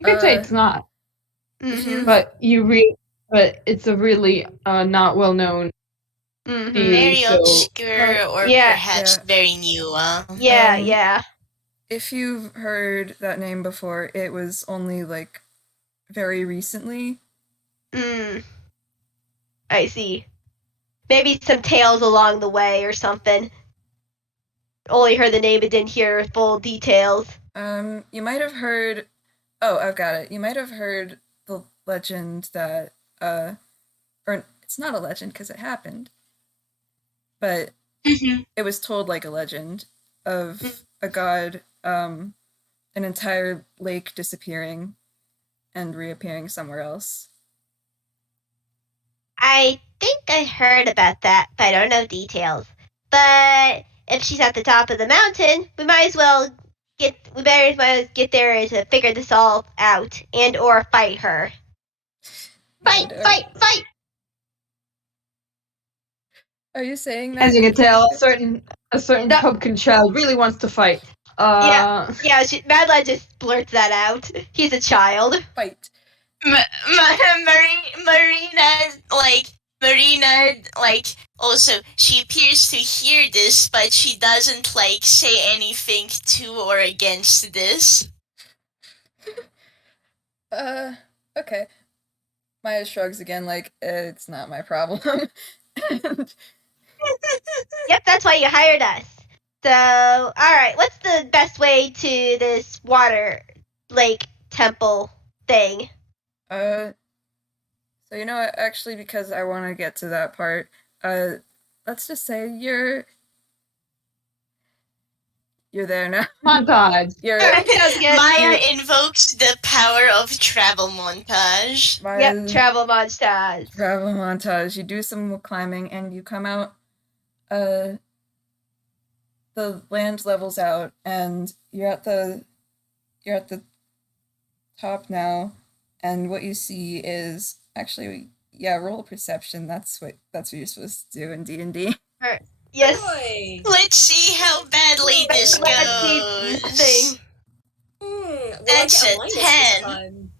You could say it's not, Mhm. but it's a really not well known Mhm. deity. Very So obscure or Yeah. perhaps Yeah. very new. Yeah, Um, yeah. If you've heard that name before, it was only like very recently. I see. Maybe some tales along the way or something. Only heard the name but didn't hear full details. You might have heard. Oh, I've got it. You might have heard the legend that, or it's not a legend because it happened, but it was told like a legend of a god, an entire lake disappearing and reappearing somewhere else. I think I heard about that, but I don't know details. But if she's at the top of the mountain, we might as well get there to figure this all out and or fight her. Fight, And, fight, fight! Are you saying that? as you in can tell, character? a certain No. pumpkin child really wants to fight. Yeah, Mad Lad just blurts that out. He's a child. Fight. Marina, also, she appears to hear this, but she doesn't, say anything to or against this. Okay. Maya shrugs again, like, it's not my problem. And Yep, that's why you hired us. So, alright, what's the best way to this water lake temple thing? so you know what, actually, because I want to get to that part, let's just say you're there now. Montage. You're Alright, sounds good. Maya invokes the power of travel montage. Yep, travel montage. travel montage. You do some climbing and you come out. The land levels out and you're at the top now, and what you see is actually, yeah, roll perception. That's what you're supposed to do in D&D. Alright, yes. Boy. Let's see how badly this Let's see goes. nothing. Will That's I get a minus 10. this time?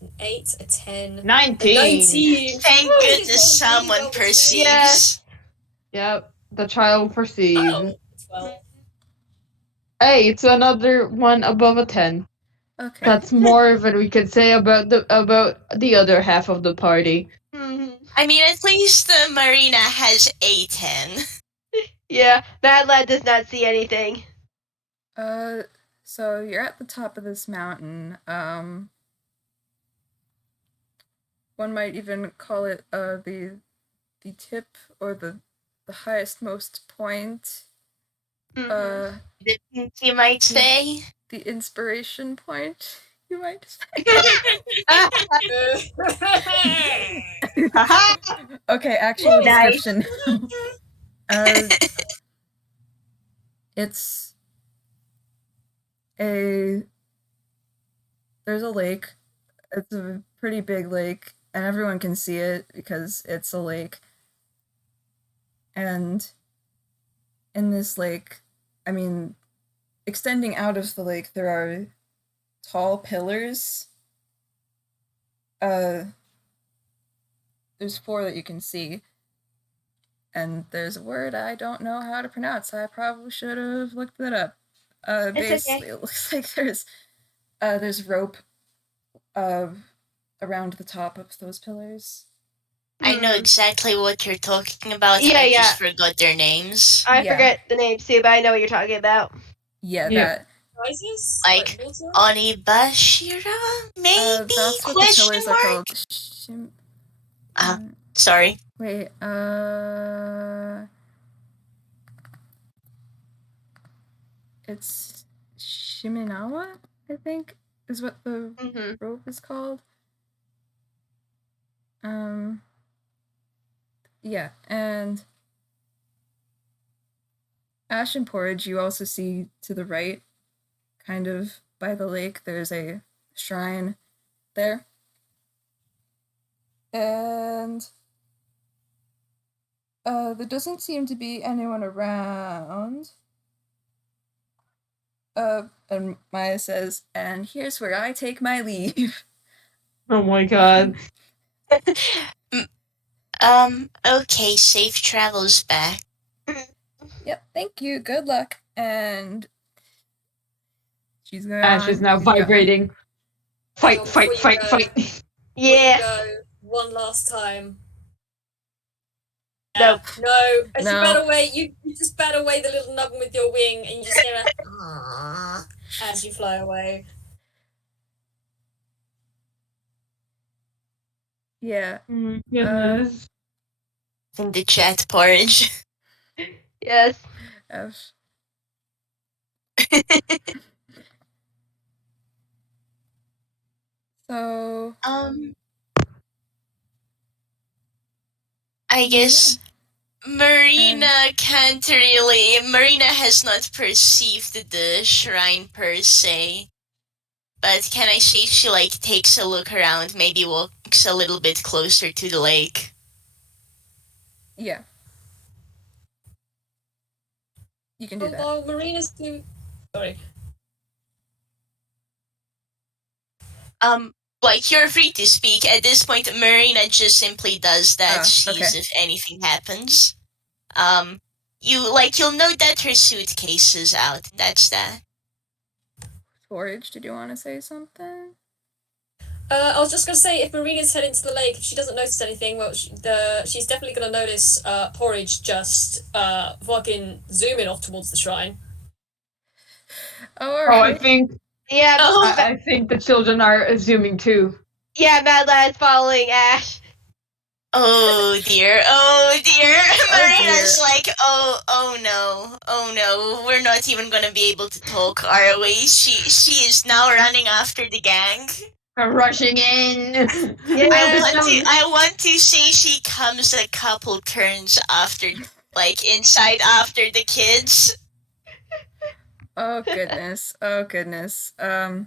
An 8, a 10, 19. a 19. Thank Woo, goodness she's rolled really someone well today. perceives. Yep, the child perceives. Oh, 12. Hey, it's another one above a 10. Okay. That's more than we could say about the other half of the party. I mean, at least Marina has a 10. Yeah, Mad Lad does not see anything. So you're at the top of this mountain. One might even call it the tip, or the highest most point. You might say. The inspiration point, you might say. Okay, actual Nice. description. It's there's a lake. It's a pretty big lake, and everyone can see it because it's a lake. And in this lake, I mean, extending out of the lake, there are tall pillars. There's 4 that you can see. And there's a word I don't know how to pronounce. I probably should have looked that up. Basically, okay. It looks like there's rope around the top of those pillars. I know exactly what you're talking about. Yeah, I yeah. just forgot their names. I forget the name too, but I know what you're talking about. Yeah, Yeah. that. Rises? Like water? Onibashira, maybe? That's what the Question pillars mark? are called. Sorry. Wait, it's Shiminawa, I think, is what the rope is called. Yeah, and Ash and Porridge, you also see to the right, kind of by the lake, there's a shrine there. And there doesn't seem to be anyone around. And Maya says, and here's where I take my leave. Oh my god. Okay, safe travels back. Yep, thank you, good luck. And she's going Ash is now vibrating. Hang Fight, on, fight, before you fight, go. fight. Before Yeah. you go, one last time. Nope. No, as you No. bat away, you just bat away the little nubbin with your wing, and you just hear a Aww. as you fly away. Yeah. Oh my goodness. In the chat, Porridge. Yes. F. So I guess Marina can't really. Marina has not perceived the shrine per se. But can I say she takes a look around, maybe walks a little bit closer to the lake? Yeah. You can do that. While Marina's doing. Sorry. You're free to speak. At this point, Marina just simply does that, sees okay. if anything happens. You'll note that her suitcase is out. That's that. Porridge, did you want to say something? I was just gonna say, if Marina's heading to the lake, if she doesn't notice anything, well, she's definitely gonna notice Porridge just fucking zooming off towards the shrine. Oh, Oh, alright. I think Yeah. Oh. I think the children are assuming too. Yeah. Mad Lad's following Ash. Oh dear, oh dear. Marina's dear. like, oh no, we're not even gonna be able to talk, are we? She is now running after the gang. Rushing in. Yeah. I want to say she comes a couple turns after, inside after the kids. Oh goodness. Oh goodness. I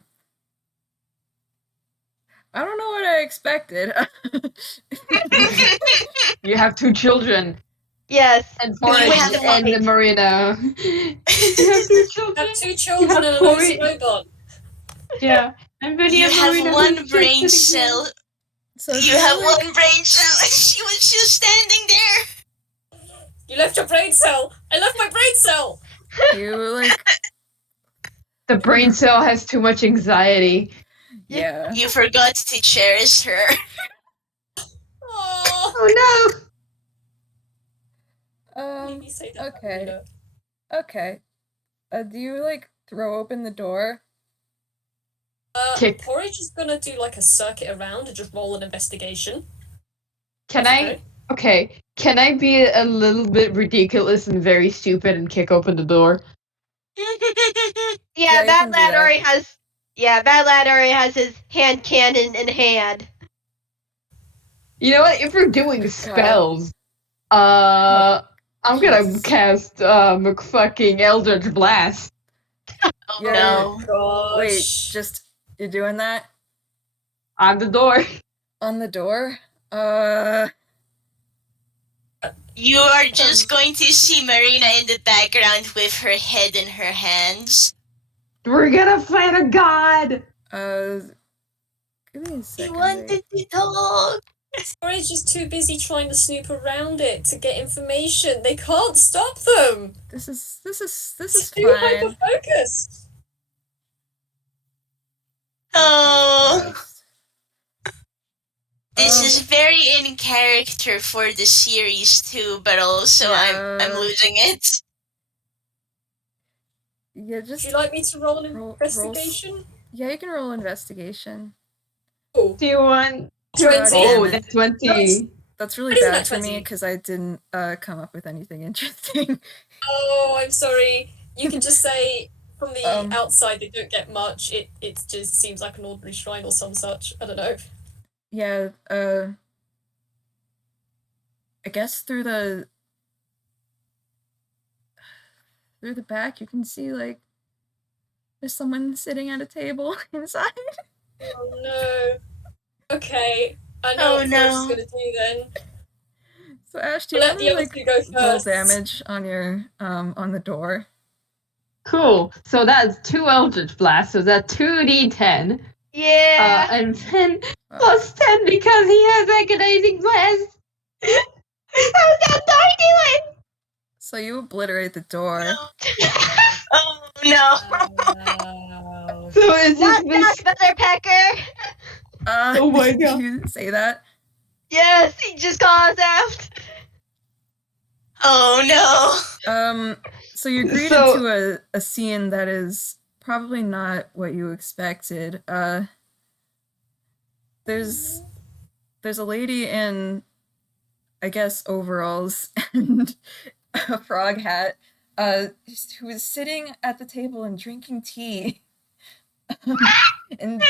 don't know what I expected. You have two children. Yes. And Porridge have and one. Marina. You have two children. Have two children have and a Porridge. noisy robot. Yeah. And then You have Marina one who's just brain sitting here. cell. So You have one brain cell, and she was just standing there. You left your brain cell. I left my brain cell. you The brain cell has too much anxiety. yeah. You forgot to cherish her. Aww. Oh Maybe say that, Okay. Marina. Okay. Do you throw open the door? Kick. Porridge is gonna do a circuit around and just roll an investigation. no! Can That's I? Okay. Can I be a little bit ridiculous and very stupid and kick open the door? Yeah. you Mad can do Lad that. already has. Yeah. Mad Lad already has his hand cannon in hand. You know what? If we're doing spells, I'm gonna Jesus. cast McFucking Eldritch Blast. Oh Yeah. no. Gosh. Wait, you're doing that? On the door. On the door? You are just going to see Marina in the background with her head in her hands. We're gonna fight a god! Give me a He second. wanted to talk. Porridge is too busy trying to snoop around it to get information. They can't stop them. This is Too fine. hyper focused. Oh, Christ. this is very in character for the series too, but also I'm losing it. Yeah, Would just you like me to roll an roll- investigation? yeah, you can roll investigation. Oh, Do you want? 20. Oh, damn it. that's 20. That's really Isn't bad that for me 20? because I didn't come up with anything interesting. Oh, I'm sorry. You can just say from the Um. outside they don't get much. It just seems like an ordinary shrine or some such. I don't know. Yeah, I guess through the back you can see there's someone sitting at a table inside. Oh no. Okay. I know Oh, what Porridge no. is gonna do then. So Ash, do you Let want the to other like two go roll first. damage on your on the door? Cool. So that's 2 Eldritch Blasts, so that's 2d10. Yeah. And then plus 10 because he has Agonizing Blast. How's that die doing? So you obliterate the door. Oh no. Wow. So it's Knock, just knock, Motherpecker. Oh my did God. you say that? Yes, he just calls out. Oh no. So you're greeted So- to a scene that is probably not what you expected. There's a lady in, I guess, overalls and a frog hat, who is sitting at the table and drinking tea. And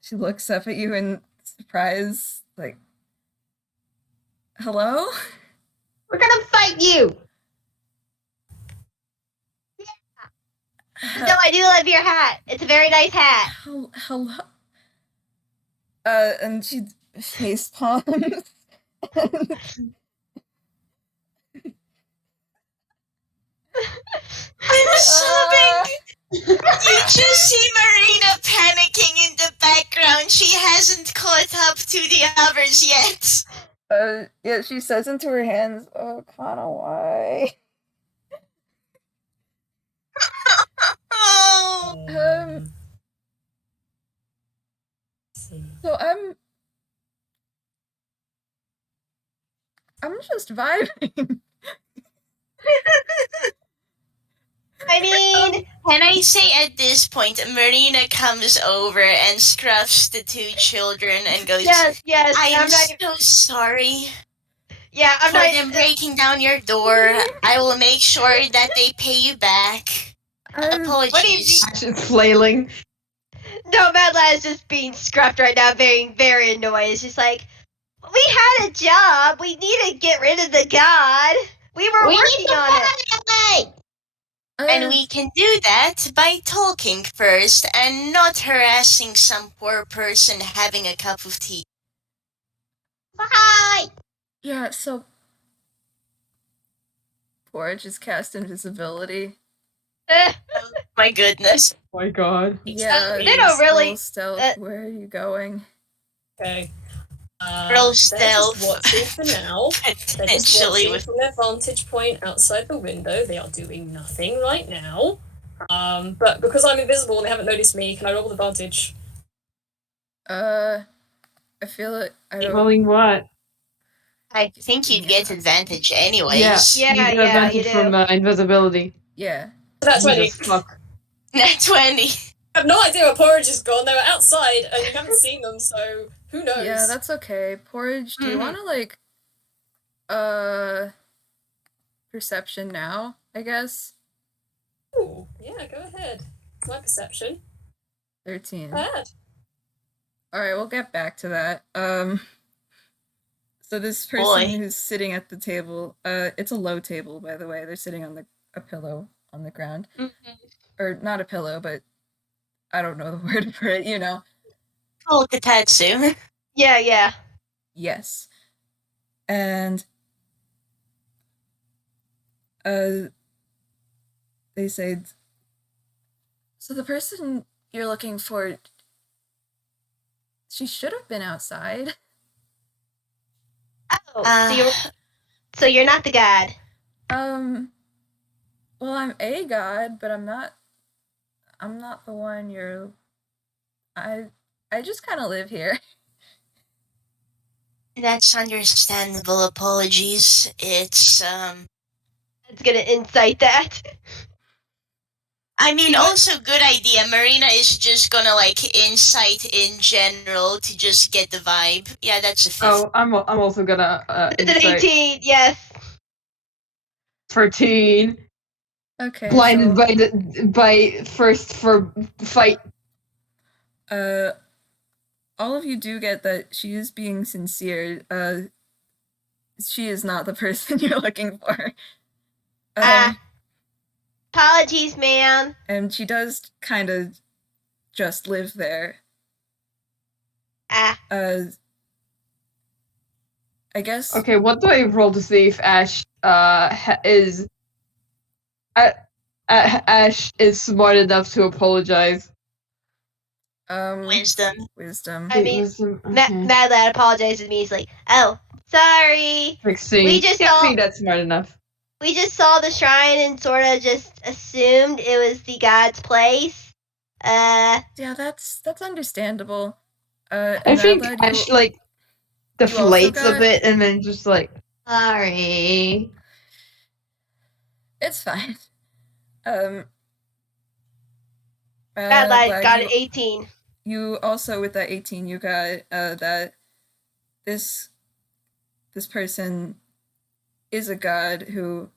she looks up at you in surprise, like, hello? We're gonna fight you. No, I do love your hat. It's a very nice hat. Hello? And she face palms. I'm sobbing. You just see Marina panicking in the background. She hasn't caught up to the others yet. Yeah, she says into her hands, oh, kinda why? Oh. So I'm just vibing. I mean, Can I say at this point, Marina comes over and scruffs the two children and goes, yes, I am I'm not. so sorry Yeah, I'm for not. them breaking down your door. I will make sure that they pay you back. Apologies. What do you mean? Ash is flailing. No, Mad Lad is just being scruffed right now, very, very annoyed. It's just like, we had a job. We need to get rid of the god. We were working on it. And we can do that by talking first and not harassing some poor person having a cup of tea. Bye. Yeah, so Porridge is cast invisibility. My goodness. Oh my God. Yeah, they don't really- roll stealth. Where are you going? Okay. Roll They're stealth. just watching for now. They're just Potentially watching with from their vantage point outside the window. They are doing nothing right now. But because I'm invisible and they haven't noticed me, can I roll the advantage? I feel like I don't. Rolling what? I think you'd get advantage anyways. Yeah, you get yeah, advantage you do. from invisibility. Yeah. That's 20. Jesus fuck. Nat 20. I have no idea where Porridge is gone. They were outside and you haven't seen them, so who knows? Yeah, that's okay. Porridge, do you Mhm. want to like perception now, I guess? Ooh, yeah, go ahead. It's my perception. 13. Bad. Alright, we'll get back to that. So this person Boy. who's sitting at the table, it's a low table, by the way. They're sitting on a pillow on the ground. Or not a pillow, but I don't know the word for it, you know. Oh, Katatsu. Yeah. Yes. And they say, so the person you're looking for, she should have been outside. Oh, so you're not the god. Well, I'm a god, but I'm not the one you're. I just kind of live here. That's understandable. Apologies. It's It's gonna incite that. I mean, also good idea. Marina is just gonna like insight in general to just get the vibe. Yeah, that's a 50. Oh, I'm also gonna It's an insight 18, yes. 13. Okay. Blinded so, by first for fight. all of you do get that she is being sincere. She is not the person you're looking for. Apologies, ma'am. And she does kind of just live there. Ah. I guess. Okay, what do I roll to see if Ash Ash is smart enough to apologize? Wisdom. Wisdom. I mean, Wisdom, Mad Lad apologizes me. He's like, "Oh, sorry. 16. We just Yeah, saw- see, that's smart enough. We just saw the shrine and sort of just assumed it was the god's place. Yeah, that's understandable. I think Mad Lad, Ash you also deflates a got- bit and then just like, sorry. It's fine. Mad Lad got you, an 18. You also, with that 18, you got that this person is a god who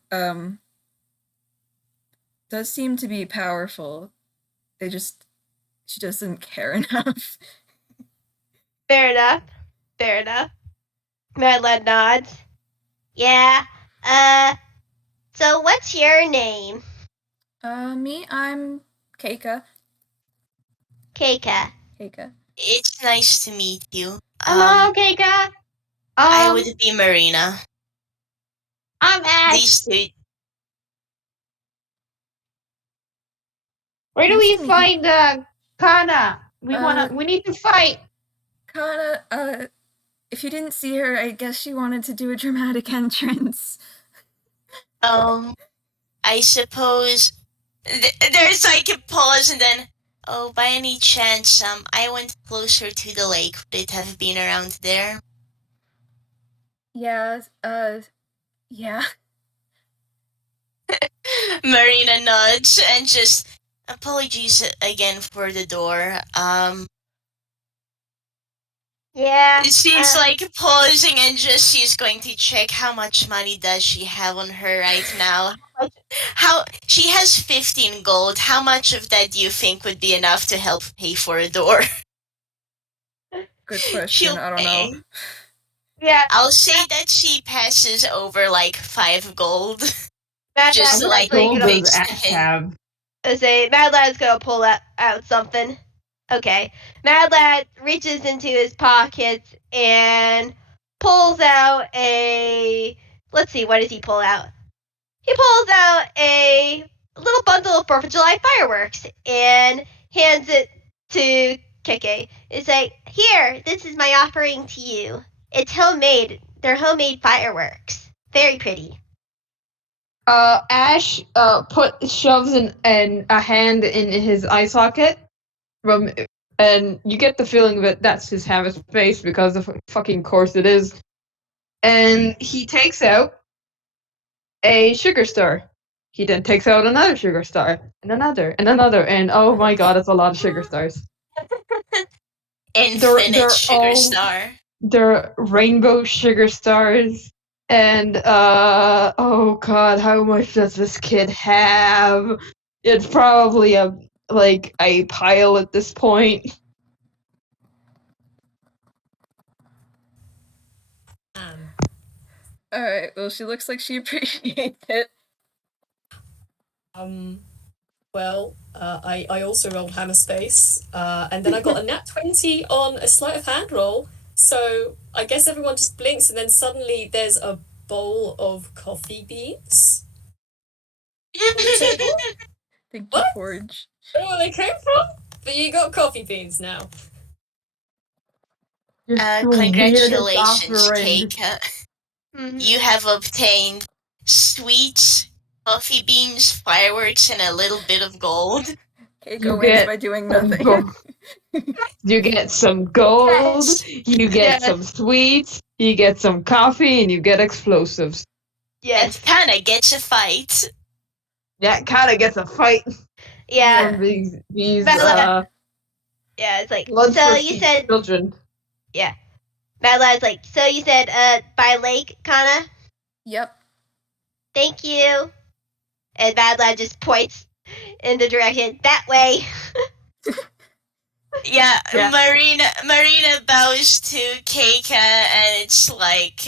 does seem to be powerful. She doesn't care enough. Fair enough. Mad Lad nods. Yeah. So what's your name? Me, I'm Keika. Keika. It's nice to meet you. Hello, Keika. I would be Marina. I'm Ash. These two. Where do Nice we to meet find Kana? We need to fight. Kana, if you didn't see her, I guess she wanted to do a dramatic entrance. I suppose there's like a pause and then, oh, by any chance, I went closer to the lake. Would it have been around there? Yeah, yeah. Marina nods and just apologies again for the door. Yeah. She's like pausing and just she's going to check how much money does she have on her right now. How she has 15 gold. How much of that do you think would be enough to help pay for a door? Good question. She'll I don't pay. know. Yeah. I'll say that she passes over like 5 gold. Mad Just Lad's like definitely gold gonna does Ash have? say Mad Lad's gonna pull out something. Okay. Mad Lad reaches into his pockets and pulls out a. Let's see, what does he pull out? He pulls out a little bundle of 4th of July fireworks and hands it to Keke. It's like, here, this is my offering to you. It's homemade. They're homemade fireworks. Very pretty. Ash shoves a hand in his eye socket and you get the feeling that that's his Havis face because of fucking course it is. And he takes out a sugar star. He then takes out another sugar star and another and oh my god, it's a lot of sugar stars. Infinite sugar star. They're rainbow sugar stars. And oh god, how much does this kid have? It's probably a pile at this point. Alright, well, she looks like she appreciates it. Well, I also rolled hammer space, and then I got a nat 20 on a sleight of hand roll. So I guess everyone just blinks, and then suddenly there's a bowl of coffee beans. Thank you, What? Porridge. I don't know where they came from, but you got coffee beans now. Congratulations, Keika. Mm-hmm. You have obtained sweets, coffee beans, fireworks, and a little bit of gold. Keiko wins by doing nothing. You get some gold, you get Yes. some sweets, you get some coffee, and you get explosives. Yes. And Kana gets a fight. Yeah, kinda gets a fight. Yeah. From these Yeah, it's like, so bloodthirsty you said, children. yeah. Mad Lad's like, so you said, by lake, Kana? Yep. Thank you. And Mad Lad just points in the direction, that way. Yeah, Yeah. Marina bows to Keika and it's like,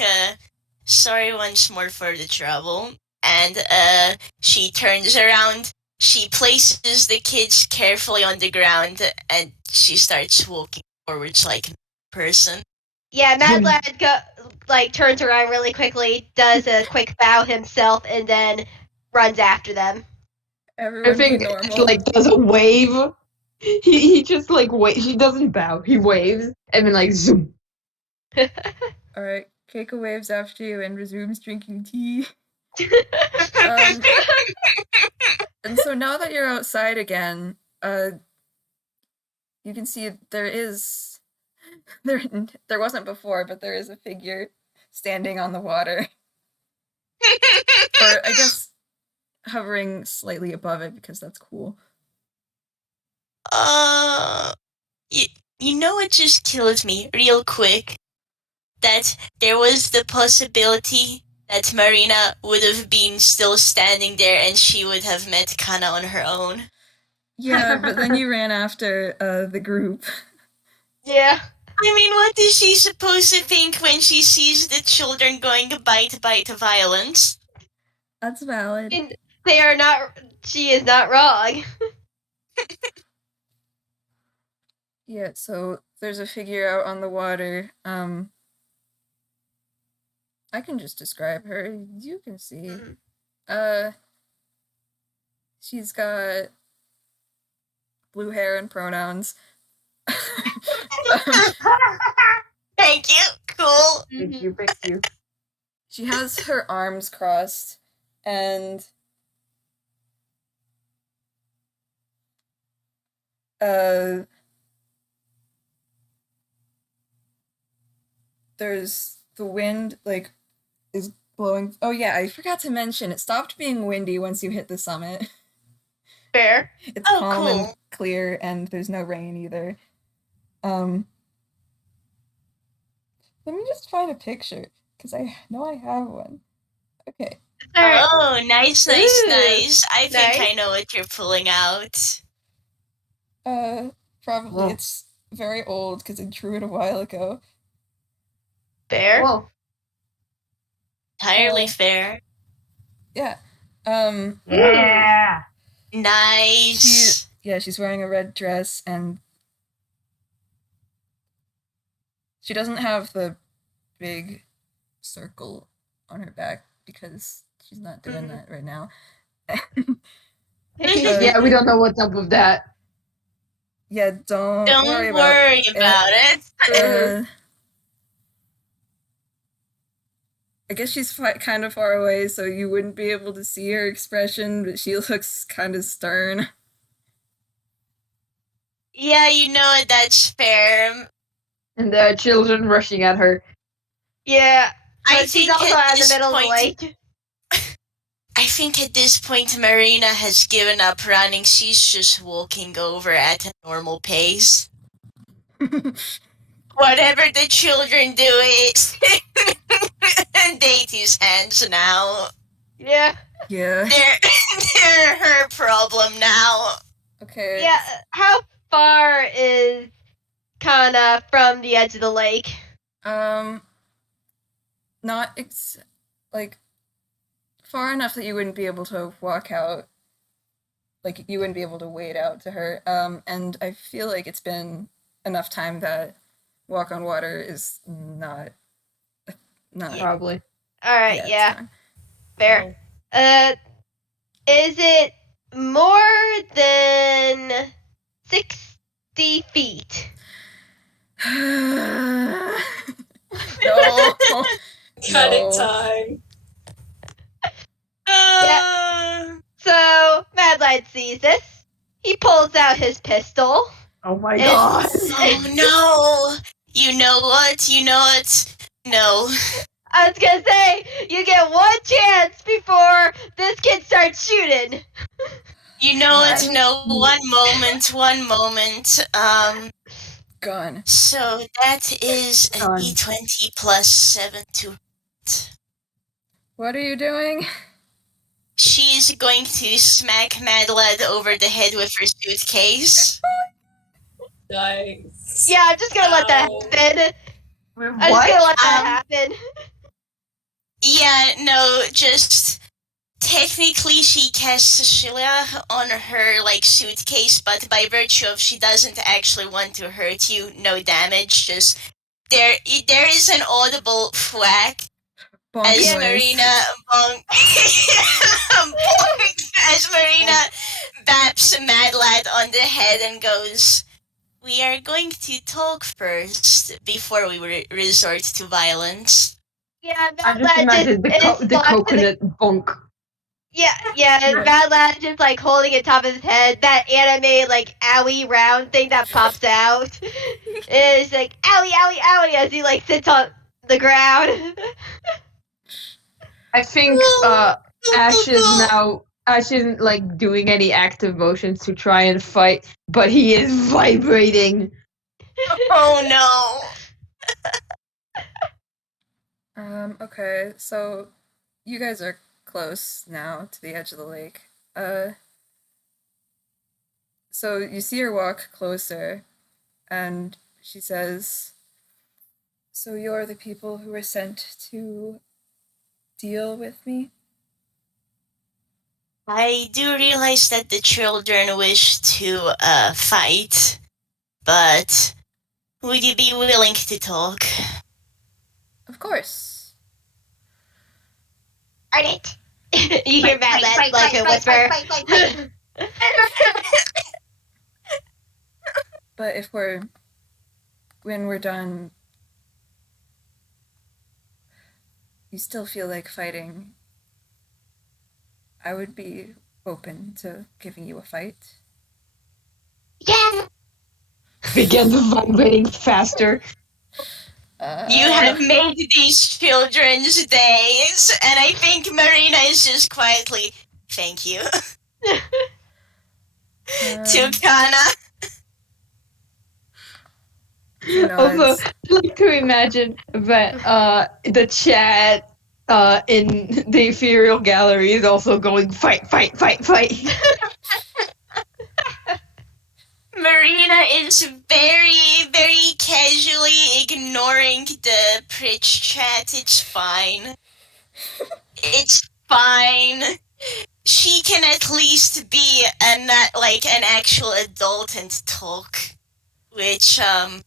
sorry once more for the trouble. And she turns around, she places the kids carefully on the ground, and she starts walking forwards like person. Yeah, Mad Lad turns around really quickly, does a quick bow himself, and then runs after them. I Everyone be think normal. like does a wave. He just like waves. He doesn't bow. He waves and then like zoom. Alright, Keiko waves after you and resumes drinking tea. Um, and so now that you're outside again, you can see there is there wasn't before, but there is a figure standing on the water. Or I guess hovering slightly above it because that's cool. You know what just kills me real quick? That there was the possibility that Marina would have been still standing there and she would have met Kana on her own. Yeah, but then you ran after the group. Yeah. I mean, what is she supposed to think when she sees the children going bite to violence? That's valid. And they are not. She is not wrong. Yeah, so there's a figure out on the water. I can just describe her. You can see. She's got blue hair and pronouns. Thank you. Cool. Thank you. She has her arms crossed, and there's the wind like is blowing. Oh yeah, I forgot to mention it stopped being windy once you hit the summit. Fair. It's calm and clear, and there's no rain either. Let me just find a picture because I know I have one. Okay. Oh, nice. Ooh, I think nice. I know what you're pulling out. Probably it's very old because I drew it a while ago. Fair. Well, Entirely fair. Yeah. yeah. Nice. She's wearing a red dress, and she doesn't have the big circle on her back because she's not doing that right now. Yeah, we don't know what's up with that. Yeah, don't worry about it. I guess she's kind of far away, so you wouldn't be able to see her expression, but she looks kind of stern. Yeah, you know it, that's fair. And there are children rushing at her. Yeah. But I she's think also at in the this middle of the point- lake. I think at this point Marina has given up running. She's just walking over at a normal pace. Whatever the children do is in Deity's hands now. Yeah. Yeah. They're her problem now. Okay. Yeah. How far is Kana from the edge of the lake? Not far enough that you wouldn't be able to walk out. Like, you wouldn't be able to wade out to her. And I feel like it's been enough time that walk on water is not Probably. Alright, yeah. It's Fair. Is it more than 60 feet? fine. No. Cutting time. So, Mad Lad sees this. He pulls out his pistol. Oh my And- god. Oh no! You know what? No. I was gonna say, you get one chance before this kid starts shooting. You know what? No, one moment. Gone. So that is an Gone. E20 plus 7 to... What are you doing? She's going to smack Mad Lad over the head with her suitcase. Nice. Yeah, I'm just gonna let that Ow. happen. With I'm just gonna let that happen. Yeah, no, just... Technically, she casts Shilla on her, suitcase, but by virtue of she doesn't actually want to hurt you, no damage, just there is an audible thwack Bonk as noise. Marina bonk, as Marina baps Mad Lad on the head and goes, "We are going to talk first before we resort to violence." Yeah, I Mad just Lad imagine just the coconut bonk. Yeah, Yeah. Mad Lad just like holding it top of his head. That anime like owie round thing that pops out. It's like owie owie owie as he like sits on the ground. I think Ash isn't like doing any active motions to try and fight, but he is vibrating. Oh no! Okay, so you guys are close now to the edge of the lake. So you see her walk closer, and she says, "So you're the people who were sent to deal with me?" I do realize that the children wish to fight, but would you be willing to talk? Of course. Darn it! You hear Mad Lad like a whisper. But when we're done, you still feel like fighting, I would be open to giving you a fight. Yeah. Begins vibrating faster. You have made these children's days, and I think Marina is just quietly, thank you, to Kana. She Also, nods. I'd like to imagine that the chat in the ethereal gallery is also going fight, fight, fight, fight. Marina is very, very casually ignoring the Pritch chat. It's fine. It's fine. She can at least be an actual adult and talk. Which, on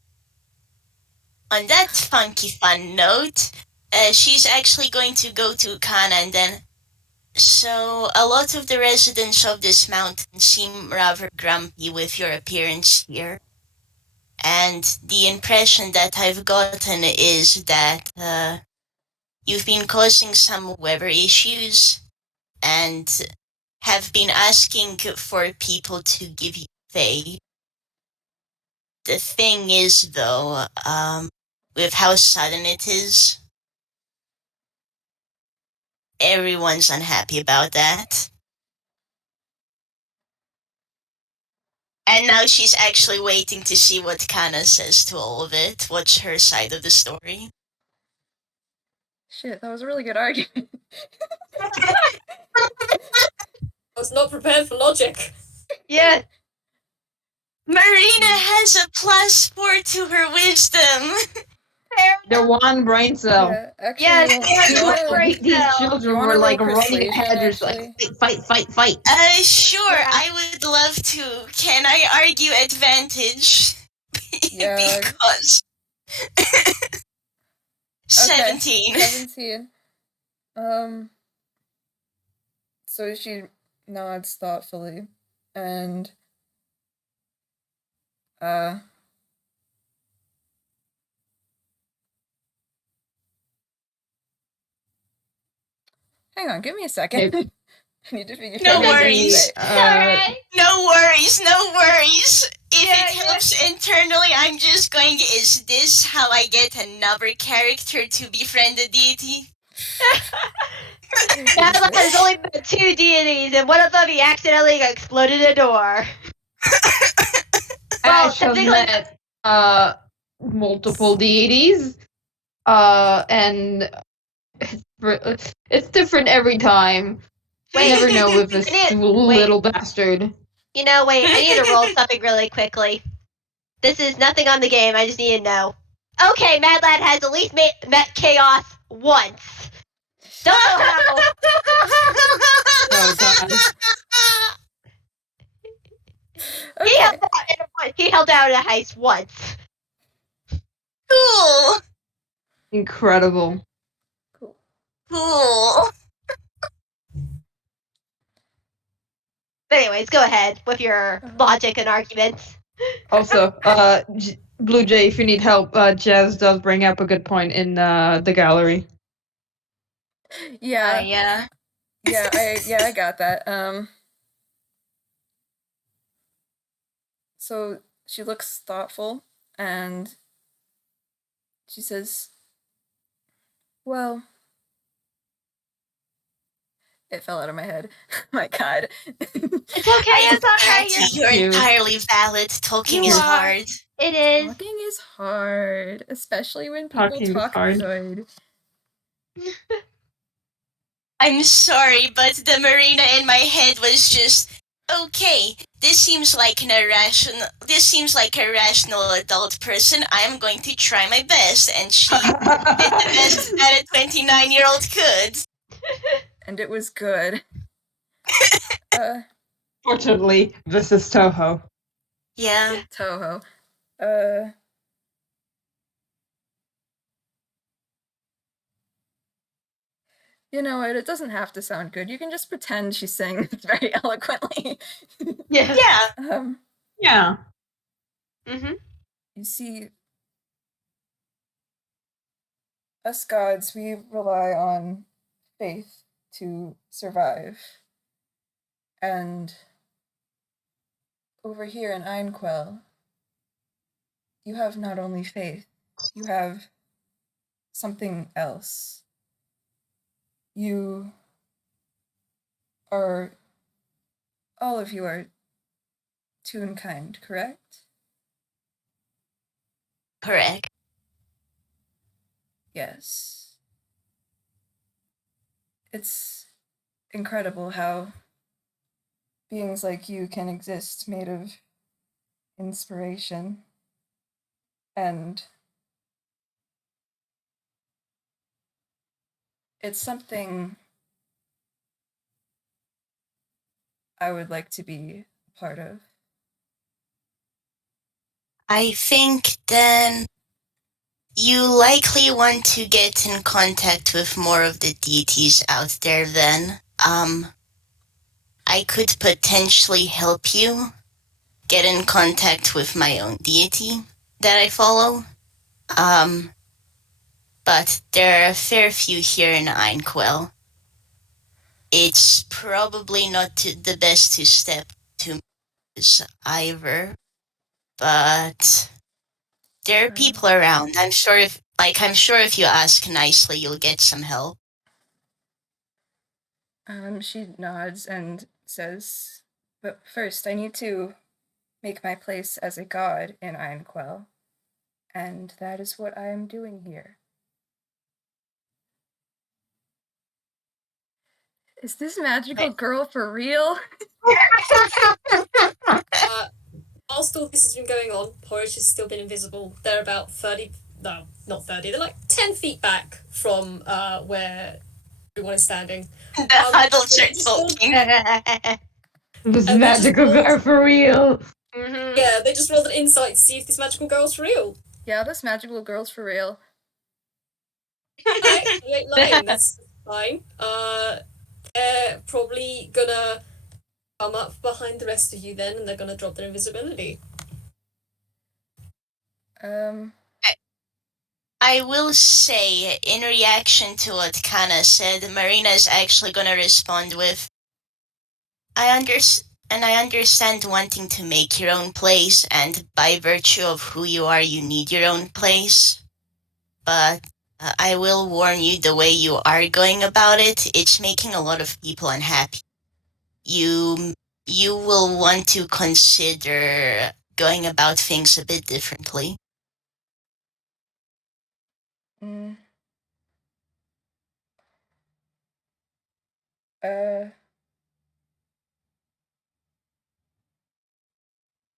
that funky fun note, she's actually going to go to Kana and then. So, a lot of the residents of this mountain seem rather grumpy with your appearance here. And the impression that I've gotten is that you've been causing some weather issues and have been asking for people to give you faith. The thing is, though, with how sudden it is, everyone's unhappy about that. And now she's actually waiting to see what Kana says to all of it. What's her side of the story? Shit, that was a really good argument. I was not prepared for logic. Yeah. Marina has a +4 to her wisdom. The one brain cell. Yeah, actually, Yes, you yes, you one wanna- brain These cell. you children wanna were like roll running persuasion, ahead, just like actually? fight. Sure, Yeah. I would love to. Can I argue advantage? Yeah. Because 17. 17. So she nods thoughtfully, and hang on, give me a second. Okay. I need to figure No out what to worries. say. Alright. No worries. If Yeah, it helps internally, I'm just going, is this how I get another character to befriend a deity? Mad Lad has only met 2 deities, and one of them he accidentally exploded a door. Ash has technically- met multiple deities, and it's different every time. Wait. You never know with this Wait. little bastard. You know, wait, I need to roll something really quickly. This is nothing on the game, I just need to know. Okay, Mad Lad has at least met Chaos once. Don't know how. Oh god. Okay. He helped out in a heist once. Cool. Cool. Incredible. Cool. But anyways, go ahead with your logic and arguments. Also, Blue Jay, if you need help, Jazz does bring up a good point in the gallery. Yeah, Yeah. I got that. So she looks thoughtful and she says, "Well, it fell out of my head. My God." It's okay, it's alright. Patty, You're, you're Cute. entirely valid. Talking You is are. hard. it is. Talking is hard, especially when people Talking is talk hard. good. I'm sorry, but the Marina in my head was just okay. This seems like a rational adult person. I am going to try my best, and she did the best that a 29-year-old could. And it was good. Fortunately, this is Toho. Yeah. Toho. You know what? It doesn't have to sound good. You can just pretend she's saying this very eloquently. Yeah. Yeah. Yeah. Mm-hmm. You see, us gods, we rely on faith to survive. And over here in Einquell, you have not only faith, you have something else. You are, all of you are Toonkind, correct? Correct. Yes. It's incredible how beings like you can exist made of inspiration and it's something I would like to be a part of. I think then you likely want to get in contact with more of the deities out there then. I could potentially help you get in contact with my own deity that I follow. But there are a fair few here in Einquell. It's probably not the best to step to either, but there are people around. I'm sure if you ask nicely, you'll get some help. She nods and says, "But first, I need to make my place as a god in Einquell, and that is what I am doing here." Is this magical girl for real? Whilst all this has been going on, Porridge has still been invisible. They're about 30, no, not 30, they're like 10 feet back from where everyone is standing. The adults they are just rolled- talking. This And they magical just rolled- girl for real. Mm-hmm. Yeah, they just rolled an insight to see if this magical girl's real. Yeah, this magical girl's for real. Right, you ain't lying, that's fine. They're probably gonna come up behind the rest of you then, and they're gonna drop their invisibility. I will say, in reaction to what Kana said, Marina is actually gonna respond with, I understand wanting to make your own place, and by virtue of who you are, you need your own place. But I will warn you, the way you are going about it, it's making a lot of people unhappy. You will want to consider going about things a bit differently. Mm.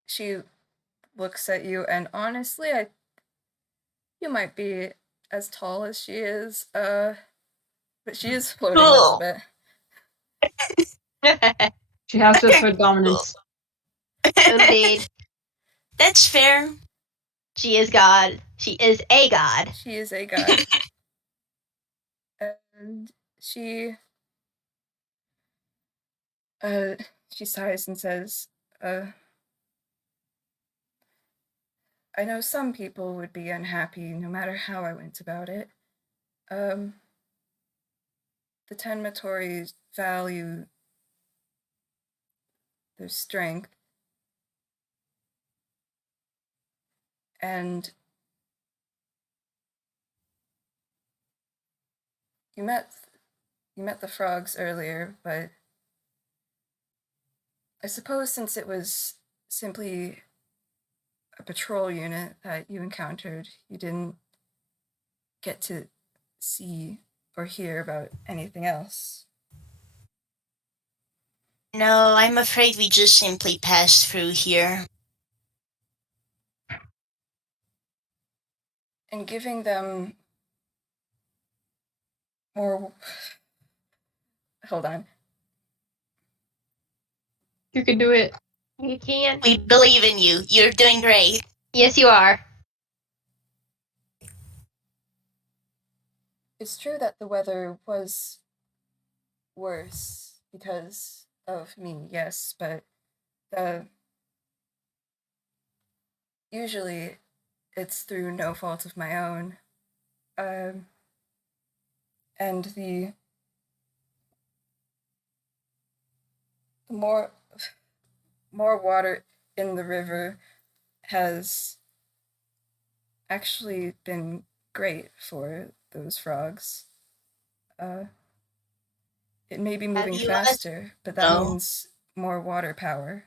She looks at you, and honestly, you might be as tall as she is, but she is floating a little bit. She has to assert dominance. Indeed. That's fair. She is God. She is a god. She is a god. And she sighs and says, I know some people would be unhappy no matter how I went about it. The Tenmatories value their strength, and you met the frogs earlier, but I suppose since it was simply a patrol unit that you encountered, you didn't get to see or hear about anything else. No, I'm afraid we just simply passed through here. And giving them more... Hold on. You can do it. You can. We believe in you. You're doing great. Yes, you are. It's true that the weather was worse because of me, yes, but usually it's through no fault of my own. And the more water in the river has actually been great for those frogs. It may be moving faster, but that means more water power.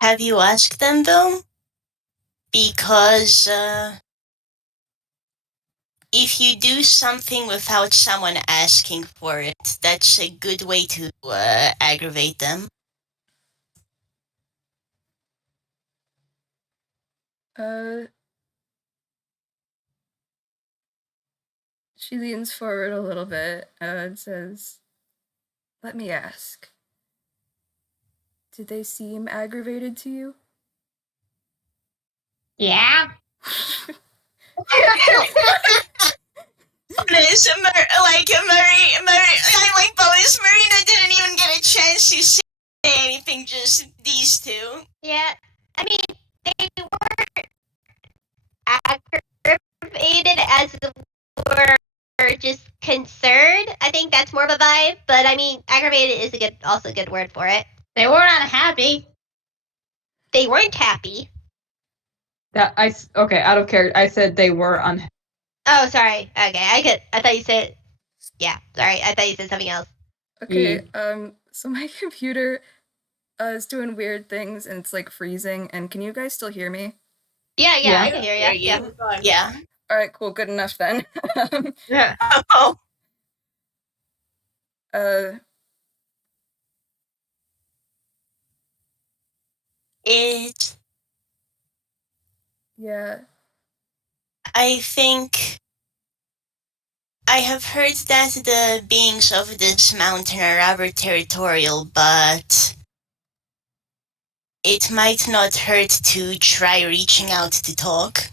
Have you asked them, though? Because, if you do something without someone asking for it, that's a good way to, aggravate them. She leans forward a little bit and says, let me ask. Did they seem aggravated to you? Yeah. Bonus, I'm like bonus. Marina didn't even get a chance to say anything. Just these two. Yeah. I mean, they weren't aggravated as were just concerned. I think that's more of a vibe. But I mean, aggravated is also a good word for it. They weren't unhappy. They weren't happy. Okay, out of character. I said they were unhappy. Oh, sorry. Okay, I thought you said. Yeah, sorry. I thought you said something else. Okay. So my computer is doing weird things and it's like freezing. And can you guys still hear me? Yeah, I can hear you. Yeah. Yeah. All right, cool. Good enough then. Yeah. Oh. Yeah. I think I have heard that the beings of this mountain are rather territorial, but it might not hurt to try reaching out to talk.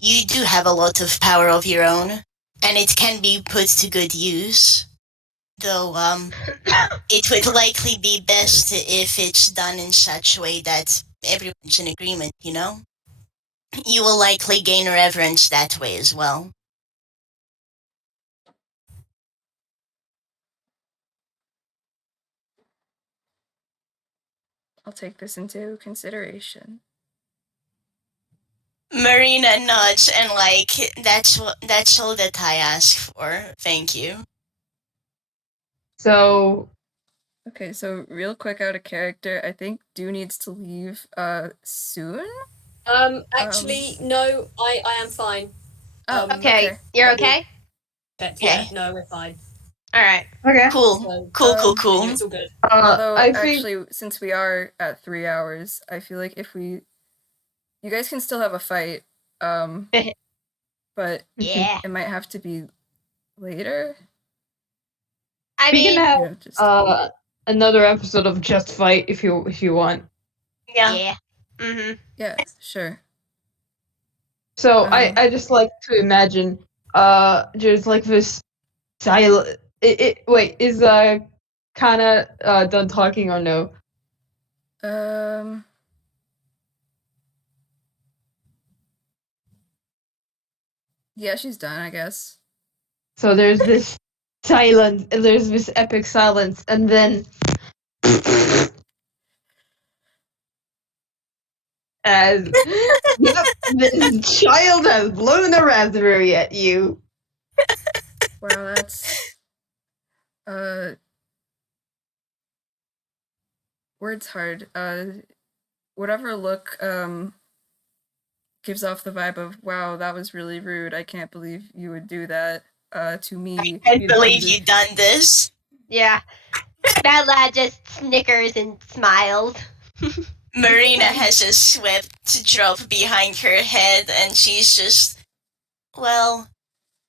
You do have a lot of power of your own, and it can be put to good use. Though, it would likely be best if it's done in such a way that everyone's in agreement, you know? You will likely gain reverence that way as well. I'll take this into consideration. Marina nods and like, that's all that I ask for. Thank you. So. Okay, so real quick out of character, I think Dew needs to leave soon. Actually, no, I am fine. Okay, you're okay? Yeah, no, we're fine. All right. Okay. Cool. Yeah, it's all good. Although, I actually, since we are at 3 hours, I feel like if you guys can still have a fight, but Yeah. it might have to be later. I we mean, can have another episode of Just Fight if you want. Yeah. Yeah. Mm-hmm. Yeah, sure. So I just like to imagine there's like this silent. Wait, is Kana done talking or no? Yeah, she's done, I guess. So there's this silence, there's this epic silence, and then as yep, this child has blown a raspberry at you. Wow, that's words hard. Whatever look gives off the vibe of, wow, that was really rude. I can't believe you would do that to me. I Be the one believe to- you done this. Yeah. Mad Lad just snickers and smiles. Marina has a swift drop behind her head, and she's just, well,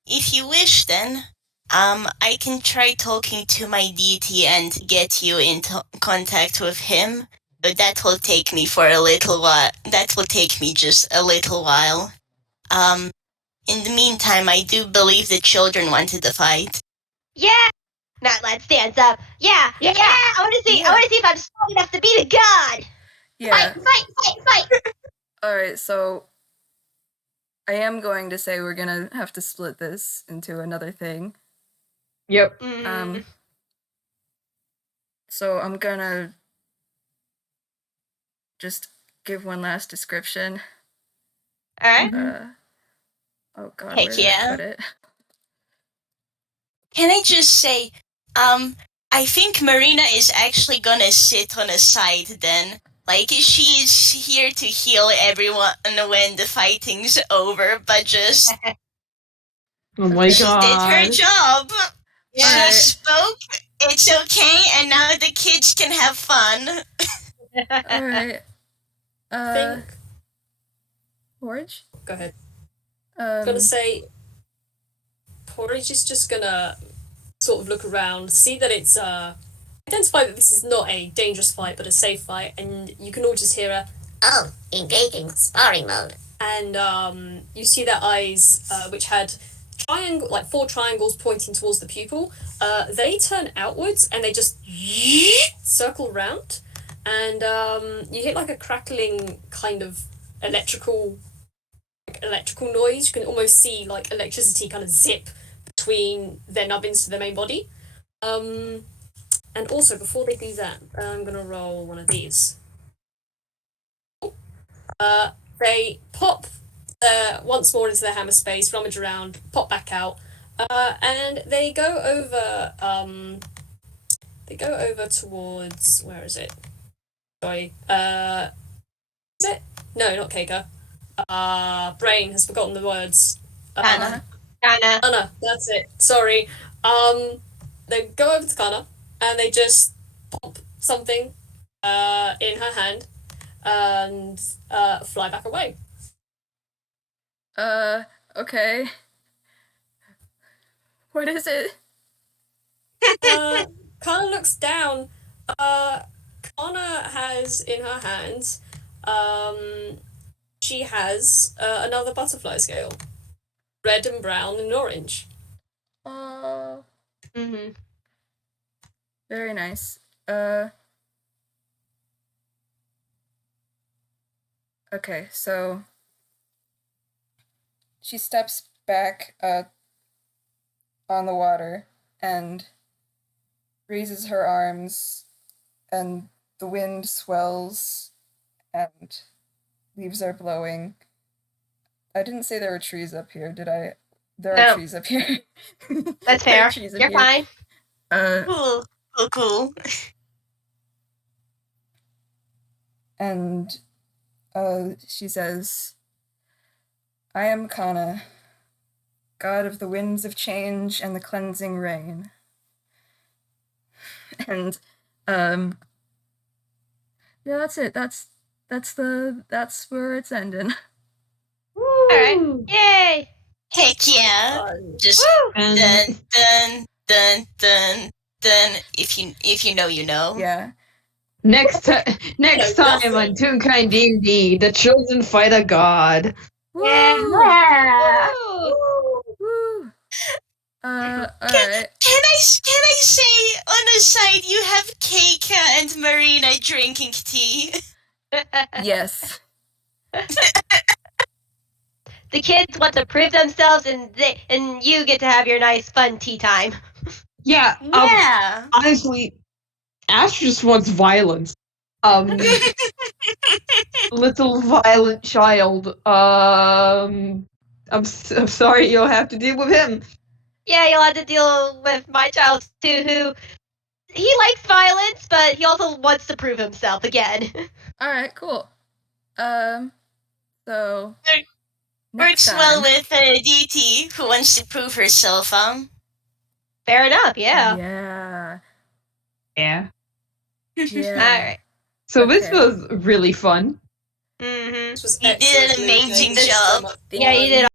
if you wish, then, I can try talking to my deity and get you into contact with him. But that will take me for a little while. That will take me just a little while. In the meantime, I do believe the children wanted to fight. Yeah. Mad Lad stands up. Yeah. I want to see. Yeah. I want to see if I'm strong enough to beat a god. Yeah. Fight! Alright, so I am going to say we're gonna have to split this into another thing. Yep. Mm. So I'm gonna just give one last description. All right. Oh god, Heck where did yeah. I put it? Can I just say, I think Marina is actually gonna sit on a side then. Like, she's here to heal everyone when the fighting's over, but just Oh my she did her god. job. Yeah. She spoke. It's okay, and now the kids can have fun. Alright. Think. Porridge? Go ahead. I'm gonna Um, say Porridge is just gonna sort of look around, see that it's identify that this is not a dangerous fight but a safe fight, and you can all just hear her. Oh, engaging sparring mode. And you see their eyes, which had four triangles pointing towards the pupil. They turn outwards and they just circle round, and you hear like a crackling kind of electrical noise. You can almost see like electricity kind of zip between their nubbins to their main body. And also before they do that, I'm gonna roll one of these. They pop once more into their hammer space, rummage around, pop back out, and they go over. They go over towards, where is it? Sorry. Is it? No, not Keika. Brain has forgotten the words. Kana. Kana, that's it. Sorry. They go over to Kana and they just pop something in her hand and fly back away. okay. What is it? Kana looks down. Kana has in her hands, she has another butterfly scale. Red and brown and orange. Oh, Mm-hmm. very nice. Okay, so she steps back on the water and raises her arms, and the wind swells and leaves are blowing. I didn't say there were trees up here, did I? There are No. trees up here. That's There are fair. trees up You're here. fine. Cool. And she says, I am Kana, god of the winds of change and the cleansing rain. And yeah, that's it. That's where it's ending. All right. Yay. Heck yeah. Just Woo. dun. If you know, you know. Yeah. Next time nothing. on Toonkind D&D, the children fight a god. Woo! Yeah. Woo! Alright. Can I say on the side you have Keika and Marina drinking tea? Yes. The kids want to prove themselves, and you get to have your nice, fun tea time. Yeah, Yeah. honestly, Ash just wants violence. Little violent child. I'm sorry you'll have to deal with him. Yeah, you'll have to deal with my child too, who he likes violence, but he also wants to prove himself again. Alright, cool. So next Works well time. with deity who wants to prove herself, Fair enough, yeah. Yeah. Yeah. Yeah. Alright. So this Okay. was really fun. Mm-hmm. This was You did excellent, an amazing Luke. Thank you so job. much. Yeah, you did